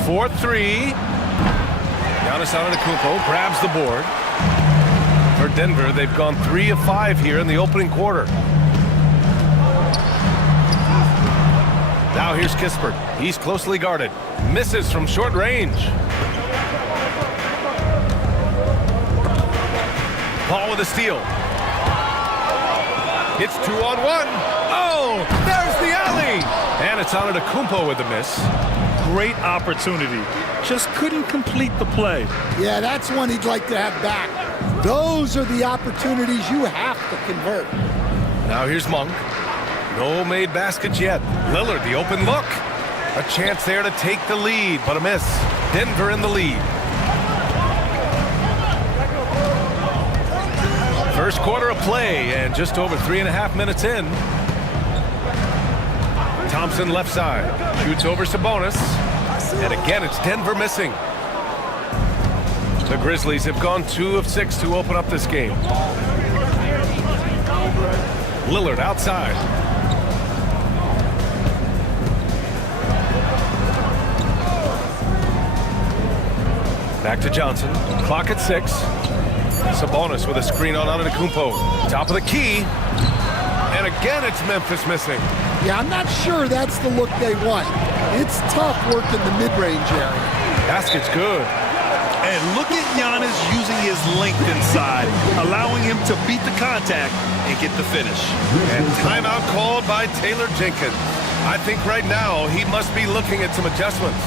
4-3. Giannis Antetokounmpo grabs the board. For Denver, they've gone 3 of 5 here in the opening quarter. Now here's Kispert. He's closely guarded. Misses from short range. Paul with a steal. It's 2-on-1. Oh, there's the alley. And it's Antetokounmpo with the miss. Great opportunity. Just couldn't complete the play. Yeah, that's one he'd like to have back. Those are the opportunities you have to convert. Now here's Monk. No made baskets yet. Lillard, the open look. A chance there to take the lead, but a miss. Denver in the lead. First quarter of play, and just over 3.5 minutes in. Thompson left side. Shoots over Sabonis. And again, it's Denver missing. The Grizzlies have gone 2 of 6 to open up this game. Lillard outside. Back to Johnson. Clock at 6. Sabonis with a screen on Antetokounmpo. Top of the key. And again, it's Memphis missing. Yeah, I'm not sure that's the look they want. It's tough working the mid-range area. Basket's good. And look at Giannis using his length inside, allowing him to beat the contact and get the finish. And timeout called by Taylor Jenkins. I think right now he must be looking at some adjustments.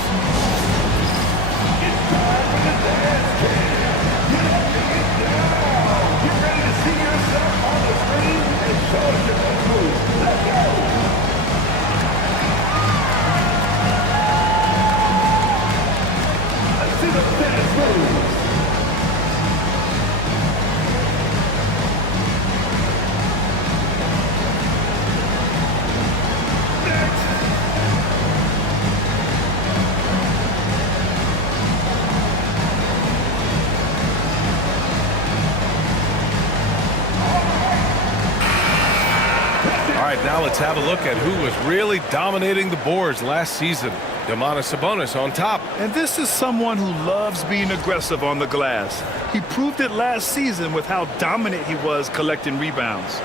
Now let's have a look at who was really dominating the boards last season. Domantas Sabonis on top. And this is someone who loves being aggressive on the glass. He proved it last season with how dominant he was collecting rebounds.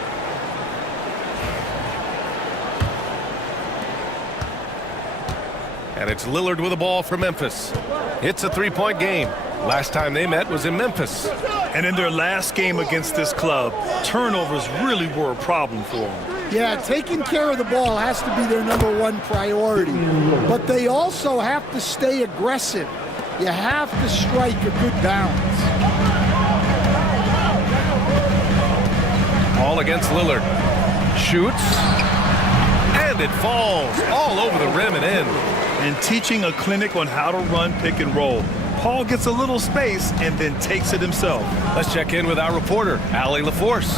And it's Lillard with the ball for Memphis. It's a three-point game. Last time they met was in Memphis. And in their last game against this club, turnovers really were a problem for them. Yeah, taking care of the ball has to be their #1 priority. But they also have to stay aggressive. You have to strike a good balance. All against Lillard. Shoots. And it falls all over the rim and in. And teaching a clinic on how to run pick and roll. Paul gets a little space and then takes it himself. Let's check in with our reporter, Allie LaForce.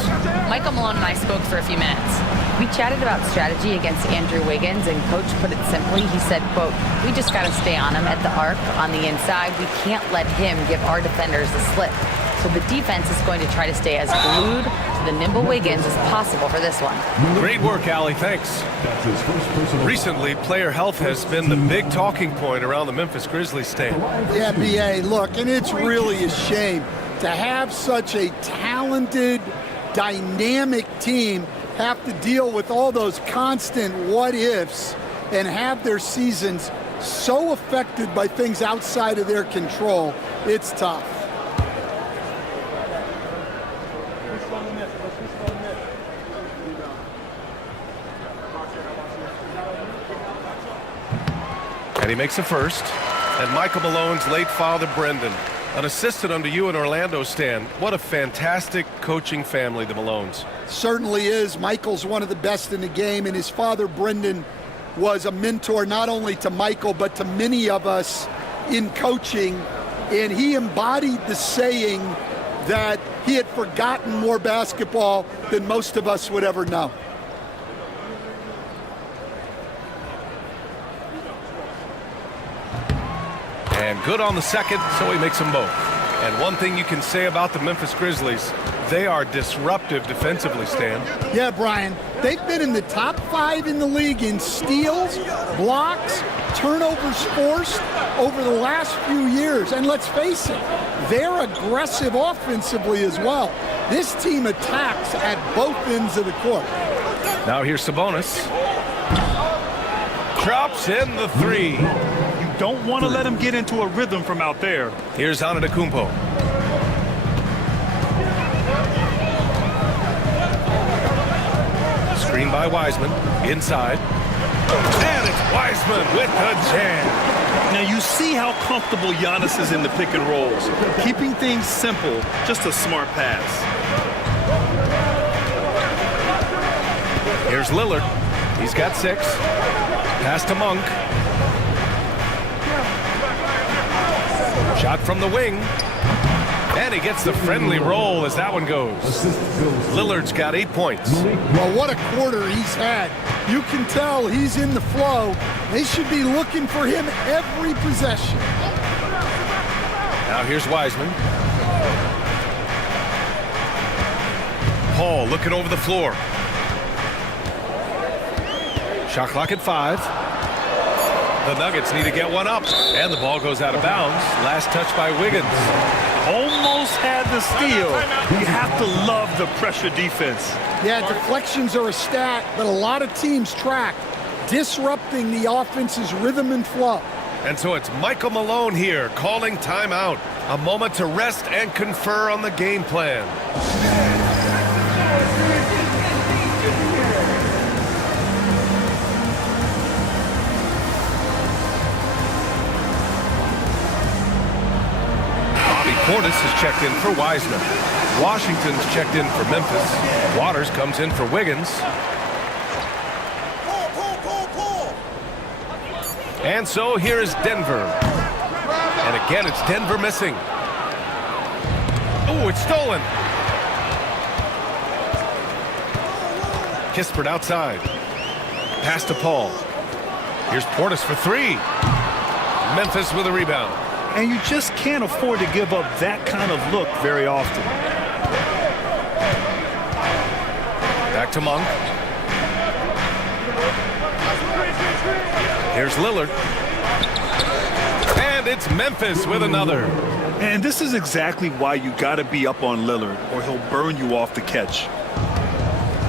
Michael Malone and I spoke for a few minutes. We chatted about strategy against Andrew Wiggins, and Coach put it simply. He said, quote, "We just got to stay on him at the arc on the inside. We can't let him give our defenders the slip." So the defense is going to try to stay as glued to the nimble Wiggins as possible for this one. Great work, Allie. Thanks. Recently, player health has been the big talking point around the Memphis Grizzlies stand. Yeah, B.A., look, and it's really a shame to have such a talented, dynamic team have to deal with all those constant what-ifs and have their seasons so affected by things outside of their control. It's tough. And he makes a first. And Michael Malone's late father, Brendan, an assistant under you in Orlando, Stan. What a fantastic coaching family, the Malones. Certainly is. Michael's one of the best in the game, and his father, Brendan, was a mentor not only to Michael, but to many of us in coaching. And he embodied the saying that he had forgotten more basketball than most of us would ever know. And good on the second, so he makes them both. And one thing you can say about the Memphis Grizzlies, they are disruptive defensively, Stan. Yeah, Brian. They've been in the top 5 in the league in steals, blocks, turnovers forced over the last few years. And let's face it, they're aggressive offensively as well. This team attacks at both ends of the court. Now here's Sabonis. Drops in the three. Don't want to let him get into a rhythm from out there. Here's Antetokounmpo. Screen by Wiseman. Inside. And it's Wiseman with the jam. Now you see how comfortable Giannis is in the pick and rolls. Keeping things simple, just a smart pass. Here's Lillard. He's got 6. Pass to Monk. Shot from the wing. And he gets the friendly roll as that one goes. Lillard's got 8 points. Well, what a quarter he's had. You can tell he's in the flow. They should be looking for him every possession. Now Now here's Wiseman. Paul looking over the floor. Shot clock at 5. The Nuggets need to get one up. And the ball goes out of bounds. Last touch by Wiggins. Almost had the steal. You have to love the pressure defense. Yeah, deflections are a stat that a lot of teams track, disrupting the offense's rhythm and flow. And so it's Michael Malone here calling timeout. A moment to rest and confer on the game plan. Portis has checked in for Wiseman. Washington's checked in for Memphis. Waters comes in for Wiggins. And so here is Denver. And again, it's Denver missing. Oh, it's stolen. Kispert outside. Pass to Paul. Here's Portis for 3. Memphis with a rebound. And you just can't afford to give up that kind of look very often. Back to Monk. Here's Lillard. And it's Memphis with another. And this is exactly why you got to be up on Lillard, or he'll burn you off the catch.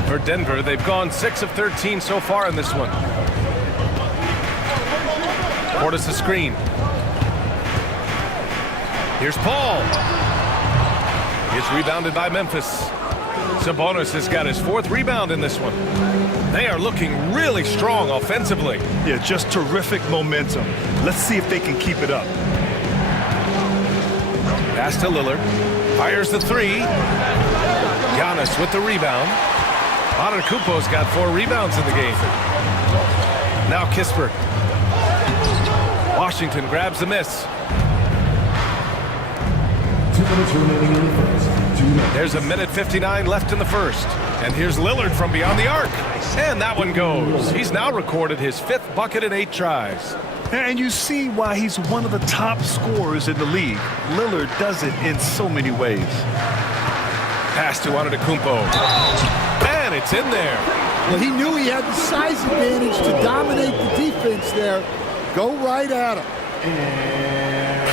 For Denver, they've gone 6 of 13 so far in this one. Portis a screen. Here's Paul. It's rebounded by Memphis. Sabonis has got his 4th rebound in this one. They are looking really strong offensively. Yeah, just terrific momentum. Let's see if they can keep it up. Pass to Lillard. Fires the 3. Giannis with the rebound. Antetokounmpo's got 4 rebounds in the game. Now Kispert. Washington grabs the miss. 2 minutes remaining in the first. There's a minute 59 left in the first. And here's Lillard from beyond the arc. And that one goes. He's now recorded his 5th bucket in 8 tries. And you see why he's one of the top scorers in the league. Lillard does it in so many ways. Pass to Antetokounmpo. And it's in there. Well, he knew he had the size advantage to dominate the defense there. Go right at him.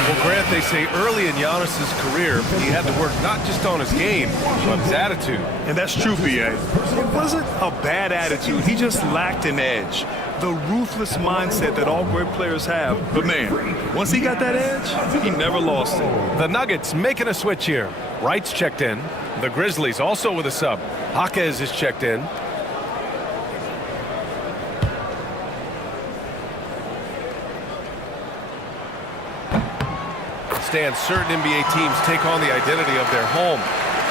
Well, Grant, they say early in Giannis's career, he had to work not just on his game, but his attitude. And that's true, B.A. It wasn't a bad attitude. He just lacked an edge. The ruthless mindset that all great players have. But, man, once he got that edge, he never lost it. The Nuggets making a switch here. Wright's checked in. The Grizzlies also with a sub. Jaquez is checked in. Certain NBA teams take on the identity of their home.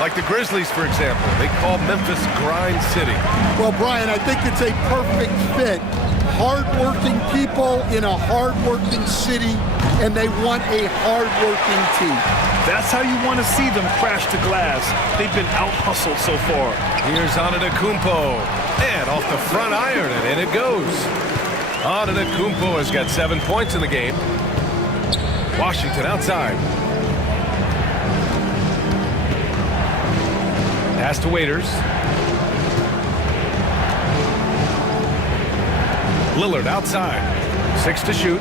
Like the Grizzlies, for example. They call Memphis Grind City. Well, Brian, I think it's a perfect fit. Hard-working people in a hard-working city, and they want a hard-working team. That's how you want to see them crash the glass. They've been out-hustled so far. Here's Antetokounmpo. And off the front iron, and in it goes. Antetokounmpo has got 7 points in the game. Washington outside. Pass to Waiters. Lillard outside. 6 to shoot.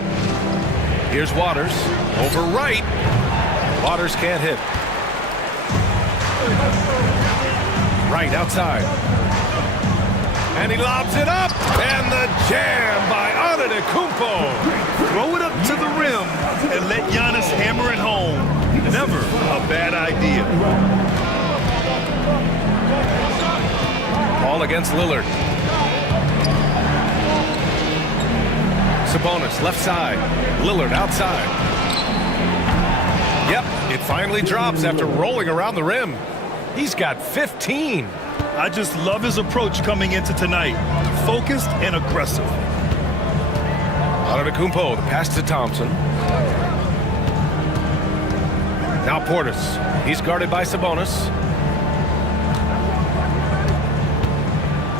Here's Waters. Over Wright. Waters can't hit. Wright outside. And he lobs it up. And the jam by Antetokounmpo. Throw it up to the rim and let Giannis hammer it home. Never a bad idea. Ball against Lillard. Sabonis left side. Lillard outside. Yep, it finally drops after rolling around the rim. He's got 15. I just love his approach coming into tonight. Focused and aggressive. Antetokounmpo, the pass to Thompson. Now Portis. He's guarded by Sabonis.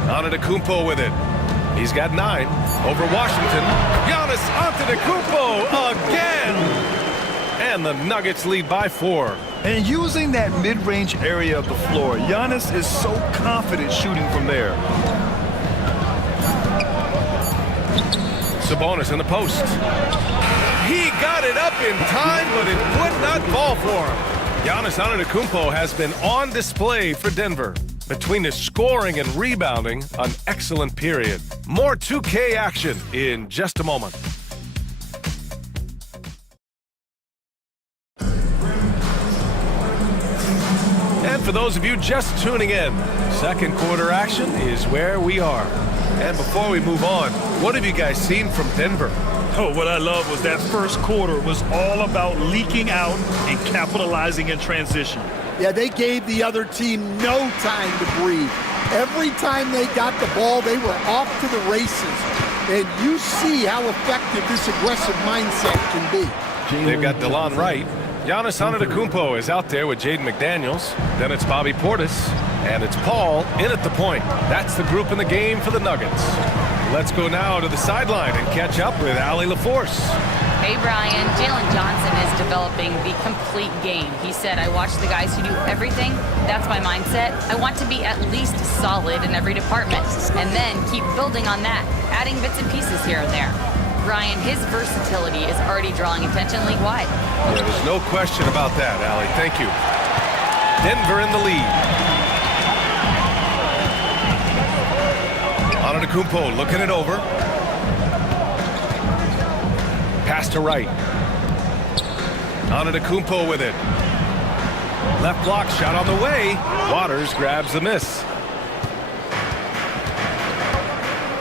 Antetokounmpo with it. He's got 9 over Washington. Giannis Antetokounmpo again. And the Nuggets lead by 4. And using that mid-range area of the floor, Giannis is so confident shooting from there. Sabonis in the post. He got it up in time, but it would not fall for him. Giannis Antetokounmpo has been on display for Denver. Between his scoring and rebounding, an excellent period. More 2K action in just a moment. And for those of you just tuning in, second quarter action is where we are. And before we move on, what have you guys seen from Denver? Oh, what I love was that first quarter was all about leaking out and capitalizing in transition. Yeah, they gave the other team no time to breathe. Every time they got the ball, they were off to the races. And you see how effective this aggressive mindset can be. They've got DeLon Wright. Giannis Antetokounmpo is out there with Jaden McDaniels. Then it's Bobby Portis. And it's Paul in at the point. That's the group in the game for the Nuggets. Let's go now to the sideline and catch up with Allie LaForce. Hey, Brian. Jalen Johnson is developing the complete game. He said, I watch the guys who do everything. That's my mindset. I want to be at least solid in every department and then keep building on that, adding bits and pieces here and there. Brian, his versatility is already drawing attention league-wide. Yeah, there's no question about that, Allie. Thank you. Denver in the lead. Antetokounmpo looking it over. Pass to Wright. Antetokounmpo with it. Left block shot on the way. Waters grabs the miss.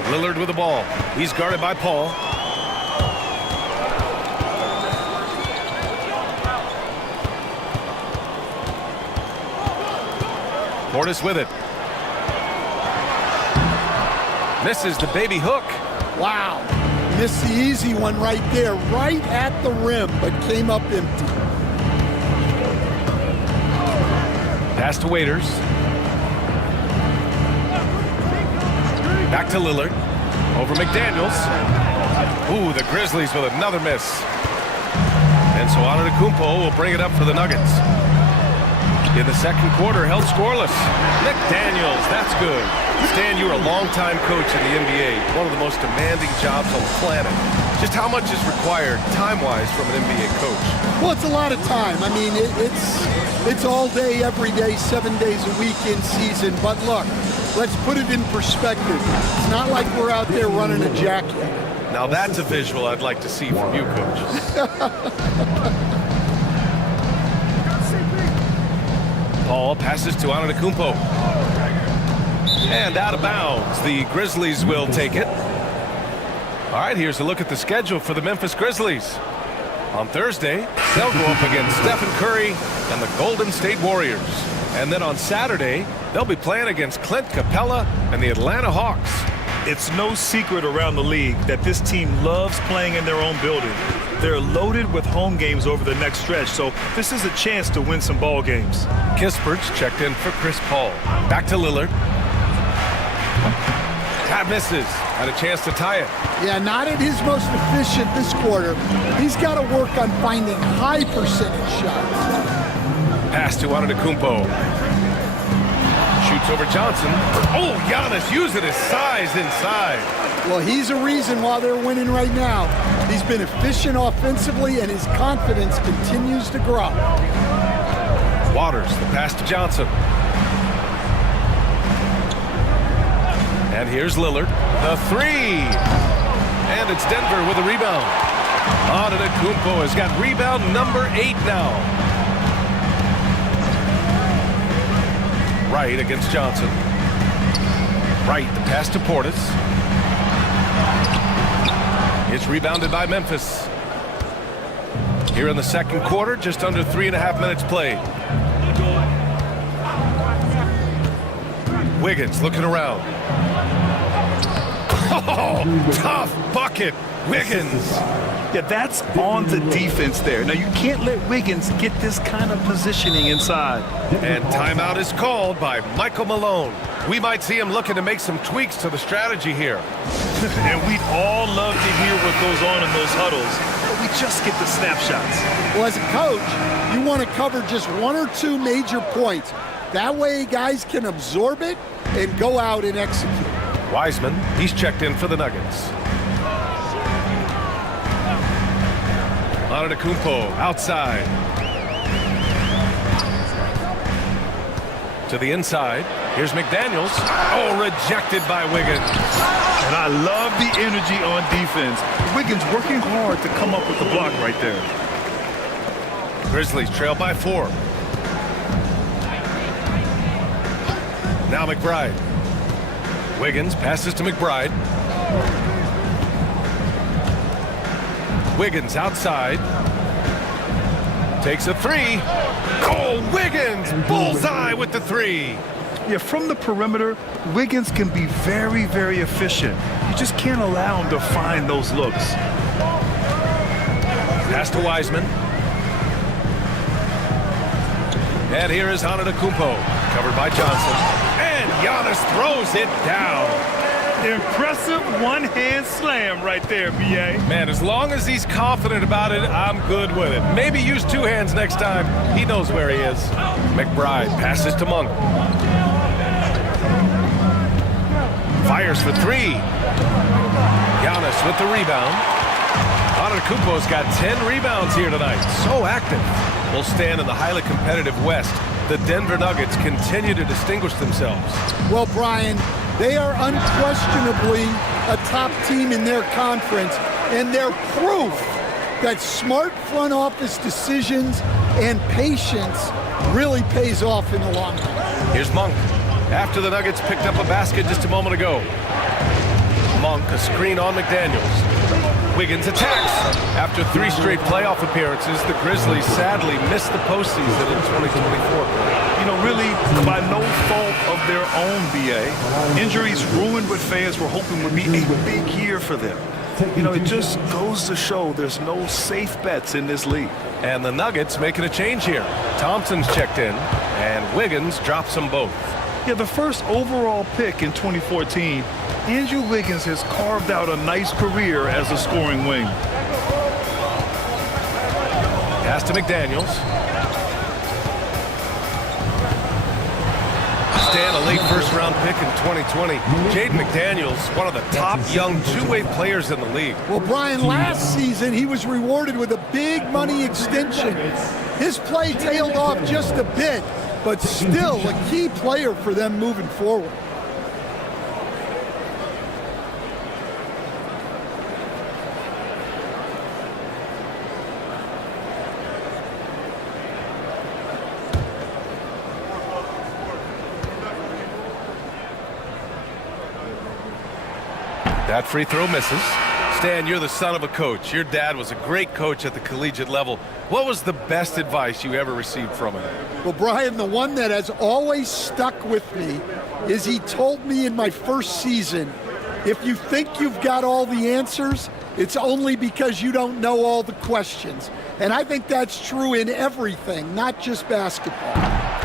Lillard with the ball. He's guarded by Paul. Portis with it. Misses the baby hook. Wow. Missed the easy one right there, right at the rim, but came up empty. Pass to Waiters. Back to Lillard. Over McDaniels. Ooh, the Grizzlies with another miss. And so Antetokounmpo will bring it up for the Nuggets. In the second quarter, held scoreless. McDaniels, that's good. Stan, you were a longtime coach in the NBA, one of the most demanding jobs on the planet. Just how much is required time-wise from an NBA coach? Well, it's a lot of time. I mean, it's all day, every day, 7 days a week in season. But look, let's put it in perspective. It's not like we're out there running a jacket. Now that's a visual I'd like to see from you, Coach. Paul passes to Antetokounmpo. And out of bounds. The Grizzlies will take it. All right, here's a look at the schedule for the Memphis Grizzlies. On Thursday, they'll go up against Stephen Curry and the Golden State Warriors. And then on Saturday, they'll be playing against Clint Capella and the Atlanta Hawks. It's no secret around the league that this team loves playing in their own building. They're loaded with home games over the next stretch, so this is a chance to win some ball games. Kispert's checked in for Chris Paul. Back to Lillard. That misses. Had a chance to tie it. Yeah, not at his most efficient this quarter. He's got to work on finding high percentage shots. Pass to Antetokounmpo. Shoots over Johnson. Oh, Giannis using his size inside. Well, he's a reason why they're winning right now. He's been efficient offensively, and his confidence continues to grow. Waters, the pass to Johnson. And here's Lillard, the three. And it's Denver with a rebound. Antetokounmpo has got rebound number 8 now. Wright against Johnson. Wright, the pass to Portis. It's rebounded by Memphis. Here in the second quarter, just under 3.5 minutes played. Wiggins looking around. Oh, tough bucket. Wiggins. Yeah, that's on the defense there. Now, you can't let Wiggins get this kind of positioning inside. And timeout is called by Michael Malone. We might see him looking to make some tweaks to the strategy here. And we'd all love to hear what goes on in those huddles. we just get the snapshots. Well, as a coach, you want to cover just one or two major points. That way guys can absorb it and go out and execute. Wiseman, he's checked in for the Nuggets. Antetokounmpo outside. To the inside. Here's McDaniels. Oh, rejected by Wiggins. And I love the energy on defense. Wiggins working hard to come up with the block right there. Grizzlies trail by 4. Now McBride. Wiggins passes to McBride. Wiggins outside. Takes a 3. Oh, Wiggins! Bullseye with the 3. Yeah, from the perimeter, Wiggins can be very, very efficient. You just can't allow him to find those looks. Pass to Wiseman. And here is Antetokounmpo, covered by Johnson. And Giannis throws it down. Impressive one-hand slam right there, B.A. Man, as long as he's confident about it, I'm good with it. Maybe use 2 hands next time. He knows where he is. McBride passes to Monk. Fires for 3. Giannis with the rebound. Antetokounmpo's got 10 rebounds here tonight. So active. Will stand in the highly competitive West. The Denver Nuggets continue to distinguish themselves. Well, Brian, they are unquestionably a top team in their conference, and they're proof that smart front office decisions and patience really pays off in the long run. Here's Monk. After the Nuggets picked up a basket just a moment ago. Monk, a screen on McDaniels. Wiggins attacks. After 3 straight playoff appearances, the Grizzlies sadly missed the postseason in 2024. You know, really, by no fault of their own, B.A. Injuries ruined what fans were hoping would be a big year for them. You know, it just goes to show there's no safe bets in this league. And the Nuggets making a change here. Thompson's checked in, and Wiggins drops them both. Yeah, the first overall pick in 2014, Andrew Wiggins has carved out a nice career as a scoring wing. Pass to McDaniels. Stan, a late first-round pick in 2020. Jaden McDaniels, one of the top young two-way players in the league. Well, Brian, last season he was rewarded with a big money extension. His play tailed off just a bit, but still a key player for them moving forward. That free throw misses. Stan, you're the son of a coach. Your dad was a great coach at the collegiate level. What was the best advice you ever received from him? Well, Brian, the one that has always stuck with me is he told me in my first season, if you think you've got all the answers, it's only because you don't know all the questions. And I think that's true in everything, not just basketball.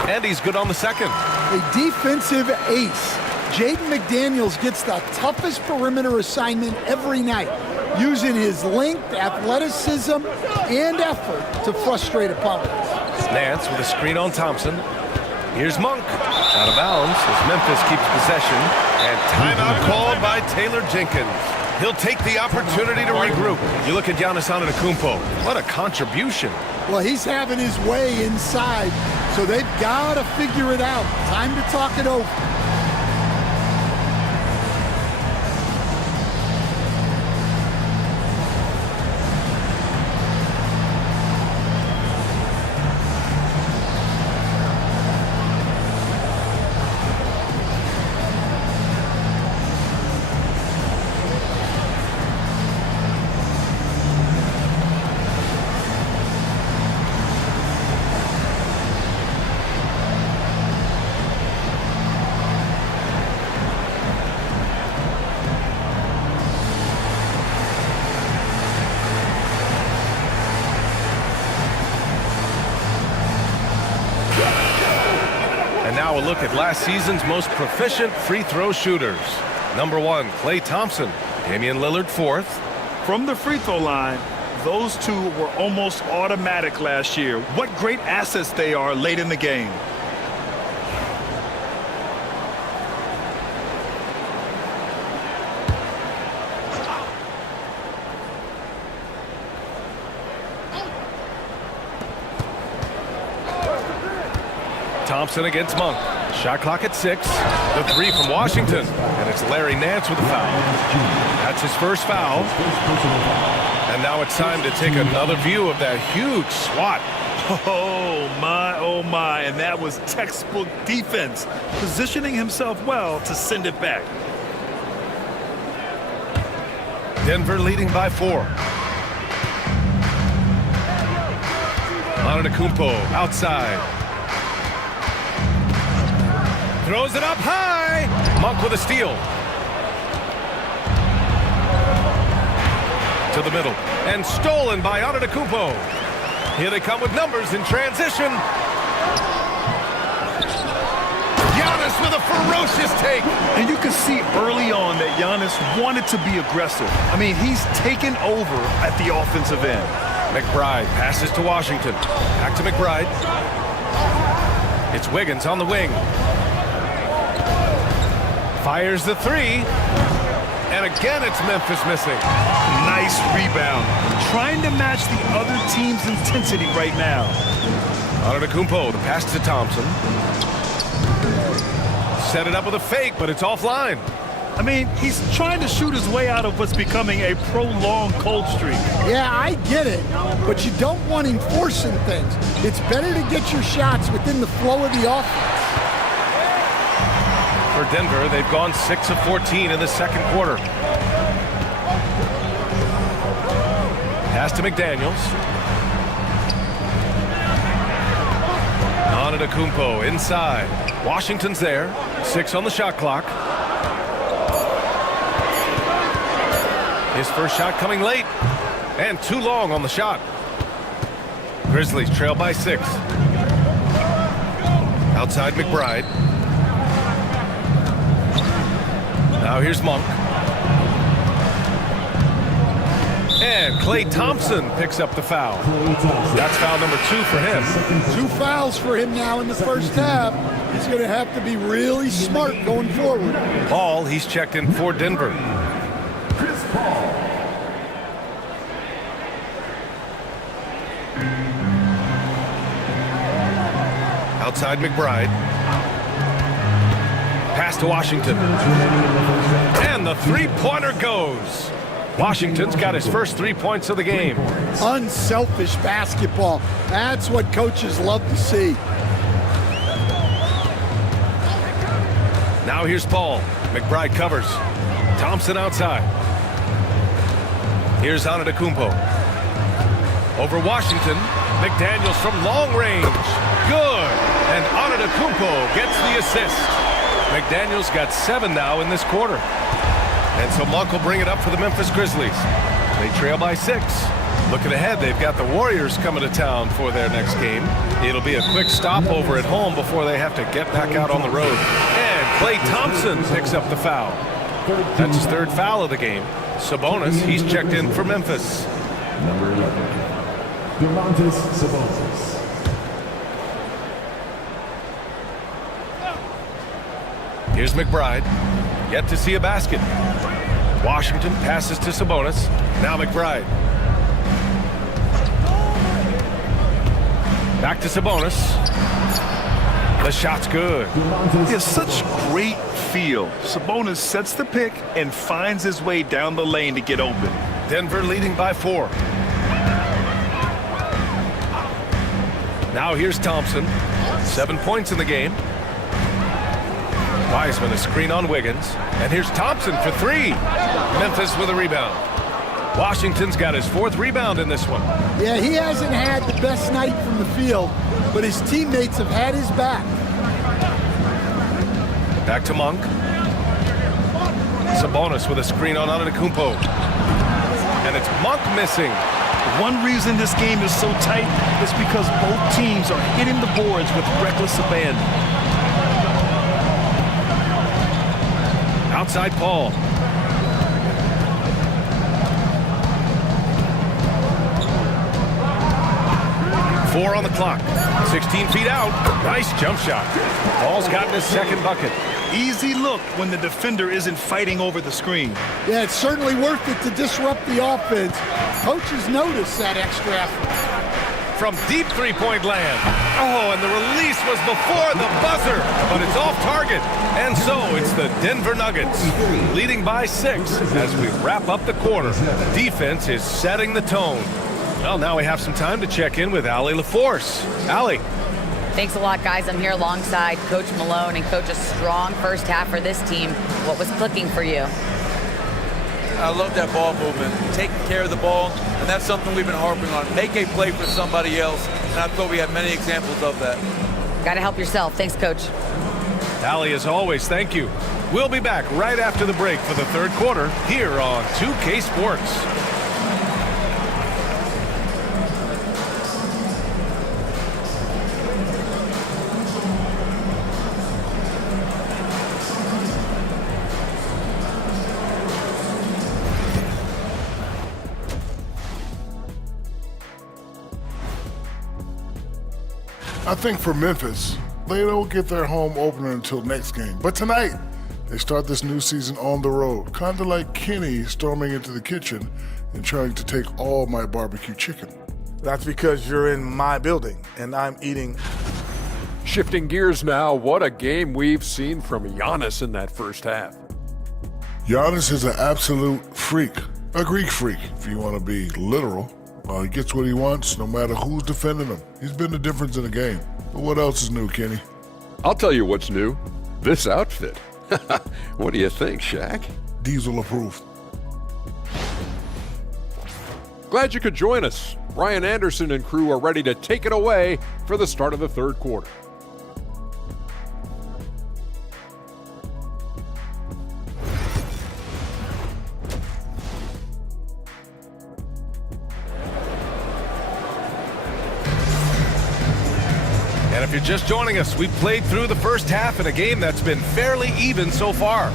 And he's good on the second. A defensive ace. Jaden McDaniels gets the toughest perimeter assignment every night, using his length, athleticism, and effort to frustrate opponents. Nance with a screen on Thompson. Here's Monk. Out of bounds as Memphis keeps possession. And timeout called by Taylor Jenkins. He'll take the opportunity to regroup. You look at Giannis Antetokounmpo. What a contribution. Well, he's having his way inside, so they've got to figure it out. Time to talk it over. Now a look at last season's most proficient free throw shooters. Number 1, Klay Thompson. Damian Lillard 4th. From the free throw line, Those two were almost automatic last year. What great assets they are late in the game. Thompson against Monk. Shot clock at 6. The three from Washington. And it's Larry Nance with the foul. That's his first foul. And now it's time to take another view of that huge swat. Oh my, and that was textbook defense, positioning himself well to send it back. Denver leading by 4. Antetokounmpo outside. Throws it up high. Monk with a steal. To the middle. And stolen by Antetokounmpo. Here they come with numbers in transition. Giannis with a ferocious take. And you can see early on that Giannis wanted to be aggressive. I mean, he's taken over at the offensive end. McBride passes to Washington. Back to McBride. It's Wiggins on the wing. Fires the three. And again, it's Memphis missing. Nice rebound. Trying to match the other team's intensity right now. Antetokounmpo, the pass to Thompson. Set it up with a fake, but it's offline. I mean, he's trying to shoot his way out of what's becoming a prolonged cold streak. Yeah, I get it, but you don't want him forcing things. It's better to get your shots within the flow of the offense. For Denver, they've gone 6 of 14 in the second quarter. Pass to McDaniels. Antetokounmpo inside. Washington's there. 6 on the shot clock. His first shot coming late. And too long on the shot. Grizzlies trail by 6. Outside McBride. Now here's Monk. And Klay Thompson picks up the foul. That's foul number 2 for him. 2 fouls for him now in the first half. He's going to have to be really smart going forward. Paul, he's checked in for Denver. Chris Paul. Outside McBride. Pass to Washington. And the three-pointer goes. Washington's got his first 3 points of the game. Unselfish basketball. That's what coaches love to see. Now here's Paul. McBride covers. Thompson outside. Here's Antetokounmpo. Over Washington. McDaniels from long range. Good. And Antetokounmpo gets the assist. McDaniels got 7 now in this quarter. And so Monk will bring it up for the Memphis Grizzlies. They trail by 6. Looking ahead, they've got the Warriors coming to town for their next game. It'll be a quick stopover at home before they have to get back out on the road. And Klay Thompson picks up the foul. That's his 3rd foul of the game. Sabonis, he's checked in for Memphis. Number 11, Domantas Sabonis. Here's McBride. Yet to see a basket. Washington passes to Sabonis. Now McBride. Back to Sabonis. The shot's good. He has such great feel. Sabonis sets the pick and finds his way down the lane to get open. Denver leading by 4. Now here's Thompson. 7 points in the game. Wiseman a screen on Wiggins. And here's Thompson for 3. Memphis with a rebound. Washington's got his 4th rebound in this one. Yeah, he hasn't had the best night from the field, but his teammates have had his back. Back to Monk. Sabonis with a screen on Antetokounmpo. And it's Monk missing. One reason this game is so tight is because both teams are hitting the boards with reckless abandon. Outside Paul. 4 on the clock. 16 feet out. Nice jump shot. Ball's gotten his second bucket. Easy look when the defender isn't fighting over the screen. Yeah, it's certainly worth it to disrupt the offense. Coaches notice that extra effort. From deep three-point land. Oh, and the release was before the buzzer, but it's off target. And so it's the Denver Nuggets leading by 6 as we wrap up the quarter. Defense is setting the tone. Well, now we have some time to check in with Allie LaForce. Allie. Thanks a lot, guys. I'm here alongside Coach Malone and Coach, a strong first half for this team. What was clicking for you? I love that ball movement, taking care of the ball, and that's something we've been harping on. Make a play for somebody else, and I thought we had many examples of that. Got to help yourself. Thanks, Coach. Allie, as always, thank you. We'll be back right after the break for the third quarter here on 2K Sports. I think for Memphis, they don't get their home opener until next game. But tonight, they start this new season on the road, kind of like Kenny storming into the kitchen and trying to take all my barbecue chicken. That's because you're in my building and I'm eating. Shifting gears now, what a game we've seen from Giannis in that first half. Giannis is an absolute freak, a Greek freak, if you want to be literal. He gets what he wants, no matter who's defending him. He's been the difference in the game. But what else is new, Kenny? I'll tell you what's new. This outfit. What do you think, Shaq? Diesel approved. Glad you could join us. Brian Anderson and crew are ready to take it away for the start of the third quarter. And if you're just joining us, we played through the first half in a game that's been fairly even so far.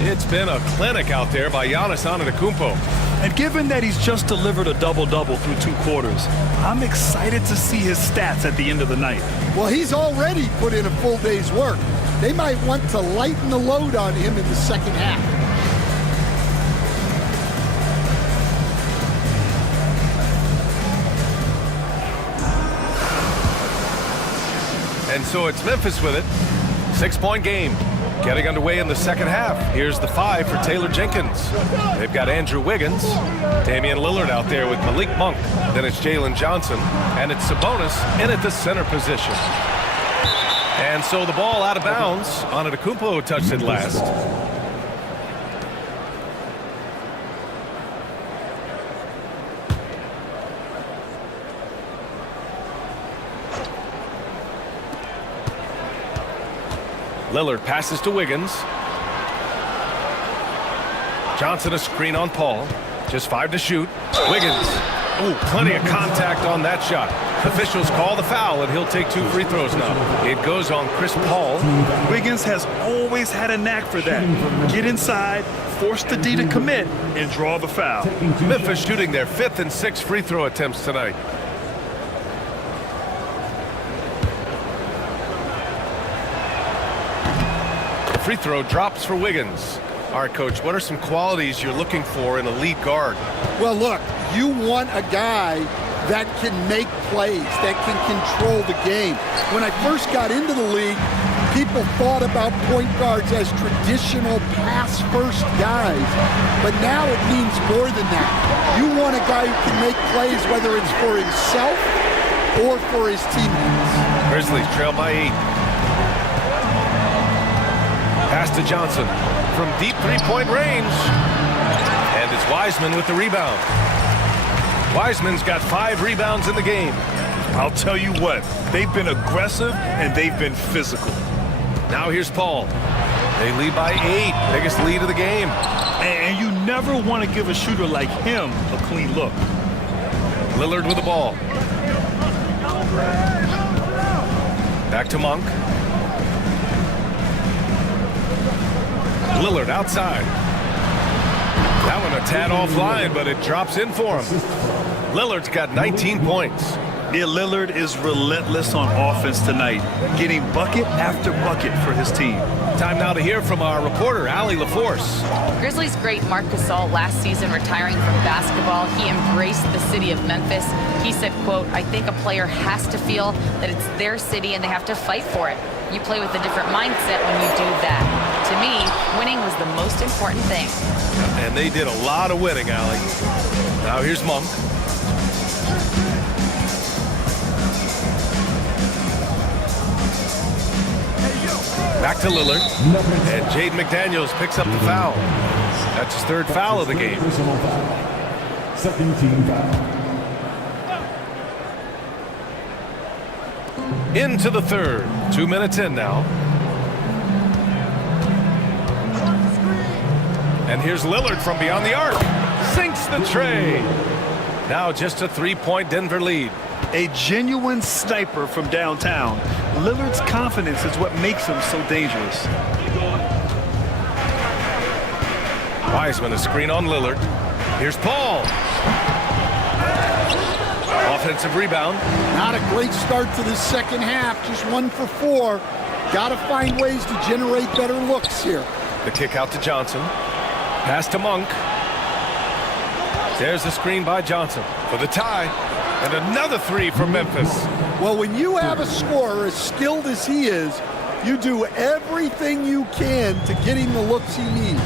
It's been a clinic out there by Giannis Antetokounmpo. And given that he's just delivered a double-double through 2 quarters, I'm excited to see his stats at the end of the night. Well, he's already put in a full day's work. They might want to lighten the load on him in the second half. And so it's Memphis with it. 6-point game. Getting underway in the second half. Here's the 5 for Taylor Jenkins. They've got Andrew Wiggins, Damian Lillard out there with Malik Monk. Then it's Jalen Johnson, and it's Sabonis in at the center position. And so the ball out of bounds. Antetokounmpo touched it last. Lillard passes to Wiggins. Johnson a screen on Paul. Just 5 to shoot. Wiggins. Ooh, plenty of contact on that shot. Officials call the foul, and he'll take 2 free throws now. It goes on Chris Paul. Wiggins has always had a knack for that. Get inside, force the D to commit, and draw the foul. Memphis shooting their 5th and 6th free throw attempts tonight. Free throw drops for Wiggins. All right, Coach, what are some qualities you're looking for in a lead guard? Well, look, you want a guy that can make plays, that can control the game. When I first got into the league, people thought about point guards as traditional pass-first guys, but now it means more than that. You want a guy who can make plays, whether it's for himself or for his teammates. Grizzlies trail by 8. Pass to Johnson from deep 3-point range. And it's Wiseman with the rebound. Wiseman's got 5 rebounds in the game. I'll tell you what, they've been aggressive and they've been physical. Now here's Paul. They lead by 8, biggest lead of the game. And you never want to give a shooter like him a clean look. Lillard with the ball. Back to Monk. Lillard outside. That one a tad offline, but it drops in for him. Lillard's got 19 points. Yeah, Lillard is relentless on offense tonight, getting bucket after bucket for his team. Time now to hear from our reporter, Allie LaForce. Grizzlies great Marc Gasol last season retiring from basketball. He embraced the city of Memphis. He said, quote, "I think a player has to feel that it's their city and they have to fight for it. You play with a different mindset when you do that. To me, winning was the most important thing." And they did a lot of winning, Allie. Now here's Monk. Back to Lillard. And Jaden McDaniels picks up the foul. That's his third foul of the game. Second team foul. Into the third. 2 minutes in now. And here's Lillard from beyond the arc. Sinks the tray. Now just a 3-point Denver lead. A genuine sniper from downtown. Lillard's confidence is what makes him so dangerous. Wiseman a screen on Lillard. Here's Paul. Offensive rebound. Not a great start to the second half. Just 1 for 4. Got to find ways to generate better looks here. The kick out to Johnson. Pass to Monk. There's the screen by Johnson for the tie. And another 3 for Memphis. Well, when you have a scorer as skilled as he is, you do everything you can to get him the looks he needs.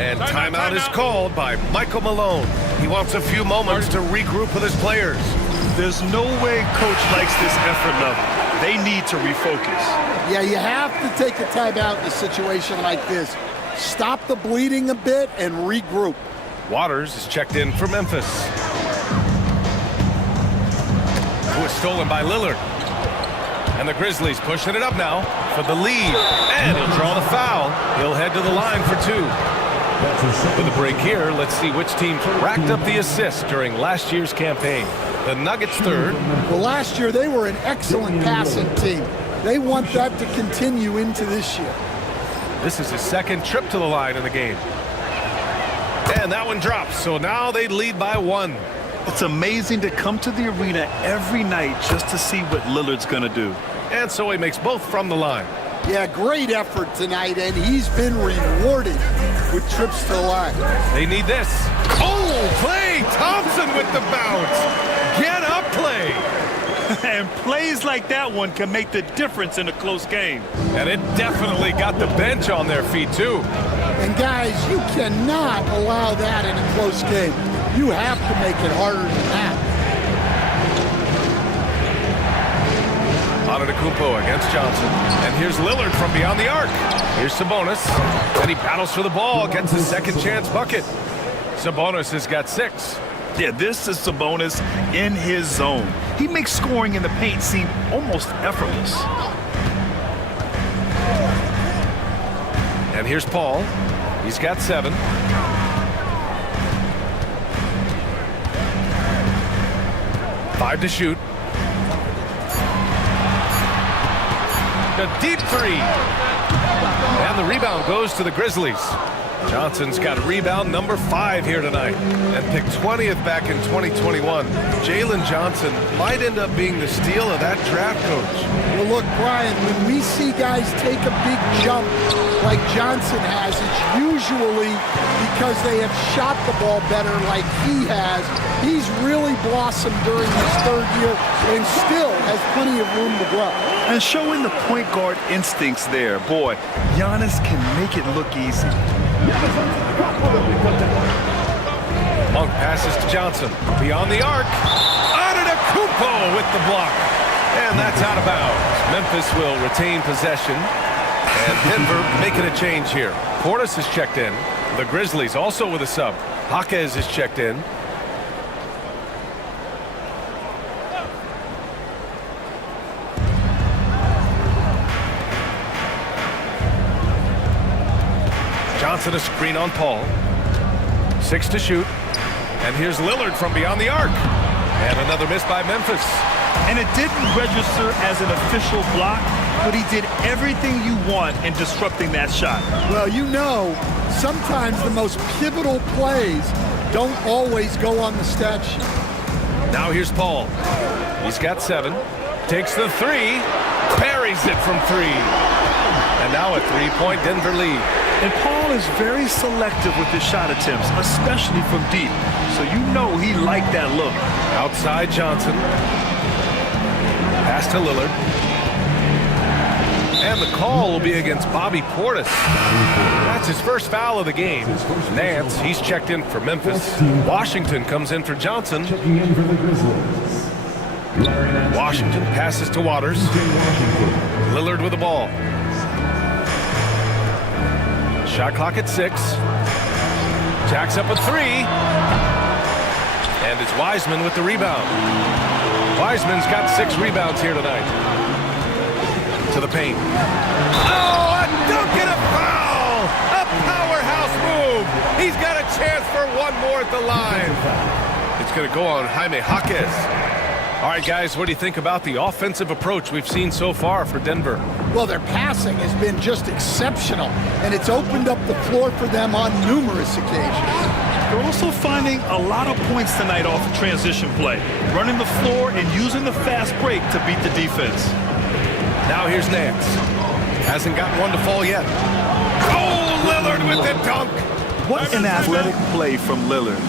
And timeout is called by Michael Malone. He wants a few moments to regroup with his players. There's no way coach likes this effort level. They need to refocus. Yeah, you have to take a timeout in a situation like this. Stop the bleeding a bit and regroup. Waters is checked in for Memphis. It was stolen by Lillard. And the Grizzlies pushing it up now for the lead. And he'll draw the foul. He'll head to the line for 2. With a break here, let's see which team racked up the assists during last year's campaign. The Nuggets third. Well, last year they were an excellent passing team. They want that to continue into this year. This is his second trip to the line in the game. And that one drops, so now they lead by 1. It's amazing to come to the arena every night just to see what Lillard's going to do. And so he makes both from the line. Yeah, great effort tonight, and he's been rewarded with trips to the line. They need this. Oh, Klay Thompson with the bounce. Get up, Klay. And plays like that one can make the difference in a close game. And it definitely got the bench on their feet, too. And, guys, you cannot allow that in a close game. You have to make it harder than that. Antetokounmpo against Johnson. And here's Lillard from beyond the arc. Here's Sabonis. And he battles for the ball, gets the second chance bucket. Sabonis has got 6. Yeah, this is Sabonis in his zone. He makes scoring in the paint seem almost effortless. And here's Paul. He's got 7. Five to shoot. A deep 3. And the rebound goes to the Grizzlies. Johnson's got rebound number 5 here tonight and picked 20th back in 2021. Jalen Johnson might end up being the steal of that draft, Coach. Well, look, Brian, when we see guys take a big jump like Johnson has, it's usually because they have shot the ball better like he has. He's really blossomed during his 3rd year and still has plenty of room to grow. And showing the point guard instincts there. Boy, Giannis can make it look easy. Monk passes to Johnson. Beyond the arc. Antetokounmpo with the block. And that's out of bounds. Memphis will retain possession. And Denver making a change here. Portis is checked in. The Grizzlies also with a sub. Jaquez is checked in. Johnson a screen on Paul. 6 to shoot. And here's Lillard from beyond the arc. And another miss by Memphis. And it didn't register as an official block, but he did everything you want in disrupting that shot. Well, you know, sometimes the most pivotal plays don't always go on the stat sheet. Now here's Paul. He's got 7. Takes the 3. Buries it from 3. And now a 3-point Denver lead. And Paul is very selective with his shot attempts, especially from deep. So you know he liked that look. Outside Johnson. Pass to Lillard. And the call will be against Bobby Portis. That's his first foul of the game. Nance, he's checked in for Memphis. Washington comes in for Johnson. Washington passes to Waters. Lillard with the ball. Shot clock at 6. Jacks up a 3. And it's Wiseman with the rebound. Wiseman's got 6 rebounds here tonight. To the paint. Oh, a dunk and a foul! A powerhouse move! He's got a chance for one more at the line. It's going to go on Jaime Jaquez. All right, guys, what do you think about the offensive approach we've seen so far for Denver? Well, their passing has been just exceptional, and it's opened up the floor for them on numerous occasions. They're also finding a lot of points tonight off of transition play, running the floor and using the fast break to beat the defense. Now here's Nance. Hasn't gotten one to fall yet. Oh, Lillard with the dunk! What an athletic play from Lillard.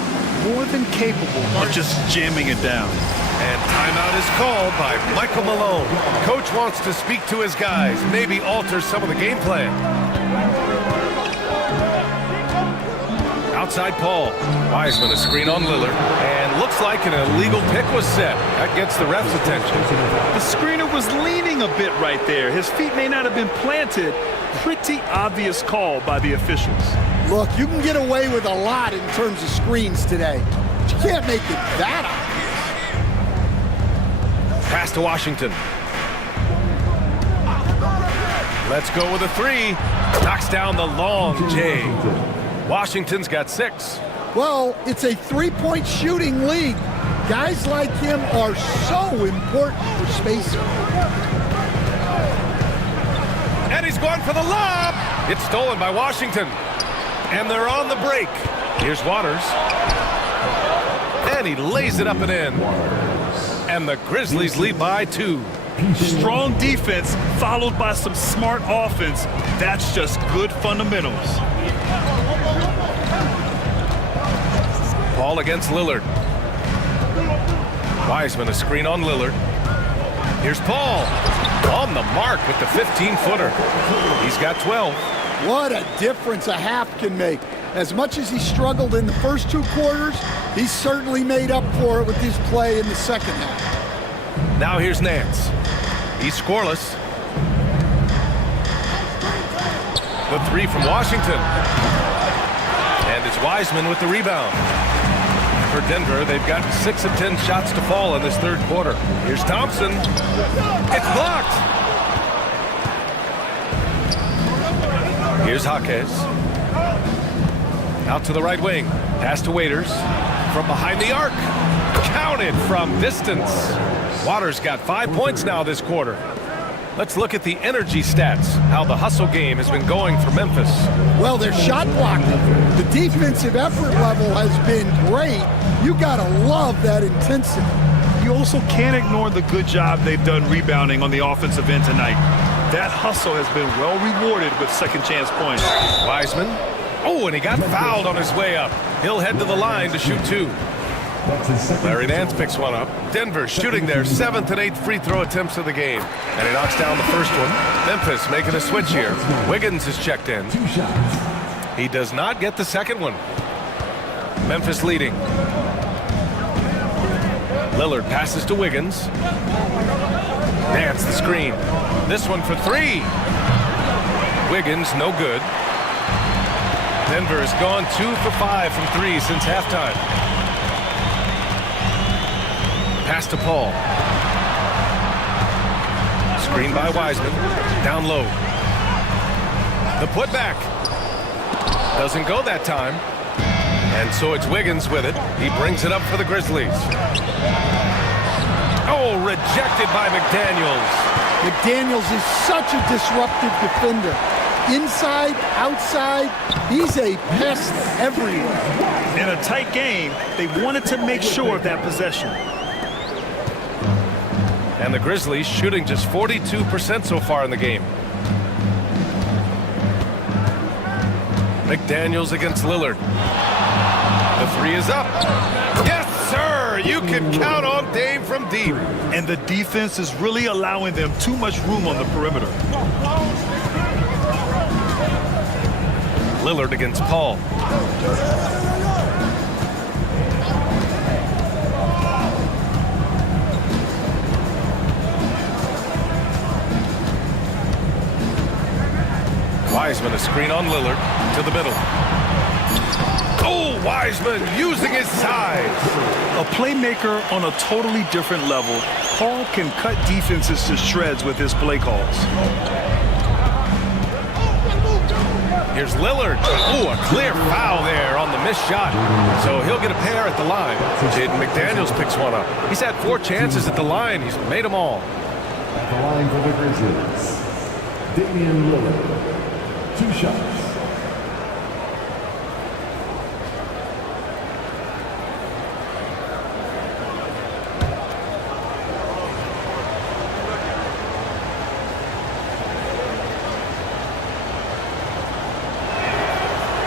More than capable of just jamming it down. And timeout is called by Michael Malone. Coach wants to speak to his guys, maybe alter some of the game plan. Outside Paul. Wiseman a screen on Lillard. And looks like an illegal pick was set. That gets the ref's attention. The screener was leaning a bit right there. His feet may not have been planted. Pretty obvious call by the officials. Look, you can get away with a lot in terms of screens today. But you can't make it that obvious. Pass to Washington. Let's go with a 3. Knocks down the long J. Washington's got 6. Well, it's a 3-point shooting league. Guys like him are so important for spacing. And he's going for the lob. It's stolen by Washington. And they're on the break. Here's Waters. And he lays it up and in. And the Grizzlies lead by 2. Strong defense followed by some smart offense. That's just good fundamentals. Paul against Lillard. Wiseman a screen on Lillard. Here's Paul. On the mark with the 15-footer. He's got 12. What a difference a half can make. As much as he struggled in the first 2 quarters, he certainly made up for it with his play in the second half. Now here's Nance. He's scoreless. The 3 from Washington. And it's Wiseman with the rebound. For Denver, they've got 6 of 10 shots to fall in this third quarter. Here's Thompson. It's blocked. Here's Jaquez. Out to the right wing. Pass to Waiters. From behind the arc. Counted from distance. Waters got 5 points now this quarter. Let's look at the energy stats, how the hustle game has been going for Memphis. Well, their shot blocking, the defensive effort level has been great. You got to love that intensity. You also can't ignore the good job they've done rebounding on the offensive end tonight. That hustle has been well rewarded with second chance points. Wiseman. Oh, and he got fouled on his way up. He'll head to the line to shoot 2. Larry Nance picks one up. Denver shooting their 7th and 8th free throw attempts of the game. And he knocks down the first one. Memphis making a switch here. Wiggins is checked in. He does not get the second one. Memphis leading. Lillard passes to Wiggins. Nance the screen. This one for 3. Wiggins no good. Denver has gone 2 for 5 from 3 since halftime. Pass to Paul. Screen by Wiseman. Down low. The putback. Doesn't go that time. And so it's Wiggins with it. He brings it up for the Grizzlies. Oh, rejected by McDaniels. McDaniels is such a disruptive defender. Inside, outside, he's a pest everywhere. In a tight game, they wanted to make sure of that possession. And the Grizzlies shooting just 42% so far in the game. McDaniels against Lillard. The three is up. Yes, sir! You can count on Dame from deep. And the defense is really allowing them too much room on the perimeter. Lillard against Paul. Wiseman, a screen on Lillard to the middle. Oh, Wiseman using his size. A playmaker on a totally different level. Paul can cut defenses to shreds with his play calls. Here's Lillard. Oh, a clear foul there on the missed shot. So he'll get a pair at the line. Jaden McDaniels picks one up. He's had 4 chances at the line. He's made them all. At the line for the Grizzlies, Damian Lillard. 2 shots.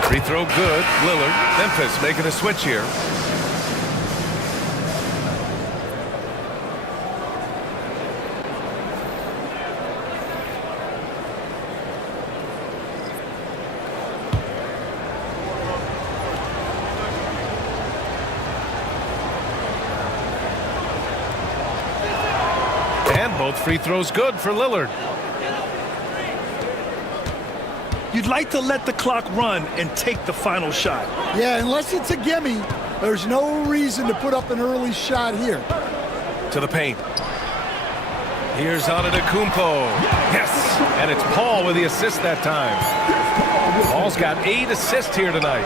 Free throw good. Lillard. Memphis making a switch here. And both free throws good for Lillard. You'd like to let the clock run and take the final shot. Yeah, unless it's a gimme, there's no reason to put up an early shot here. To the paint. Here's Antetokounmpo. Yes! And it's Paul with the assist that time. Paul's got 8 assists here tonight.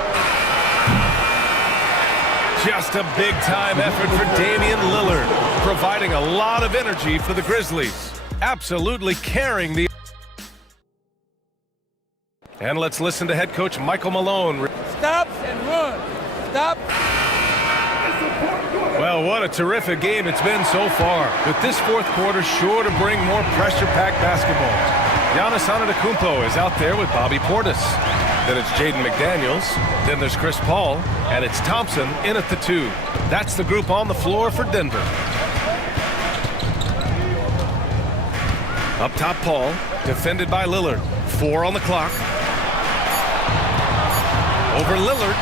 Just a big-time effort for Damian Lillard, providing a lot of energy for the Grizzlies. Absolutely carrying the... And let's listen to head coach Michael Malone. Stop and run. Stop. Well, what a terrific game it's been so far. With this fourth quarter sure to bring more pressure-packed basketball. Giannis Antetokounmpo is out there with Bobby Portis. Then it's Jaden McDaniels. Then there's Chris Paul. And it's Thompson in at the 2. That's the group on the floor for Denver. Up top, Paul. Defended by Lillard. 4 on the clock. Over Lillard.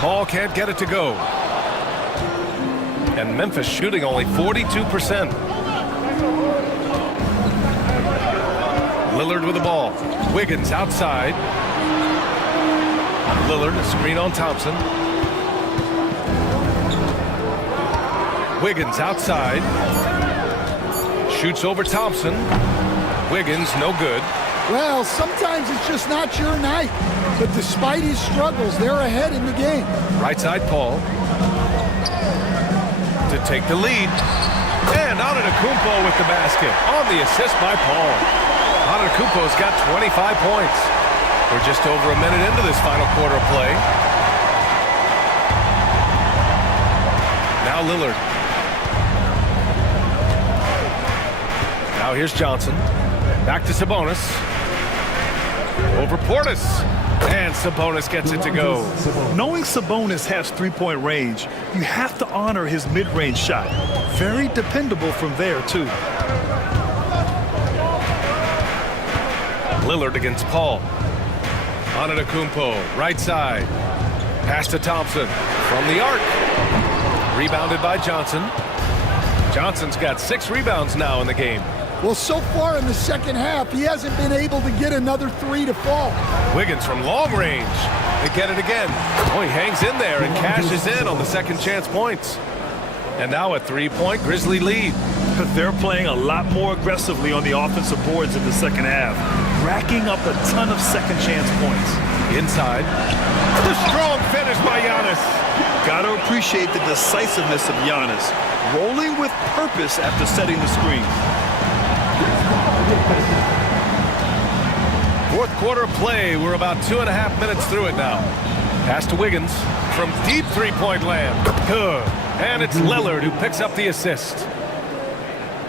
Paul can't get it to go. And Memphis shooting only 42%. Lillard with the ball. Wiggins outside. Lillard, a screen on Thompson. Wiggins outside. Shoots over Thompson. Wiggins, no good. Well, sometimes it's just not your night. But despite his struggles, they're ahead in the game. Right side, Paul. To take the lead. And Antetokounmpo with the basket. On the assist by Paul. Antetokounmpo's got 25 points. We're just over a minute into this final quarter of play. Now Lillard. Now here's Johnson. Back to Sabonis. Over Portis. And Sabonis gets it to go. Knowing Sabonis has 3-point range, you have to honor his mid-range shot. Very dependable from there, too. Lillard against Paul. Antetokounmpo, right side. Pass to Thompson from the arc. Rebounded by Johnson. Johnson's got 6 rebounds now in the game. Well, so far in the second half, he hasn't been able to get another 3 to fall. Wiggins from long range. They get it again. Oh, he hangs in there and cashes in on the second chance points. And now a 3-point Grizzly lead. They're playing a lot more aggressively on the offensive boards in the second half, racking up a ton of second chance points. Inside. The strong finish by Giannis. Gotta appreciate the decisiveness of Giannis, rolling with purpose after setting the screen. Fourth quarter of play. We're about 2.5 minutes through it now. Pass to Wiggins from deep 3-point land. Good. And it's Lillard who picks up the assist.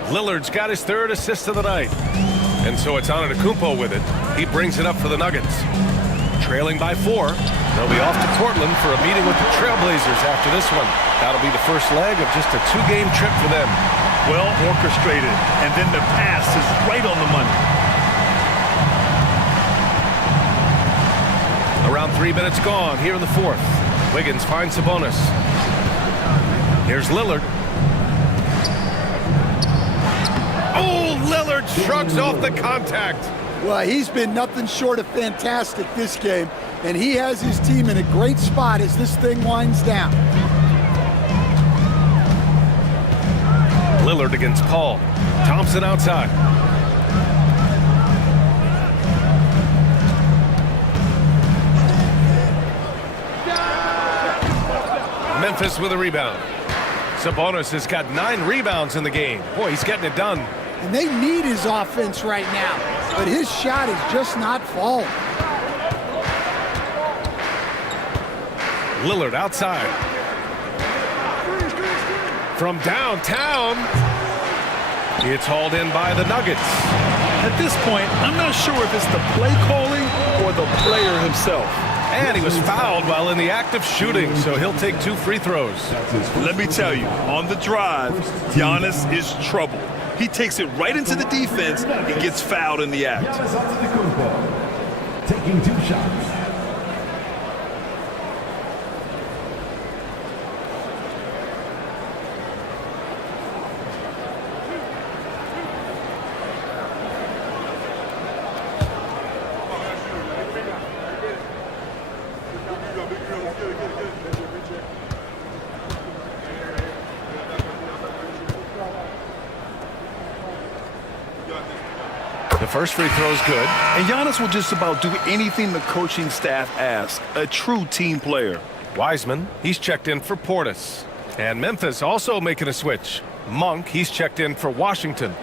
Lillard's got his third assist of the night. And so it's Antetokounmpo with it. He brings it up for the Nuggets. Trailing by 4. They'll be off to Portland for a meeting with the Trailblazers after this one. That'll be the first leg of just a 2-game trip for them. Well orchestrated, and then the pass is right on the money. Around 3 minutes gone here in the fourth. Wiggins finds Sabonis. Here's Lillard. Oh, Lillard shrugs off the contact. Well, he's been nothing short of fantastic this game, and he has his team in a great spot as this thing winds down. Lillard against Paul. Thompson outside. Memphis with a rebound. Sabonis has got 9 rebounds in the game. Boy, he's getting it done. And they need his offense right now, but his shot is just not falling. Lillard outside. From downtown. It's hauled in by the Nuggets. At this point, I'm not sure if it's the play calling or the player himself. And he was fouled while in the act of shooting, so he'll take 2 free throws. Let me tell you, on the drive, Giannis is trouble. He takes it right into the defense and gets fouled in the act. Taking 2 shots. The first free throw is good. And Giannis will just about do anything the coaching staff asks. A true team player. Wiseman, he's checked in for Portis. And Memphis also making a switch. Monk, he's checked in for Washington.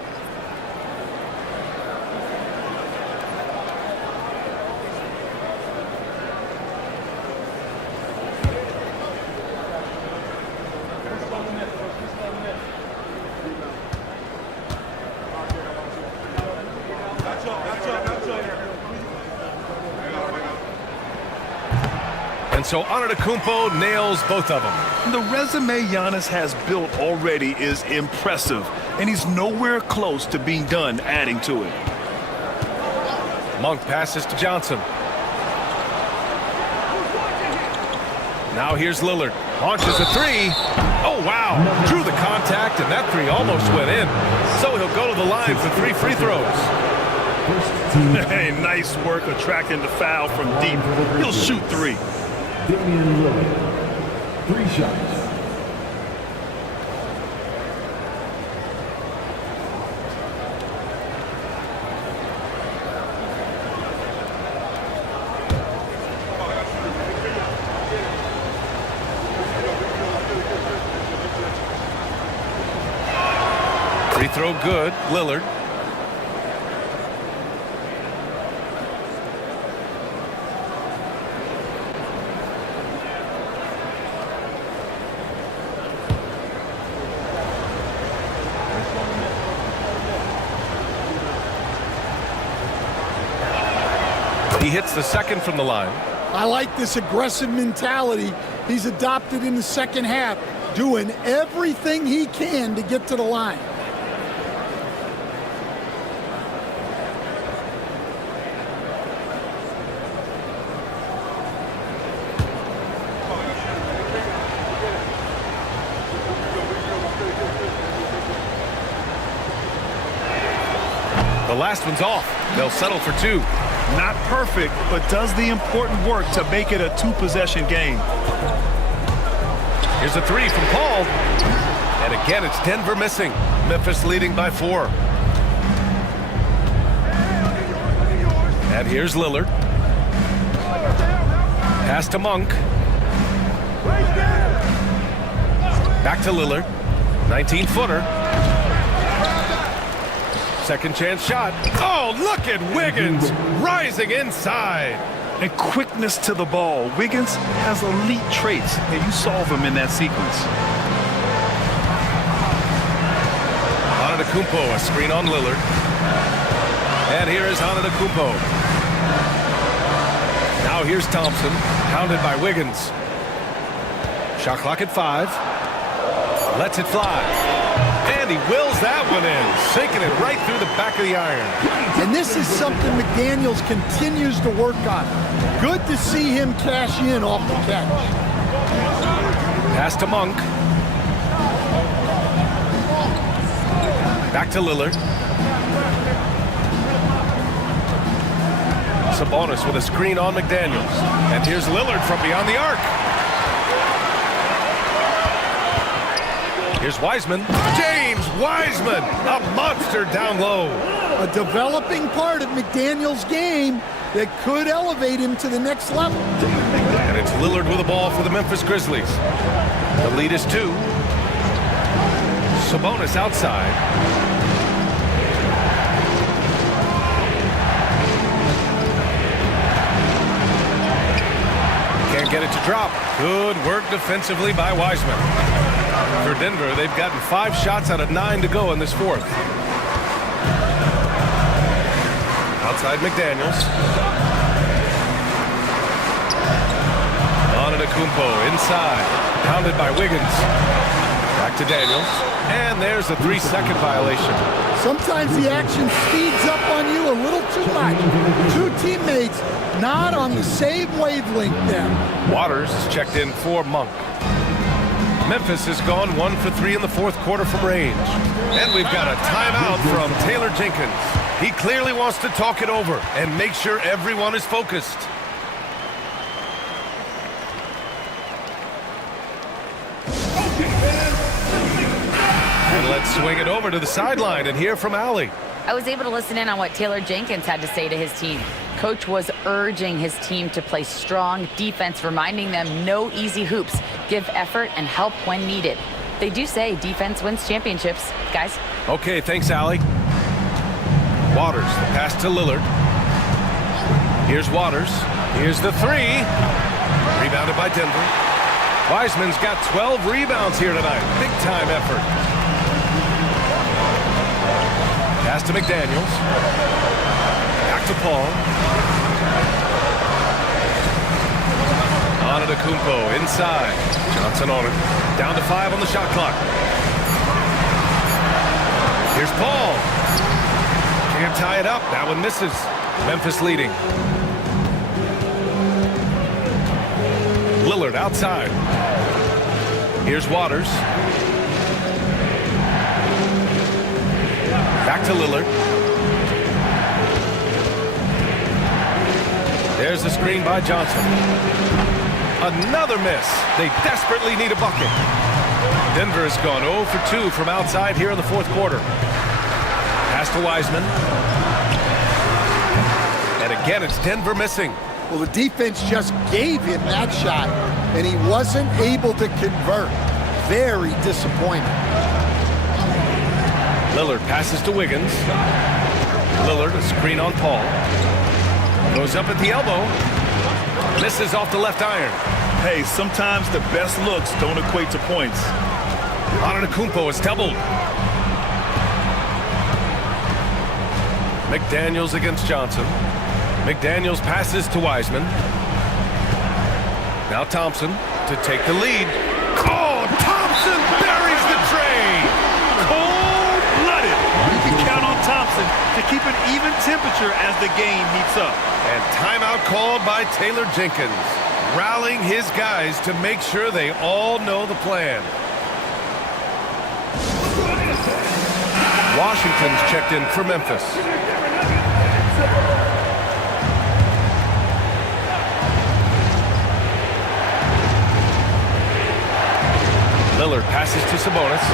And so Antetokounmpo nails both of them. The resume Giannis has built already is impressive, and he's nowhere close to being done adding to it. Monk passes to Johnson. Now here's Lillard. Launches a 3. Oh, wow. Drew the contact, and that 3 almost went in. So he'll go to the line for 3 free throws. Hey, nice work attracting the foul from deep. He'll shoot 3. Damian Lillard, 3 shots. Free throw good. Lillard. He hits the second from the line. I like this aggressive mentality he's adopted in the second half, doing everything he can to get to the line. The last one's off. They'll settle for 2. Not perfect, but does the important work to make it a 2-possession game. Here's a 3 from Paul. And again, it's Denver missing. Memphis leading by 4. And here's Lillard. Pass to Monk. Back to Lillard. 19-footer. Second chance shot. Oh, look at Wiggins rising inside. And quickness to the ball. Wiggins has elite traits, and you solve him in that sequence. Antetokounmpo, a screen on Lillard. And here is Antetokounmpo. Now here's Thompson, pounded by Wiggins. Shot clock at 5. Lets it fly. And he wills that one in, sinking it right through the back of the iron. And this is something McDaniels continues to work on. Good to see him cash in off the catch. Pass to Monk. Back to Lillard. Sabonis with a screen on McDaniels. And here's Lillard from beyond the arc. Here's Wiseman. James Wiseman, a monster down low. A developing part of McDaniels' game that could elevate him to the next level. And it's Lillard with the ball for the Memphis Grizzlies. The lead is 2. Sabonis outside. Can't get it to drop. Good work defensively by Wiseman. For Denver, they've gotten 5 shots out of 9 to go in this fourth. Outside McDaniels. Antetokounmpo inside. Pounded by Wiggins. Back to Daniels. And there's a 3-second violation. Sometimes the action speeds up on you a little too much. 2 teammates not on the same wavelength there. Waters is checked in for Monk. Memphis has gone 1 for 3 in the fourth quarter from range. And we've got a timeout from Taylor Jenkins. He clearly wants to talk it over and make sure everyone is focused. And let's swing it over to the sideline and hear from Allie. I was able to listen in on what Taylor Jenkins had to say to his team. Coach was urging his team to play strong defense, reminding them no easy hoops, give effort and help when needed. They do say defense wins championships, guys. Okay, thanks, Allie. Waters, the pass to Lillard. Here's Waters. Here's the 3. Rebounded by Denver. Wiseman's got 12 rebounds here tonight. Big time effort. Pass to McDaniels. Back to Paul. Antetokounmpo inside. Johnson on it. Down to 5 on the shot clock. Here's Paul. Can't tie it up. That one misses. Memphis leading. Lillard outside. Here's Waters. Back to Lillard. There's the screen by Johnson. Another miss. They desperately need a bucket. Denver has gone 0 for 2 from outside here in the fourth quarter. Pass to Wiseman. And again, it's Denver missing. Well, the defense just gave him that shot, and he wasn't able to convert. Very disappointing. Lillard passes to Wiggins. Lillard, a screen on Paul. Goes up at the elbow. Misses off the left iron. Hey, sometimes the best looks don't equate to points. Antetokounmpo is doubled. McDaniels against Johnson. McDaniels passes to Wiseman. Now Thompson to take the lead. Oh, Thompson buries the tray. Cold-blooded. You can count on Thompson to keep an even temperature as the game heats up. And timeout called by Taylor Jenkins, rallying his guys to make sure they all know the plan. Washington's checked in for Memphis. Lillard passes to Sabonis.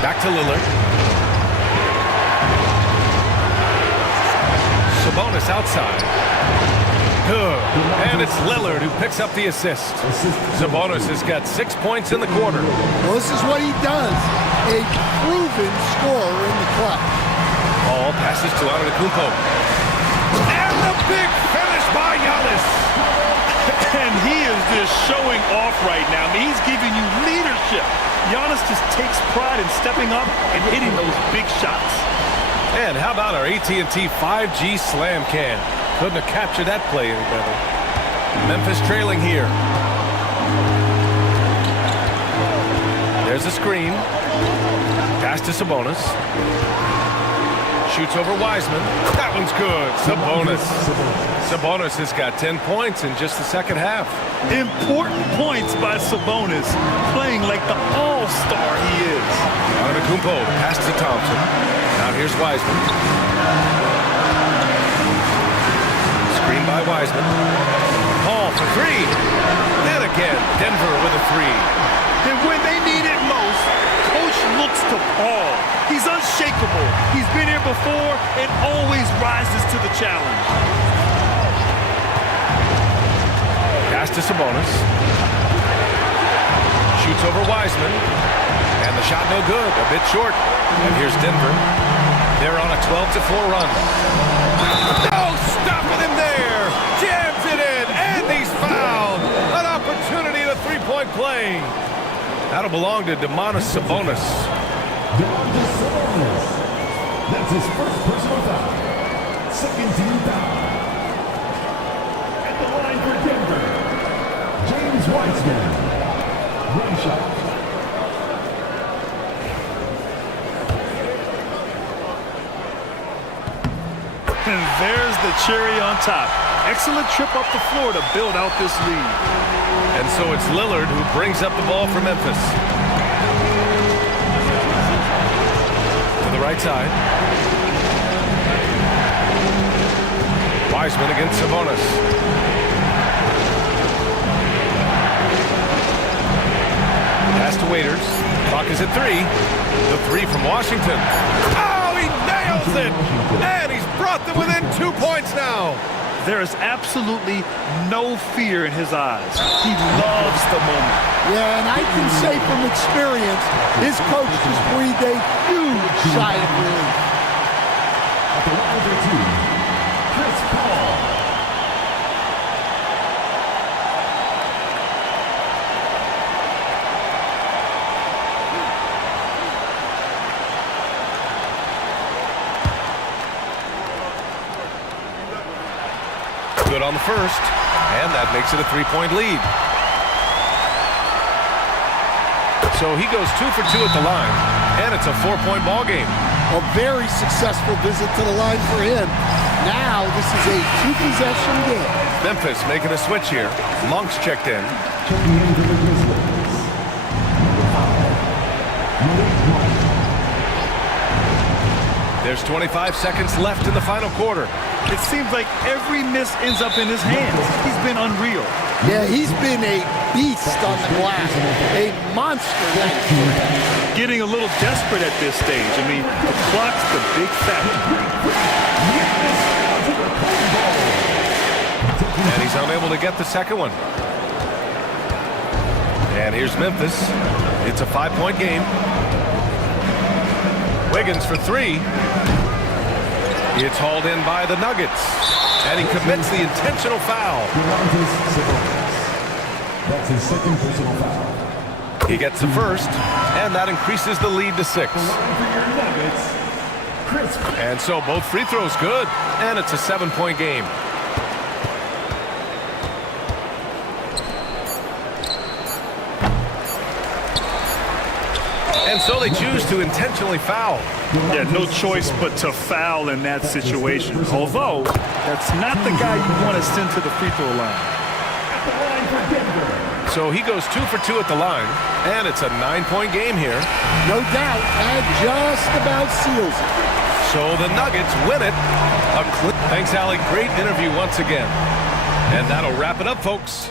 Back to Lillard. Sabonis outside. Good. And it's Lillard who picks up the assist. Sabonis has got 6 points in the quarter. Well, this is what he does. A proven scorer in the clutch. Ball passes to Antetokounmpo. And the big finish by Giannis. And he is just showing off right now. I mean, he's giving you leadership. Giannis just takes pride in stepping up and hitting those big shots. And how about our AT&T 5G Slam Cam? Couldn't have captured that play any better. Memphis trailing here. There's a screen. Pass to Sabonis. Shoots over Wiseman. That one's good. Sabonis has got 10 points in just the second half. Important points by Sabonis, playing like the all-star he is. Antetokounmpo, pass to Thompson. Now here's Wiseman. Screen by Wiseman. Paul for three. Then again, Denver with a three. And when they need it most, Coach looks to Paul. He's unshakable. He's been here before and always rises to the challenge. Pass to Sabonis. Shoots over Wiseman. And the shot no good. A bit short. And here's Denver. They're on a 12-4 run. Oh, stopping him there. Jams it in. And he's fouled. An opportunity at a three-point play. That'll belong to Domantas Sabonis. Domantas Sabonis. That's his first personal foul. Second team foul. At the line for Denver, James Wiseman. One shot. And there's the cherry on top. Excellent trip up the floor to build out this lead. And so it's Lillard who brings up the ball for Memphis. To the right side. Wiseman against Sabonis. Pass to Waiters. Clock is at 3. The three from Washington. Oh, he nails it! And he's brought them within 2 points now. There is absolutely no fear in his eyes. He loves the moment. Yeah, and I can say from experience, his coach just breathed a huge sigh of relief. At the line for two, Chris Paul. Good on the first, and that makes it a three-point lead. So he goes 2 for 2 at the line, and it's a 4-point ball game. A very successful visit to the line for him. Now this is a two-possession game. Memphis making a switch here. Monk's checked in. There's 25 seconds left in the final quarter. It seems like every miss ends up in his hands. He's been unreal. Yeah, he's been a beast on the glass. A monster. Getting a little desperate at this stage. I mean, the clock's the big factor. And he's unable to get the second one. And here's Memphis. It's a 5-point game. Wiggins for three. It's hauled in by the Nuggets. And he commits the intentional foul. That's his second personal foul. He gets the first, and that increases the lead to 6. And so both free throws good, and it's a 7-point game. And so they choose to intentionally foul. Yeah, no choice but to foul in that situation. Although, that's not the guy you want to send to the free throw line. So he goes 2 for 2 at the line, and it's a 9-point game here. No doubt, and just about seals it. So the Nuggets win it. Thanks, Allie. Great interview once again. And that'll wrap it up, folks.